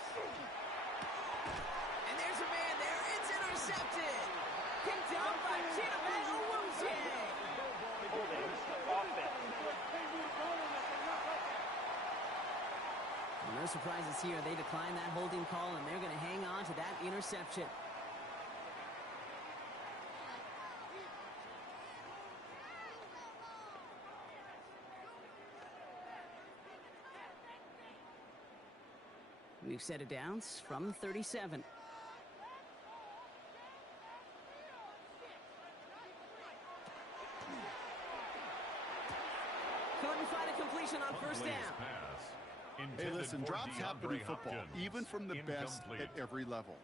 And there's a man there. It's intercepted. Picked up by Chidobe Awuzie. No surprises here. They decline that holding call, and they're going to hang on to that interception. We've set it down from 37. Couldn't find a completion on 1st down. Hey, listen, drops happen in football, even from the best at every level.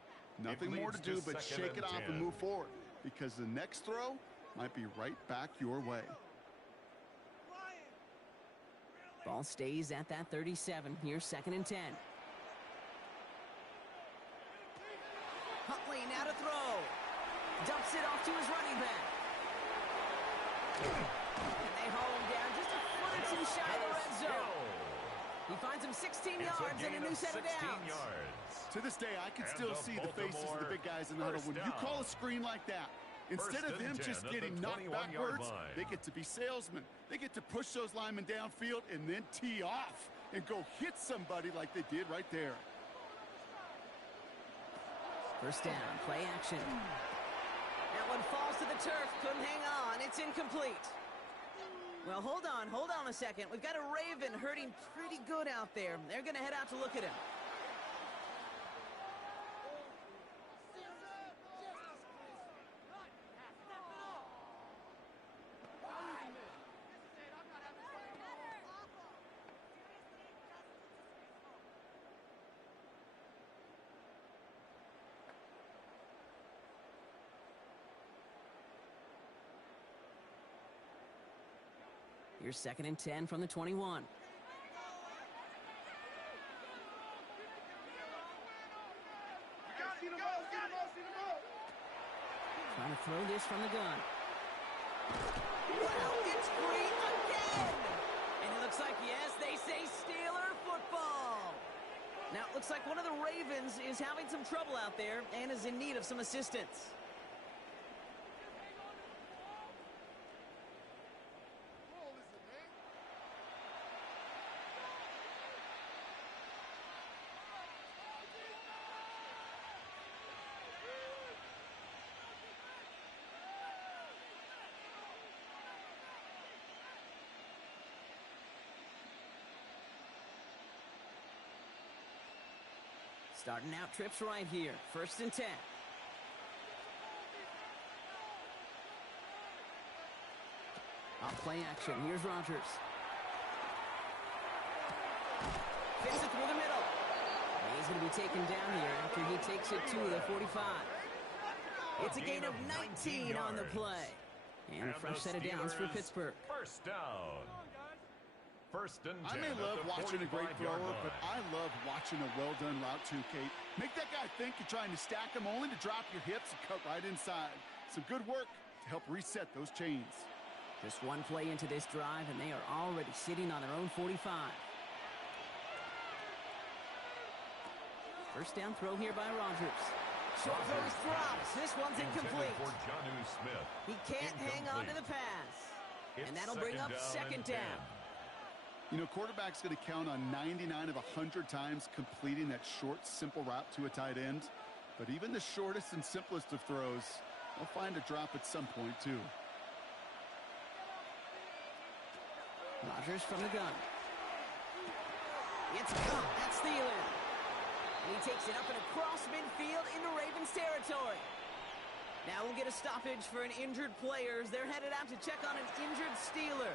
Nothing more to do but shake it off and move forward, because the next throw might be right back your way. Ball stays at that 37. Here's 2nd and 10. Huntley now to throw. Dumps it off to his running back. And they haul him down just a foot or two shy of the red zone. He finds him 16 yards and a new set of downs. To this day, I can still see the faces of the big guys in the huddle. When you call a screen like that, instead of them just getting knocked backwards, they get to be salesmen. They get to push those linemen downfield and then tee off and go hit somebody like they did right there. 1st down, play action. That one falls to the turf, couldn't hang on, it's incomplete. Well, hold on a second. We've got a Raven hurting pretty good out there. They're going to head out to look at him. Here's 2nd and 10 from the 21. Trying to throw this from the gun. Wow, it's free again! And it looks like, yes, they say Steeler football. Now, it looks like one of the Ravens is having some trouble out there and is in need of some assistance. Starting out trips right here. 1st and 10. Off play action. Here's Rodgers. Fits it through the middle. He's going to be taken down here after he takes it to the 45. It's a gain of 19 on the play. And a fresh set of downs for Pittsburgh. First down. 1st and 10. I may love watching a great thrower, but I love watching a well-done route too, Kate. Make that guy think you're trying to stack him only to drop your hips and cut right inside. Some good work to help reset those chains. Just one play into this drive, and they are already sitting on their own 45. First down throw here by Rodgers. Short throw is dropped. This one's incomplete. For Jonnu Smith. He can't hang on to the pass. And that'll bring up 2nd down. You know, quarterback's going to count on 99 of 100 times completing that short, simple route to a tight end. But even the shortest and simplest of throws, they'll find a drop at some point, too. Rodgers from the gun. It's caught. That's Thielen. And he takes it up and across midfield into Ravens territory. Now we'll get a stoppage for an injured player as they're headed out to check on an injured Steeler.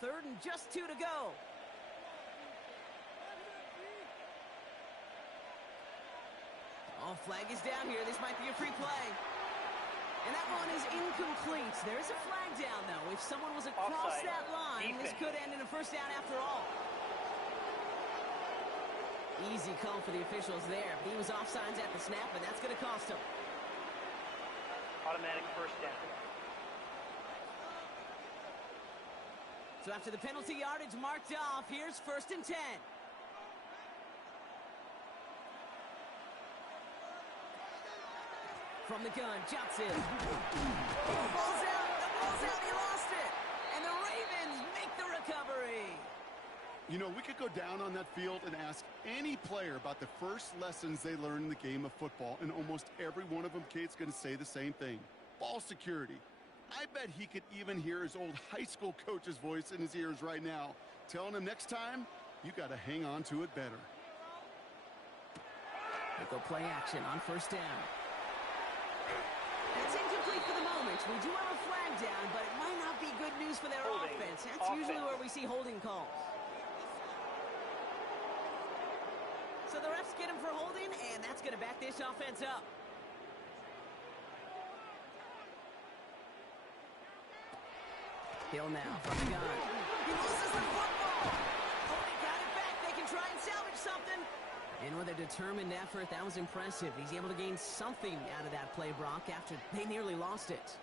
Third and just 2 to go. Oh, flag is down here. This might be a free play. And that one is incomplete. There is a flag down, though. If someone was across that line, this could end in a first down after all. Easy call for the officials there. He was offsides at the snap, and that's going to cost him. Automatic first down. So after the penalty yardage marked off, here's 1st and 10. From the gun, Johnson. Ball's out. The ball's out. He lost it. And the Ravens make the recovery. You know, we could go down on that field and ask any player about the first lessons they learned in the game of football, and almost every one of them, Kate's going to say the same thing. Ball security. I bet he could even hear his old high school coach's voice in his ears right now, telling him next time, you got to hang on to it better. They go play action on 1st down. It's incomplete for the moment. We do have a flag down, but it might not be good news for their offense. That's usually where we see holding calls. So the refs get him for holding, and that's going to back this offense up. Hill now from the gun. He loses the football. Oh, they got it back. They can try and salvage something. And with a determined effort, that was impressive. He's able to gain something out of that play, Brock, after they nearly lost it.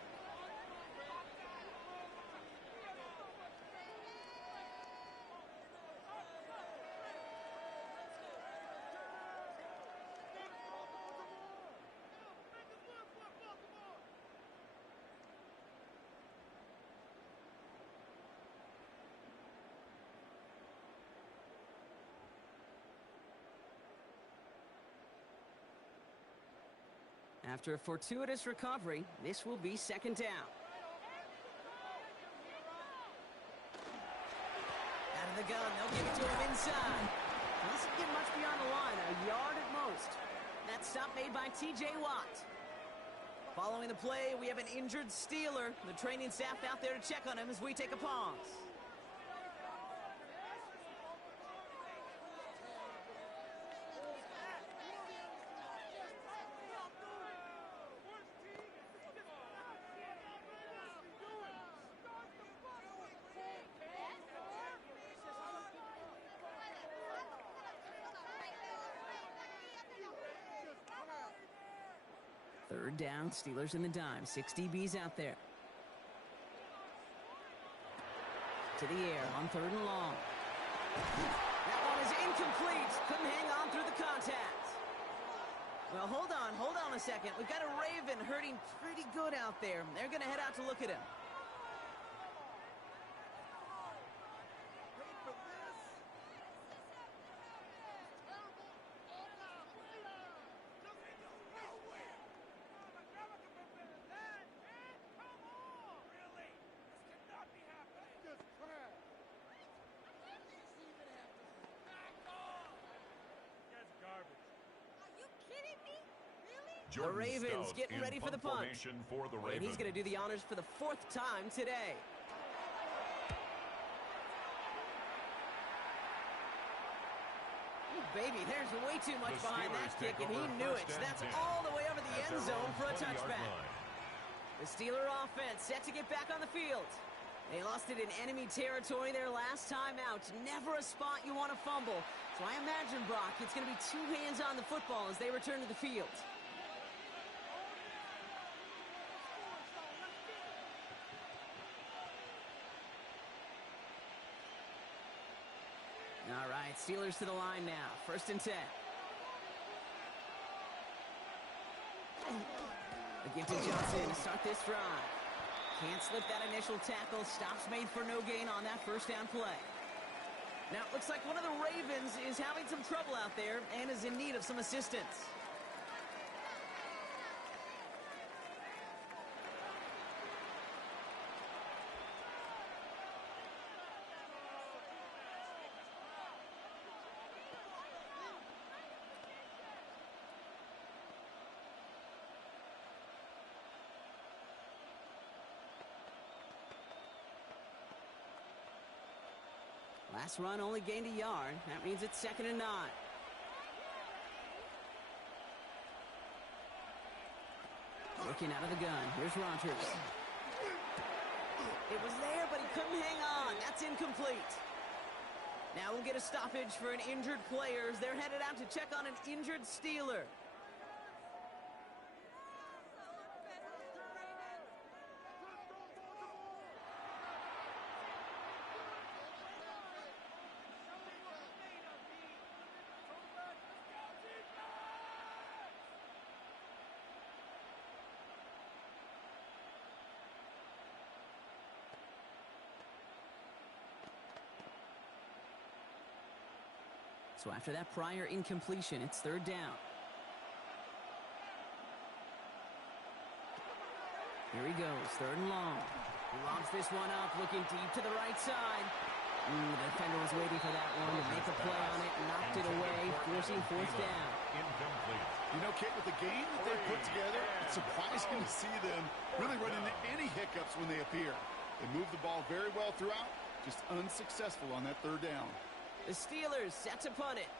After a fortuitous recovery, this will be 2nd down. Out of the gun, they'll give it to him inside. Doesn't get much beyond the line, a yard at most. That stop made by T.J. Watt. Following the play, we have an injured Steeler. The training staff out there to check on him as we take a pause. Third down, Steelers in the dime. 6 DBs out there. To the air on 3rd and long. That one is incomplete. Couldn't hang on through the contact. Well, hold on a second. We've got a Raven hurting pretty good out there. They're going to head out to look at him. Jordan The Ravens Stout getting in ready for the punt. For the And he's going to do the honors for the 4th time today. Ooh, baby, there's way too much behind that kick, and he knew it. That's all the way over the end zone for a touchback. The Steeler offense set to get back on the field. They lost it in enemy territory their last time out. Never a spot you want to fumble. So I imagine, Brock, it's going to be 2 hands on the football as they return to the field. All right, Steelers to the line now. 1st and 10. Again to Johnson to start this drive. Can't slip that initial tackle. Stops made for no gain on that 1st down play. Now, it looks like one of the Ravens is having some trouble out there and is in need of some assistance. Last run only gained a yard. That means it's 2nd and 9. Looking out of the gun. Here's Rodgers. It was there, but he couldn't hang on. That's incomplete. Now we'll get a stoppage for an injured player. They're headed out to check on an injured Steeler. So after that prior incompletion, it's 3rd down. Here he goes, 3rd and long. He lobs this one up, looking deep to the right side. The defender was waiting for that one to make a play on it, knocked it away, forcing 4th down. Incomplete. You know, Kate, with the game that they've put together, it's surprising to see them really run into any hiccups when they appear. They move the ball very well throughout, just unsuccessful on that 3rd down. The Steelers set to punt it.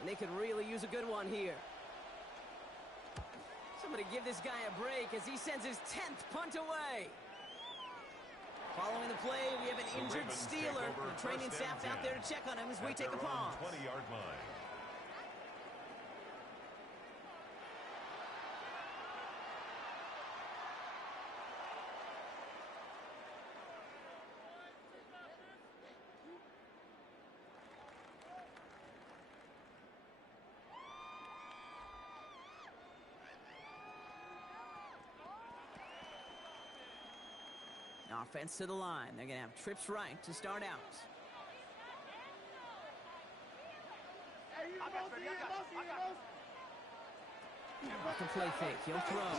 And they could really use a good one here. Somebody give this guy a break as he sends his 10th punt away. Following the play, we have an injured Steeler. The training staff out there to check on him as we take a pause. 20-yard line. Offense to the line. They're going to have trips right to start out. Off the play fake. He'll throw.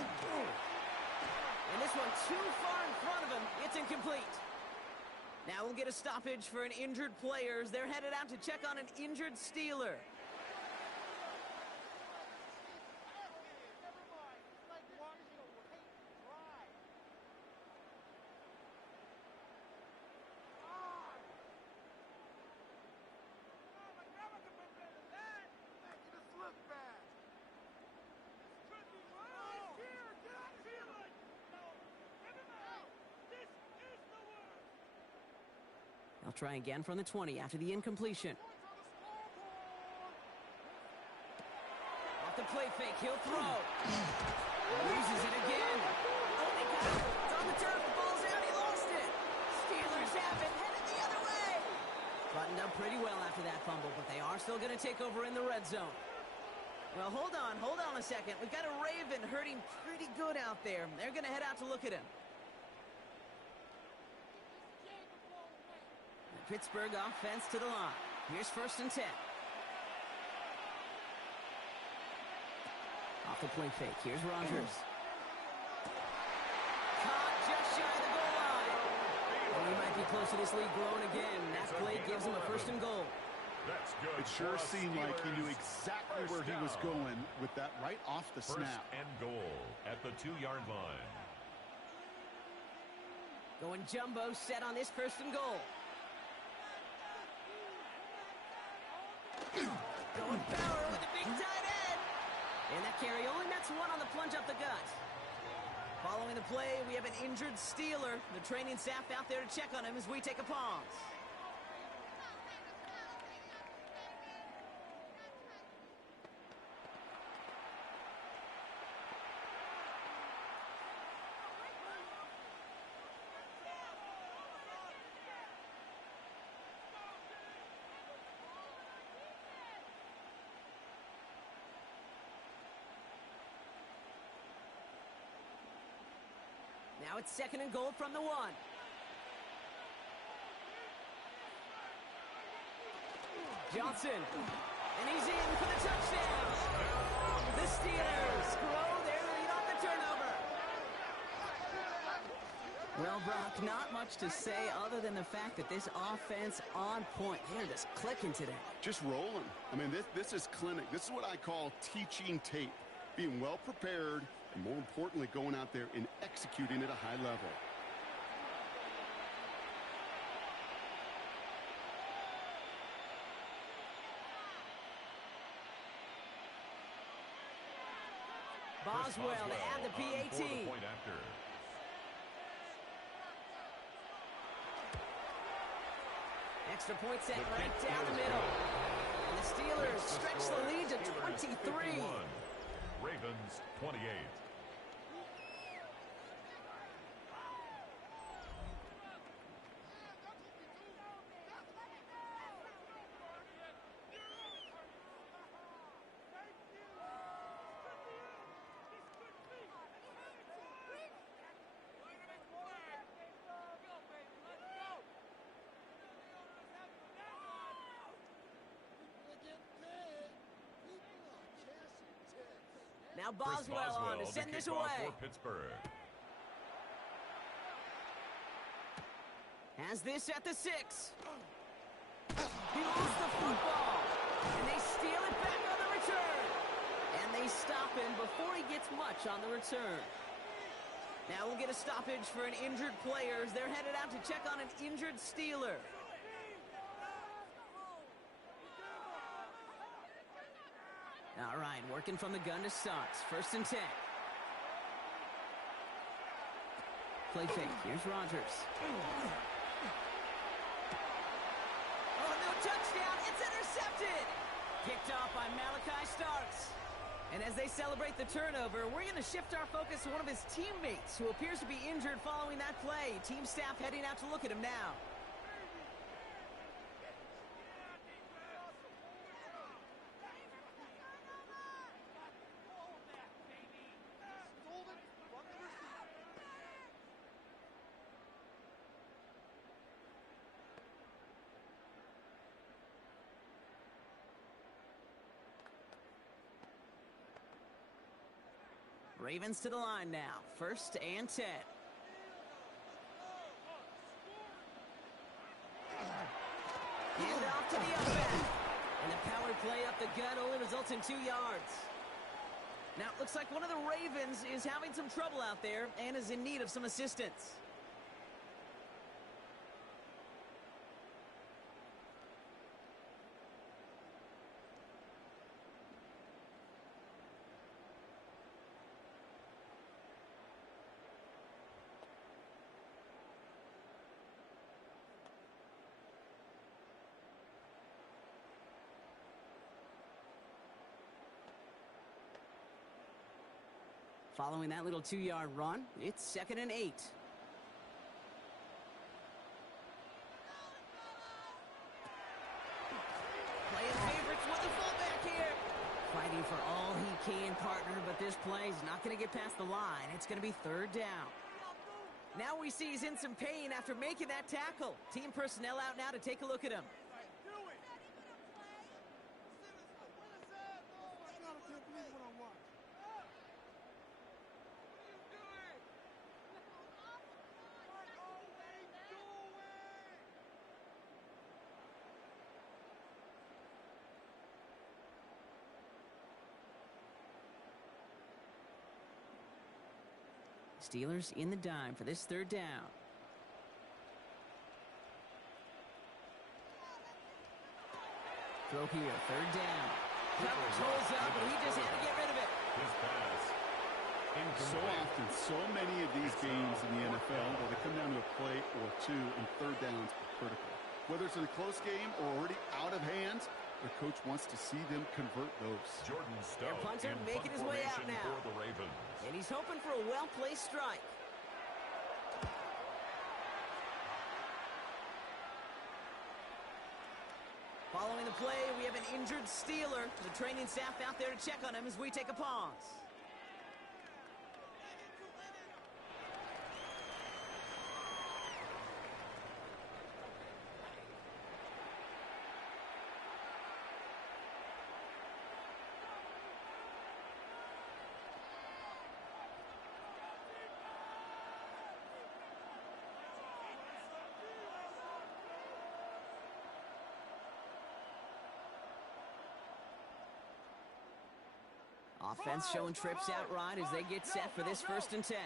And this one too far in front of him. It's incomplete. Now we'll get a stoppage for an injured player. They're headed out to check on an injured Steeler. They'll try again from the 20 after the incompletion. Off the play fake, he'll throw. Loses it again. Oh, they got it. It's on the turf. The ball's out. He lost it. Steelers have it. Headed the other way. Buttoned up pretty well after that fumble, but they are still going to take over in the red zone. Well, hold on a second. We've got a Raven hurting pretty good out there. They're going to head out to look at him. Pittsburgh offense to the line. Here's 1st and 10. Off the play fake. Here's Rodgers. Caught just shy of the goal line. And he might be close to this league growing again. That play gives him a 1st and goal. That's good. It sure seemed like he knew exactly where he was going with that right off the snap. 1st and goal at the 2-yard line. Going jumbo set on this 1st and goal. Going power with the big tight end. And that carry only nets one on the plunge up the gut. Following the play, we have an injured Steeler. The training staff out there to check on him as we take a pause. Now it's 2nd and goal from the 1. Johnson. And he's in for the touchdown. The Steelers grow their lead on the turnover. Well, Brock, not much to say other than the fact that this offense on point. They're just clicking today. Just rolling. I mean, this is clinic. This is what I call teaching tape. Being well prepared, and more importantly, going out there and executing at a high level. Boswell to add the PAT. For the point after. Extra point set right down the middle. And the Steelers stretch the lead to 23. Ravens 28. Now Boswell on to send this away. For Pittsburgh. Has this at the 6. He lost the football. And they steal it back on the return. And they stop him before he gets much on the return. Now we'll get a stoppage for an injured player as they're headed out to check on an injured Steeler. All right, working from the gun to start. 1st and 10. Play fake. Here's Rodgers. Oh, no touchdown. It's intercepted. Kicked off by Malachi Starks. And as they celebrate the turnover, we're going to shift our focus to one of his teammates who appears to be injured following that play. Team staff heading out to look at him now. Ravens to the line now. 1st and 10. play up the gut only results in 2 yards. Now, it looks like one of the Ravens is having some trouble out there and is in need of some assistance. Following that little 2-yard run, it's 2nd and 8. Playing favorites with the fullback here. Fighting for all he can, partner, but this play is not going to get past the line. It's going to be 3rd down. Now we see he's in some pain after making that tackle. Team personnel out now to take a look at him. Steelers in the dime for this 3rd down. Throw here, 3rd down. Coverage holds up, but he just had to get rid of it. His pass. So often, so many of these games in the NFL where they come down to a play or two and 3rd downs are critical. Whether it's in a close game or already out of hand, the coach wants to see them convert those. Jordan Stowe Their punter making his way out now. For the Ravens. And he's hoping for a well-placed strike. Following the play, we have an injured Steeler. The training staff out there to check on him as we take a pause. Offense showing trips out right as they get set for this 1st and 10.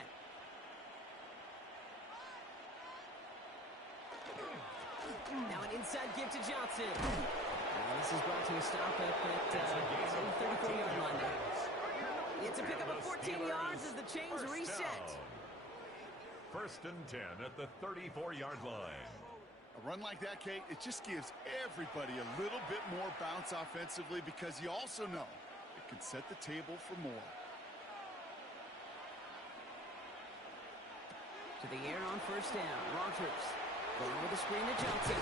Now an inside give to Johnson. And this is brought to a stop up at the 34-yard line. It's a pickup of 14 yards as the chains reset. 1st and 10 at the 34-yard line. A run like that, Kate, it just gives everybody a little bit more bounce offensively because you also know it can set the table for more. To the air on 1st down. Rogers going with a screen to Johnson.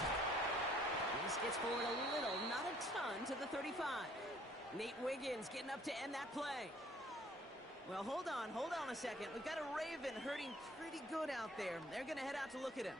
This gets forward a little, not a ton, to the 35. Nate Wiggins getting up to end that play. Well, hold on a second. We've got a Raven hurting pretty good out there. They're going to head out to look at him.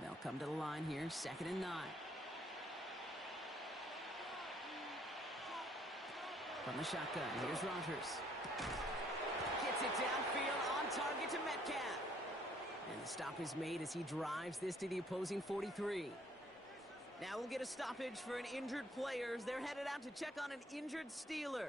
They'll come to the line here, 2nd and 9. From the shotgun, here's Rogers. Gets it downfield, on target to Metcalf. And the stop is made as he drives this to the opposing 43. Now we'll get a stoppage for an injured player as they're headed out to check on an injured Steeler.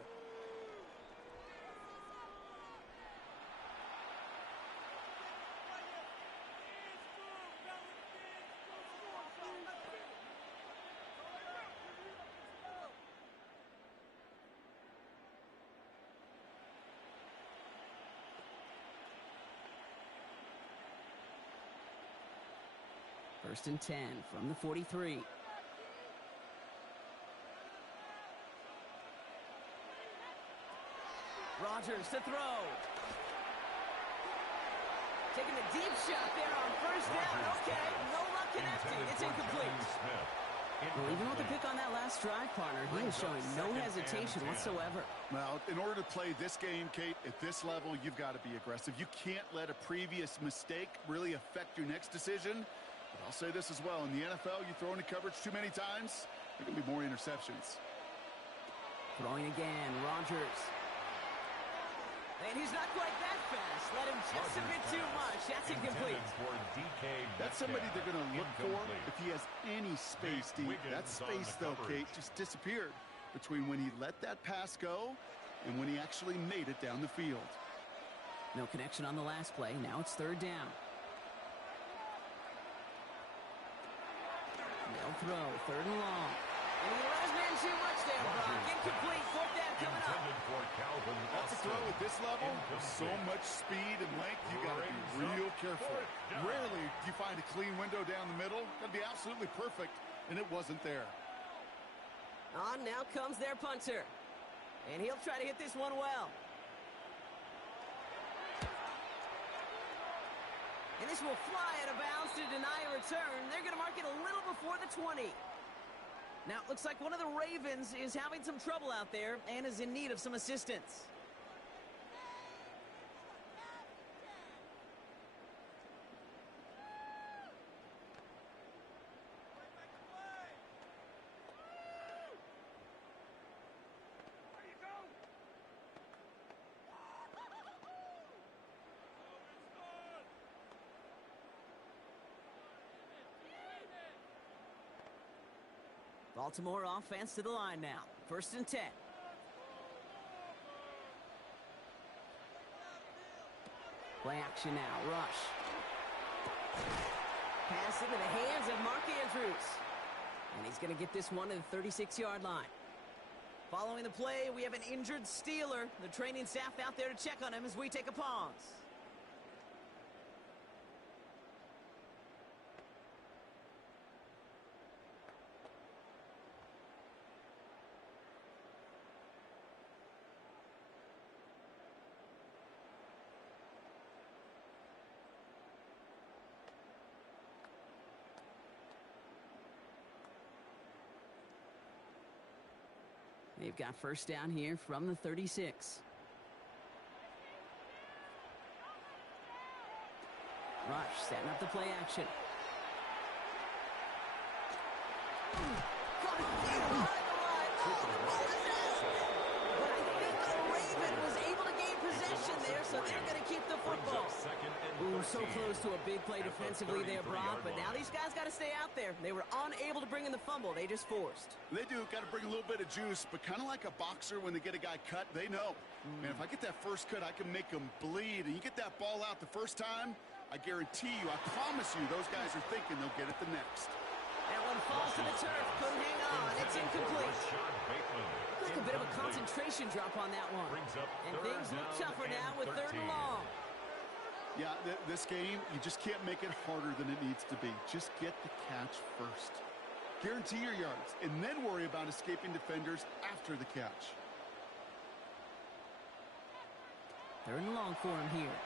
First and 10 from the 43. Rogers to throw. Taking a deep shot there on 1st down. Okay, no luck connected. It's incomplete. Well, even with the pick on that last drive, partner, he was showing no hesitation whatsoever. Well, in order to play this game, Kate, at this level, you've got to be aggressive. You can't let a previous mistake really affect your next decision. But I'll say this as well. In the NFL, you throw into coverage too many times, there can be more interceptions. Throwing again, Rodgers. And he's not quite that fast. Let him just a bit too much. That's incomplete. That's somebody they're going to look for if he has any space deep. That space, though, Kate, just disappeared between when he let that pass go and when he actually made it down the field. No connection on the last play. Now it's third down. They'll throw. Third and long. And he let his man too much there, Brock. Incomplete. Fourth down coming up. That's a throw at this level. With so much speed and length, you got to be real careful. Rarely do you find a clean window down the middle. Got to be absolutely perfect, and it wasn't there. On now comes their punter. And he'll try to hit this one well. And this will fly out of bounds to deny a return. They're going to mark it a little before the 20. Now, it looks like one of the Ravens is having some trouble out there and is in need of some assistance. Baltimore offense to the line now. First and 10. Play action now. Rush. Pass into the hands of Mark Andrews. And he's going to get this one to the 36-yard line. Following the play, we have an injured Steeler. The training staff out there to check on him as we take a pause. They've got first down here from the 36. Rush setting up the play action. But I think the Raven was able to gain possession there, so they're going to keep the football. Ooh, so close to a big play defensively there, Brock, but now these guys got to stay out there. They were unable to bring in the fumble. They just forced. They do. Got to bring a little bit of juice, but kind of like a boxer when they get a guy cut, they know. Man, if I get that first cut, I can make them bleed. And you get that ball out the first time, I guarantee you, I promise you, those guys are thinking they'll get it the next. That one falls to the turf. Couldn't hang on. It's incomplete. Like a bit of a concentration drop on that one. And things look tougher now with third and long. Yeah, this game, you just can't make it harder than it needs to be. Just get the catch first. Guarantee your yards, and then worry about escaping defenders after the catch. Third and long for him here.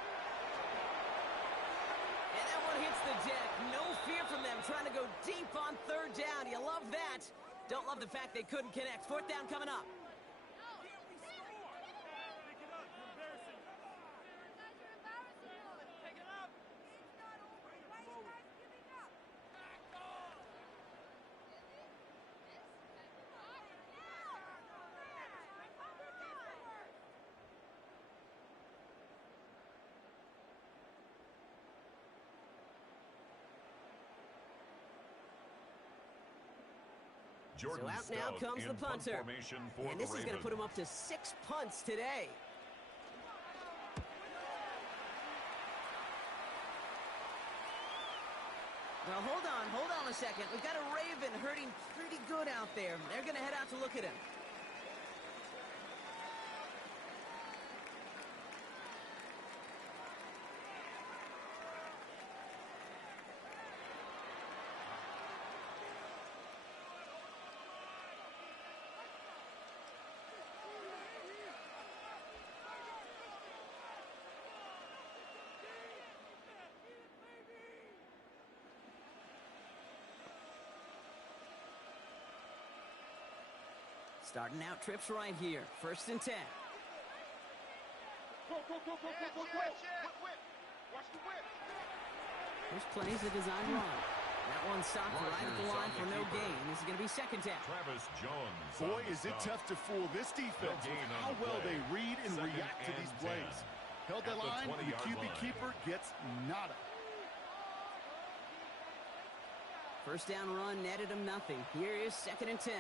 And that one hits the deck. No fear from them trying to go deep on third down. You love that. Don't love the fact they couldn't connect. Fourth down coming up. So out now comes the punter. And this is going to put him up to 6 punts today. Now hold on a second. We've got a Raven hurting pretty good out there. They're going to head out to look at him. Starting out trips right here. 1st and 10. There's plenty of design run. That one stopped right at the line for no gain. This is going to be 2nd down. Travis Jones. Boy, is it tough to fool this defense with how well they read and react to these plays. Held the line, and the QB keeper gets nada. 1st down run netted him nothing. Here is 2nd and 10.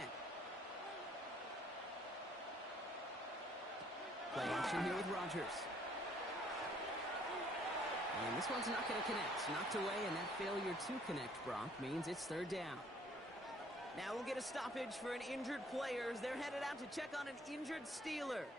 Play action here with Rodgers. And this one's not going to connect. Knocked away, and that failure to connect, Brock, means it's 3rd down. Now we'll get a stoppage for an injured player as they're headed out to check on an injured Steeler.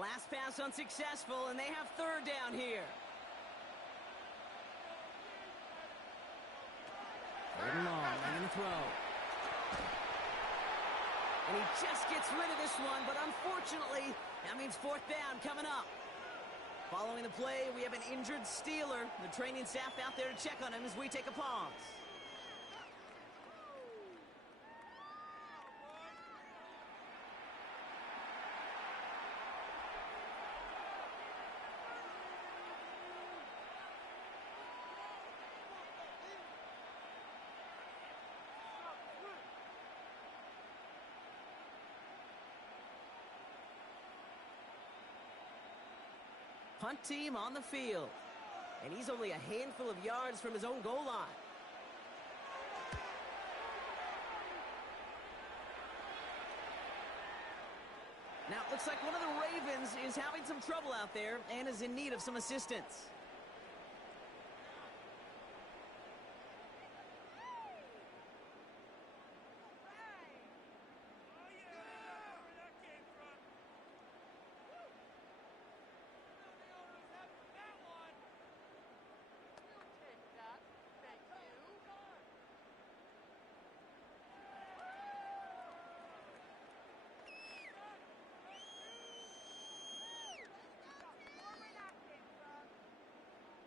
Last pass unsuccessful, and they have 3rd down here. 3rd and long, they're going to throw. And he just gets rid of this one, but unfortunately, that means 4th down coming up. Following the play, we have an injured Steeler. The training staff out there to check on him as we take a pause. Punt team on the field. And he's only a handful of yards from his own goal line. Now, it looks like one of the Ravens is having some trouble out there and is in need of some assistance.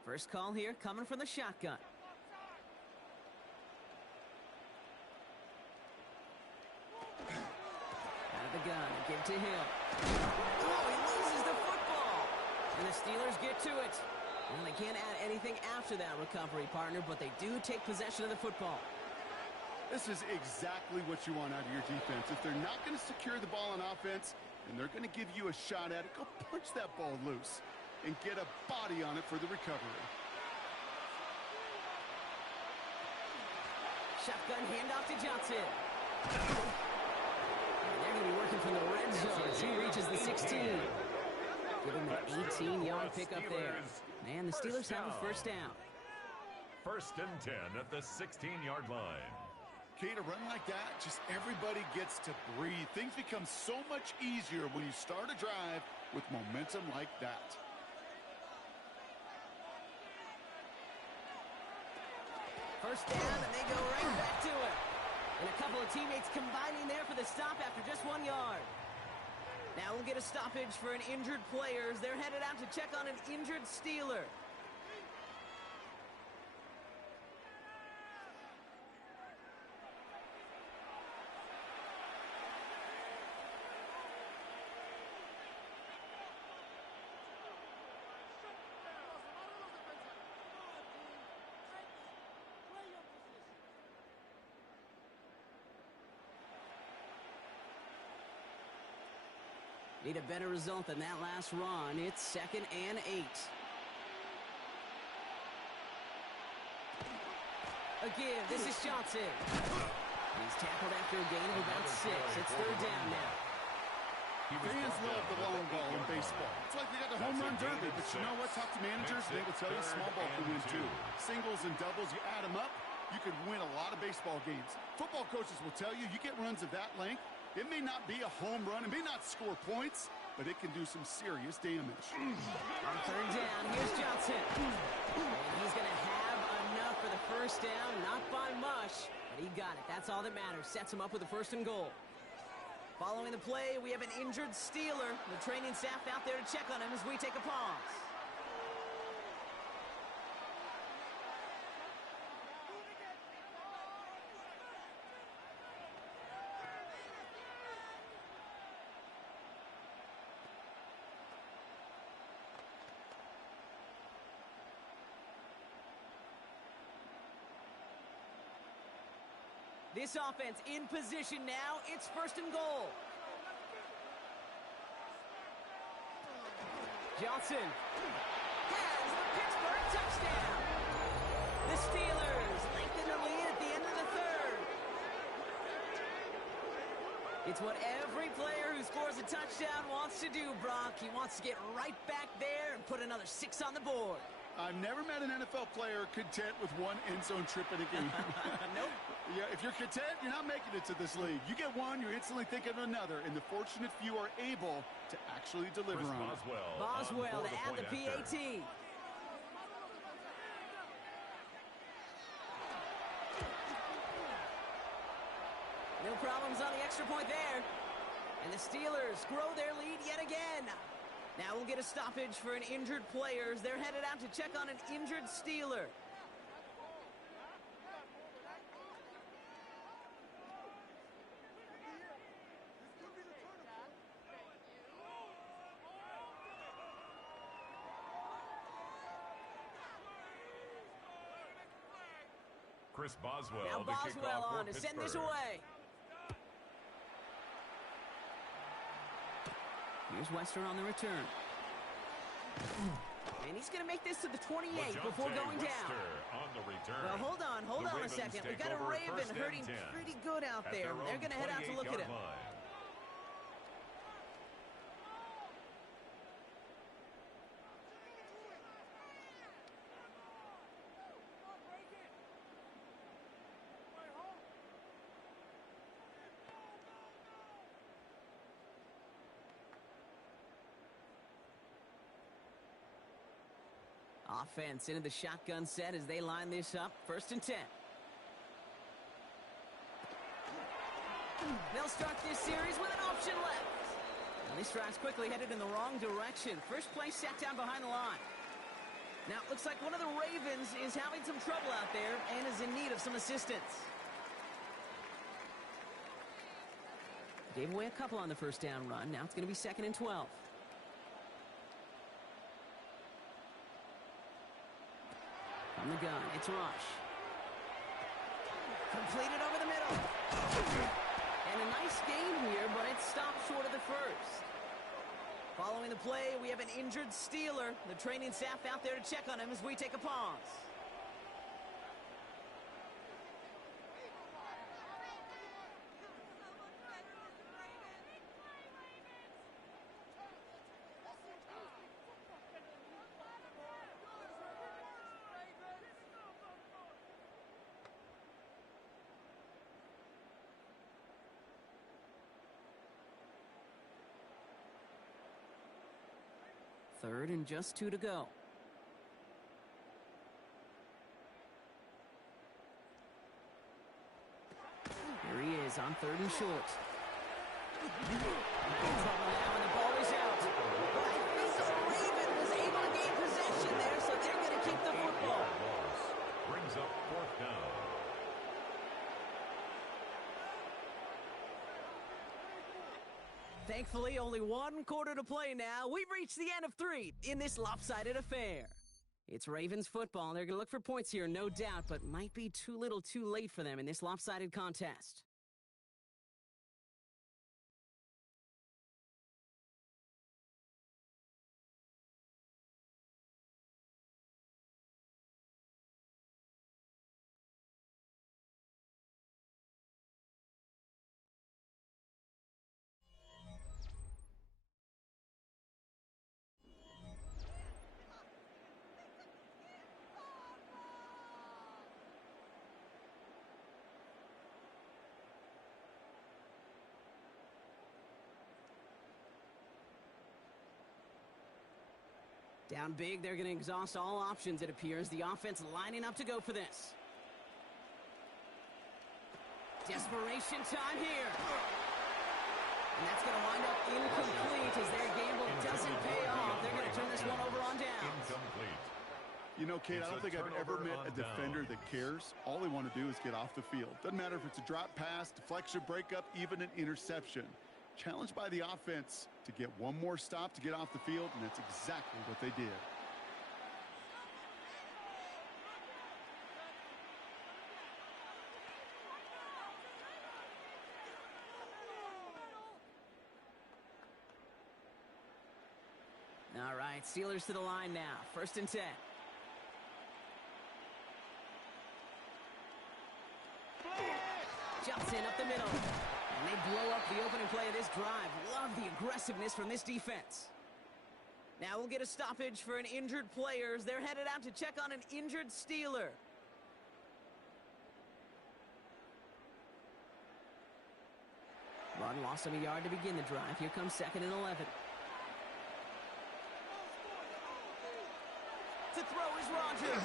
First call here coming from the shotgun. Out of the gun, give to Hill. Oh, he loses the football. And the Steelers get to it. Well, they can't add anything after that recovery, partner, but they do take possession of the football. This is exactly what you want out of your defense. If they're not going to secure the ball on offense, and they're going to give you a shot at it, go punch that ball loose and get a body on it for the recovery. Shotgun handoff to Johnson. And they're going to be working from the red zone as he reaches the 16. Give him an 18-yard pickup there. Man, the Steelers have a 1st down. 1st and 10 at the 16-yard line. Okay, to run like that, just everybody gets to breathe. Things become so much easier when you start a drive with momentum like that. First down, and they go right back to it. And a couple of teammates combining there for the stop after just 1 yard. Now we'll get a stoppage for an injured player as they're headed out to check on an injured Steeler. Need a better result than that last run. It's 2nd and 8. Again, this is Johnson. He's tackled after a gain of about 6. It's 3rd down now. Fans love the long ball in baseball. It's like they got the home run derby, but you know what? Talk to managers, they will tell you small ball can win too. Singles and doubles, you add them up, you could win a lot of baseball games. Football coaches will tell you, you get runs of that length, it may not be a home run, it may not score points, but it can do some serious damage. On third down, here's Johnson. And he's going to have enough for the first down, not by much, but he got it. That's all that matters. Sets him up with a 1st and goal. Following the play, we have an injured Steeler. The training staff out there to check on him as we take a pause. This offense in position now. It's 1st and goal. Johnson has the Pittsburgh touchdown. The Steelers lengthen the lead at the end of the 3rd. It's what every player who scores a touchdown wants to do, Brock. He wants to get right back there and put another 6 on the board. I've never met an NFL player content with one end zone trip in a game. Nope. Yeah, if you're content, you're not making it to this league. You get one, you're instantly thinking of another, and the fortunate few are able to actually deliver on it. Boswell to add the PAT. No problems on the extra point there. And the Steelers grow their lead yet again. Now we'll get a stoppage for an injured player as they're headed out to check on an injured Steeler. Chris Boswell, Now Boswell on to send this away. Here's Wester on the return. And he's going to make this to the 28 before going down. On the return. Well, hold on a second. We've got a Raven hurting pretty good out there. They're going to head out to look at him. Offense into the shotgun set as they line this up. 1st and 10. They'll start this series with an option left. Now this drive's quickly headed in the wrong direction. First play set down behind the line. Now it looks like one of the Ravens is having some trouble out there and is in need of some assistance. Gave away a couple on the 1st down run. Now it's going to be 2nd and 12. From the gun, it's Rush. Completed over the middle. And a nice game here, but it stopped short of the 1st. Following the play, we have an injured Steeler. The training staff out there to check on him as we take a pause. Third and just 2 to go. Here he is on 3rd and short. In trouble now, and the ball is out. But I think the Raven was able to gain possession there, so they're going to keep the football. Brings up 4th down. Thankfully, only 1 quarter to play now. We've reached the end of 3 in this lopsided affair. It's Ravens football. They're going to look for points here, no doubt, but might be too little too late for them in this lopsided contest. Down big, they're going to exhaust all options, it appears. The offense lining up to go for this. Desperation time here. And that's going to wind up incomplete as their gamble doesn't pay off. They're going to turn this one over on downs. Incomplete. You know, Kate, I don't think I've ever met a defender that cares. All they want to do is get off the field. Doesn't matter if it's a drop pass, deflection, breakup, even an interception. Challenged by the offense to get one more stop to get off the field, and that's exactly what they did. All right, Steelers to the line now. 1st and 10. Jumps in up the middle. And they blow up the opening play of this drive. Love the aggressiveness from this defense. Now we'll get a stoppage for an injured player. They're headed out to check on an injured Steeler. Run lost him a yard to begin the drive. Here comes 2nd and 11. To throw is Rogers.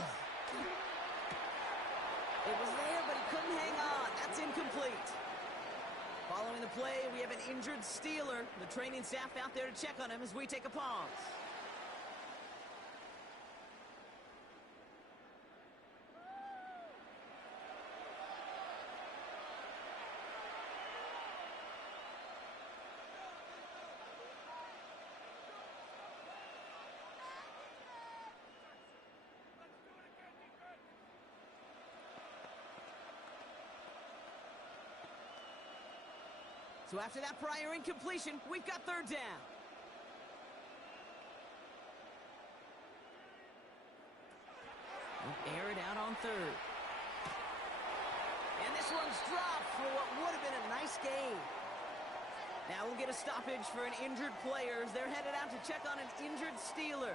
It was there, but he couldn't hang on. That's incomplete. Following the play, we have an injured Steeler. The training staff out there to check on him as we take a pause. So after that prior incompletion, we've got 3rd down. We'll air it out on 3rd. And this one's dropped for what would have been a nice gain. Now we'll get a stoppage for an injured player. They're headed out to check on an injured Steeler.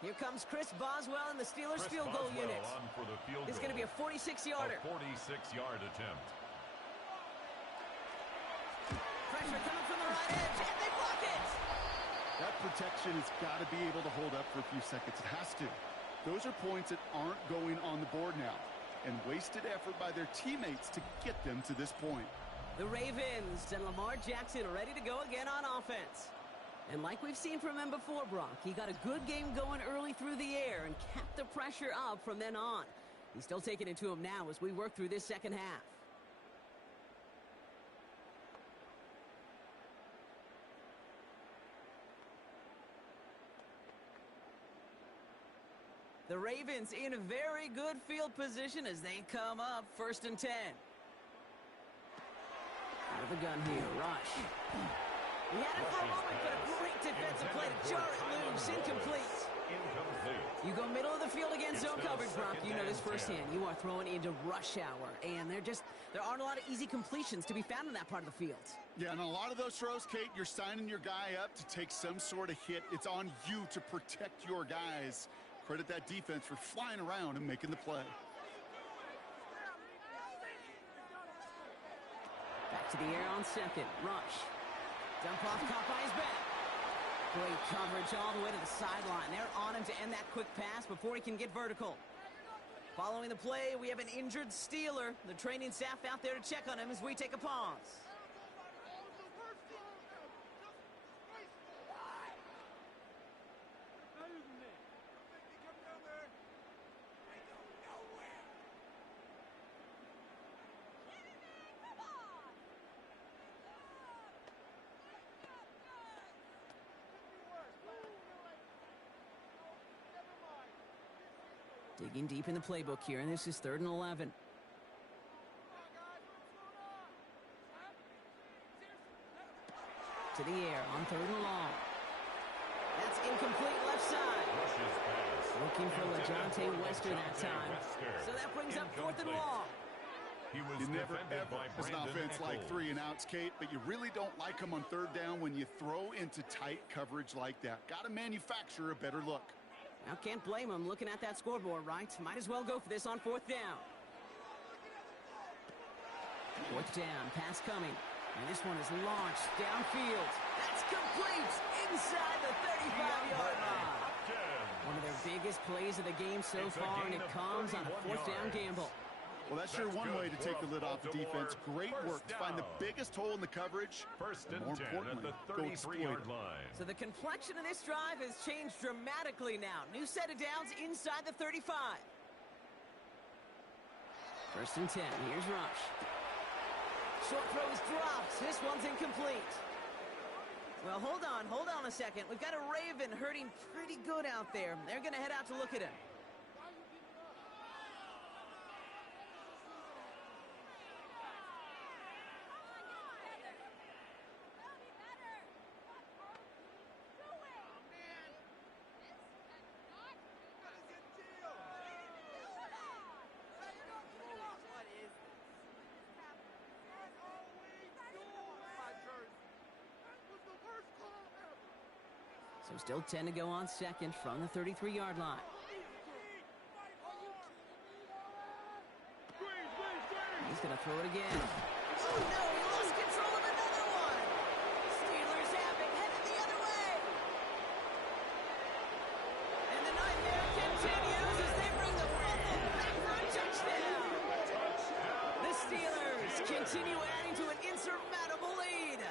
Here comes Chris Boswell in the Steelers field goal unit. It's going to be a 46-yarder. A 46-yard attempt. Pressure coming from the right edge, and they block it! That protection has got to be able to hold up for a few seconds. It has to. Those are points that aren't going on the board now, and wasted effort by their teammates to get them to this point. The Ravens and Lamar Jackson are ready to go again on offense. And like we've seen from him before, Brock, he got a good game going early through the air and kept the pressure up from then on. He's still taking it to him now as we work through this second half. The Ravens in a very good field position as they come up 1st and 10. Out of the gun here, Rush. He had it for a moment, but a great defensive play to jar it loose. Incomplete. You go middle of the field against zone coverage, Brock. You know this firsthand. You are throwing into rush hour, and there aren't a lot of easy completions to be found in that part of the field. Yeah, and a lot of those throws, Kate, you're signing your guy up to take some sort of hit. It's on you to protect your guys. Credit that defense for flying around and making the play. Back to the air on 2nd. Rush. Dump off, caught by his back. Great coverage all the way to the sideline. They're on him to end that quick pass before he can get vertical. Following the play, we have an injured Steeler. The training staff out there to check on him as we take a pause. Digging deep in the playbook here, and this is 3rd and 11. To the air on 3rd and long. That's incomplete left side. Looking for LaJohntay Wester that time. So that brings up 4th and long. He was You never, defended ever, by as an Brandon offense, like Echols. 3-and-outs, Kate, but you really don't like them on third down when you throw into tight coverage like that. Got to manufacture a better look. Now, can't blame him looking at that scoreboard, right? Might as well go for this on fourth down. Fourth down, pass coming. And this one is launched downfield. That's complete inside the 35-yard line. One of their biggest plays of the game so far, and it comes on a fourth down gamble. Well, that's sure one way to take the lid off the defense. Great work to find the biggest hole in the coverage. First and more 10 importantly, at the go exploit 33-yard it. line. So the complexion of this drive has changed dramatically now. New set of downs inside the 35. First and 10. Here's Rush. Short throw is dropped. This one's incomplete. Well, hold on a second. We've got a Raven hurting pretty good out there. They're going to head out to look at him. So still 10 to go on second from the 33-yard line. He's going to throw it again. Oh, no, he lost control of another one. Steelers have it, headed the other way. And the nightmare continues as they bring the fumble back for a touchdown. The Steelers continue adding to an insurmountable lead.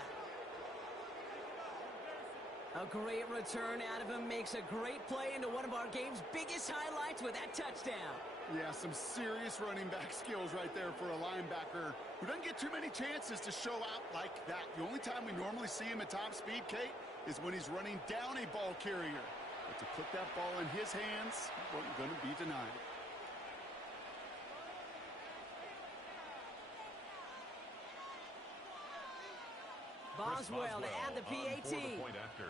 A great return out of him, makes a great play into one of our game's biggest highlights with that touchdown. Yeah, some serious running back skills right there for a linebacker who doesn't get too many chances to show out like that. The only time we normally see him at top speed, Kate, is when he's running down a ball carrier. But to put that ball in his hands, wasn't going to be denied. Boswell to add the PAT. For the point after.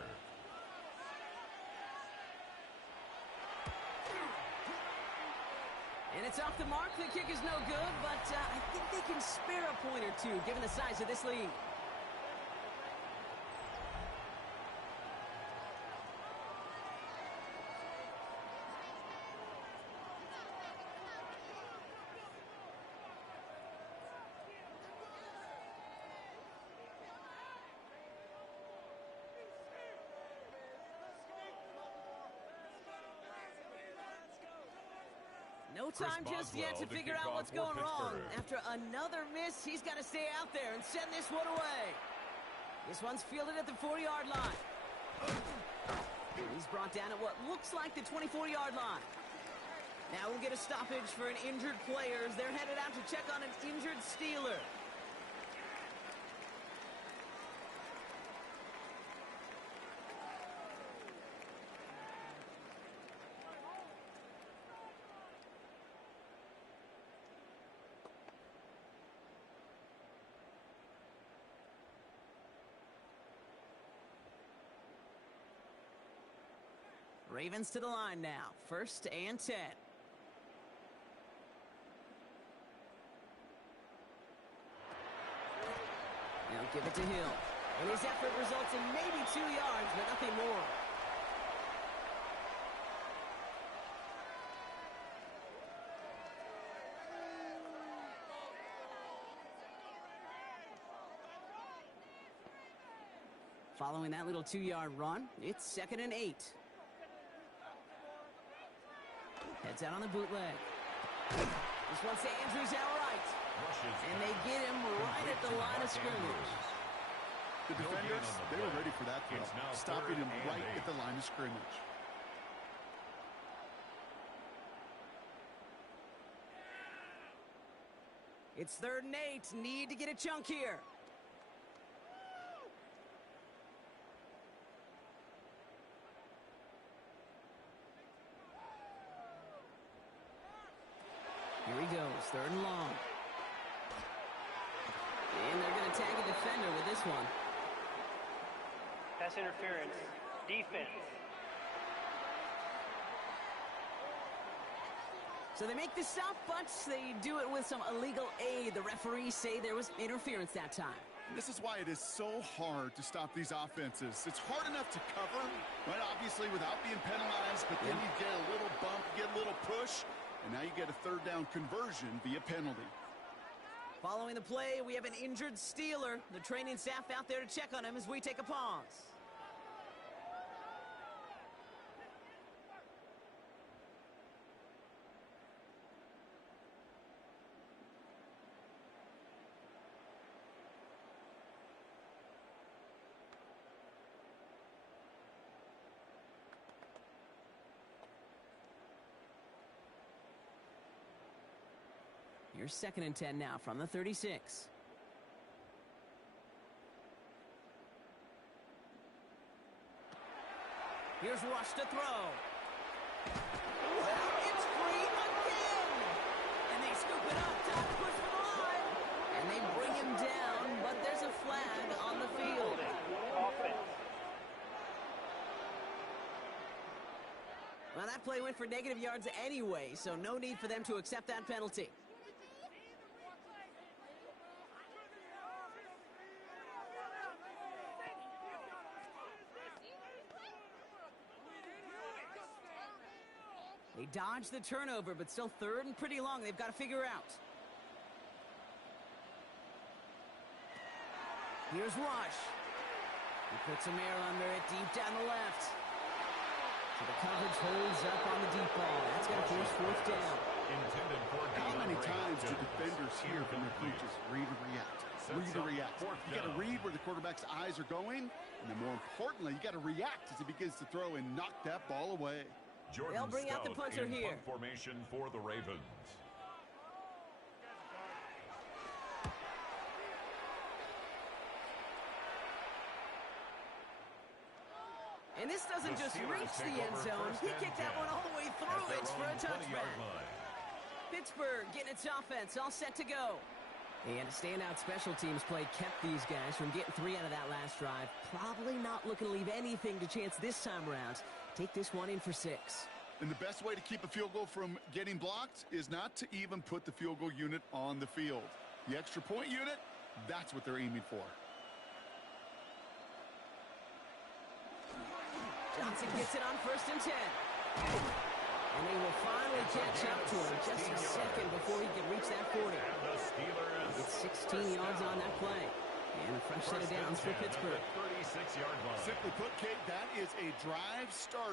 And it's off the mark. The kick is no good, but I think they can spare a point or two given the size of this lead. No time just yet to figure out what's going wrong. After another miss, he's got to stay out there and send this one away. This one's fielded at the 40-yard line. He's brought down at what looks like the 24-yard line. Now we'll get a stoppage for an injured player as they're headed out to check on an injured Steeler. Ravens to the line now. First and 10. Now give it to Hill. And his effort results in maybe 2 yards, but nothing more. Following that little 2-yard run, it's 2nd and 8. Heads out on the bootleg. This one's to Andrews outright. And they get him right at the line of scrimmage. The defenders, they were ready for that throw, stopping him right at the line of scrimmage. It's 3rd and 8. Need to get a chunk here. Here he goes, 3rd and long. And they're going to tag a defender with this one. Pass interference. Defense. So they make the stop, but they do it with some illegal aid. The referees say there was interference that time. This is why it is so hard to stop these offenses. It's hard enough to cover, right, obviously, without being penalized, but then you get a little bump, you get a little push, and now you get a third down conversion via penalty. Following the play, we have an injured Steeler. The training staff out there to check on him as we take a pause. Here's 2nd and 10 now from the 36. Here's Rush to throw. Well, it's free again. And they scoop it up. Time to push for the line. And they bring him down, but there's a flag on the field. Well, that play went for negative yards anyway, so no need for them to accept that penalty. They dodged the turnover, but still 3rd and pretty long. They've got to figure out. Here's Rush. He puts some air under it deep down the left. So the coverage holds up on the deep ball. That's going to force 4th down. Intended for How many times do defenders hear from their coaches, read or react? Read or react. You got to read where the quarterback's eyes are going, and then more importantly, you got to react as he begins to throw and knock that ball away. They'll bring out the punter here. Punt formation for the Ravens. And this doesn't just reach the end zone. He kicked that one all the way through it for a touchback. Pittsburgh getting its offense all set to go. And a standout special teams play kept these guys from getting 3 out of that last drive. Probably not looking to leave anything to chance this time around. Take this one in for 6. And the best way to keep a field goal from getting blocked is not to even put the field goal unit on the field. The extra point unit, that's what they're aiming for. Johnson gets it on 1st and 10. And they will finally catch up to him just a second before he can reach that 40. It's 16 yards on that play. And a fresh set of downs for Pittsburgh. 36-yard line. Simply put, Kate, that is a drive starter.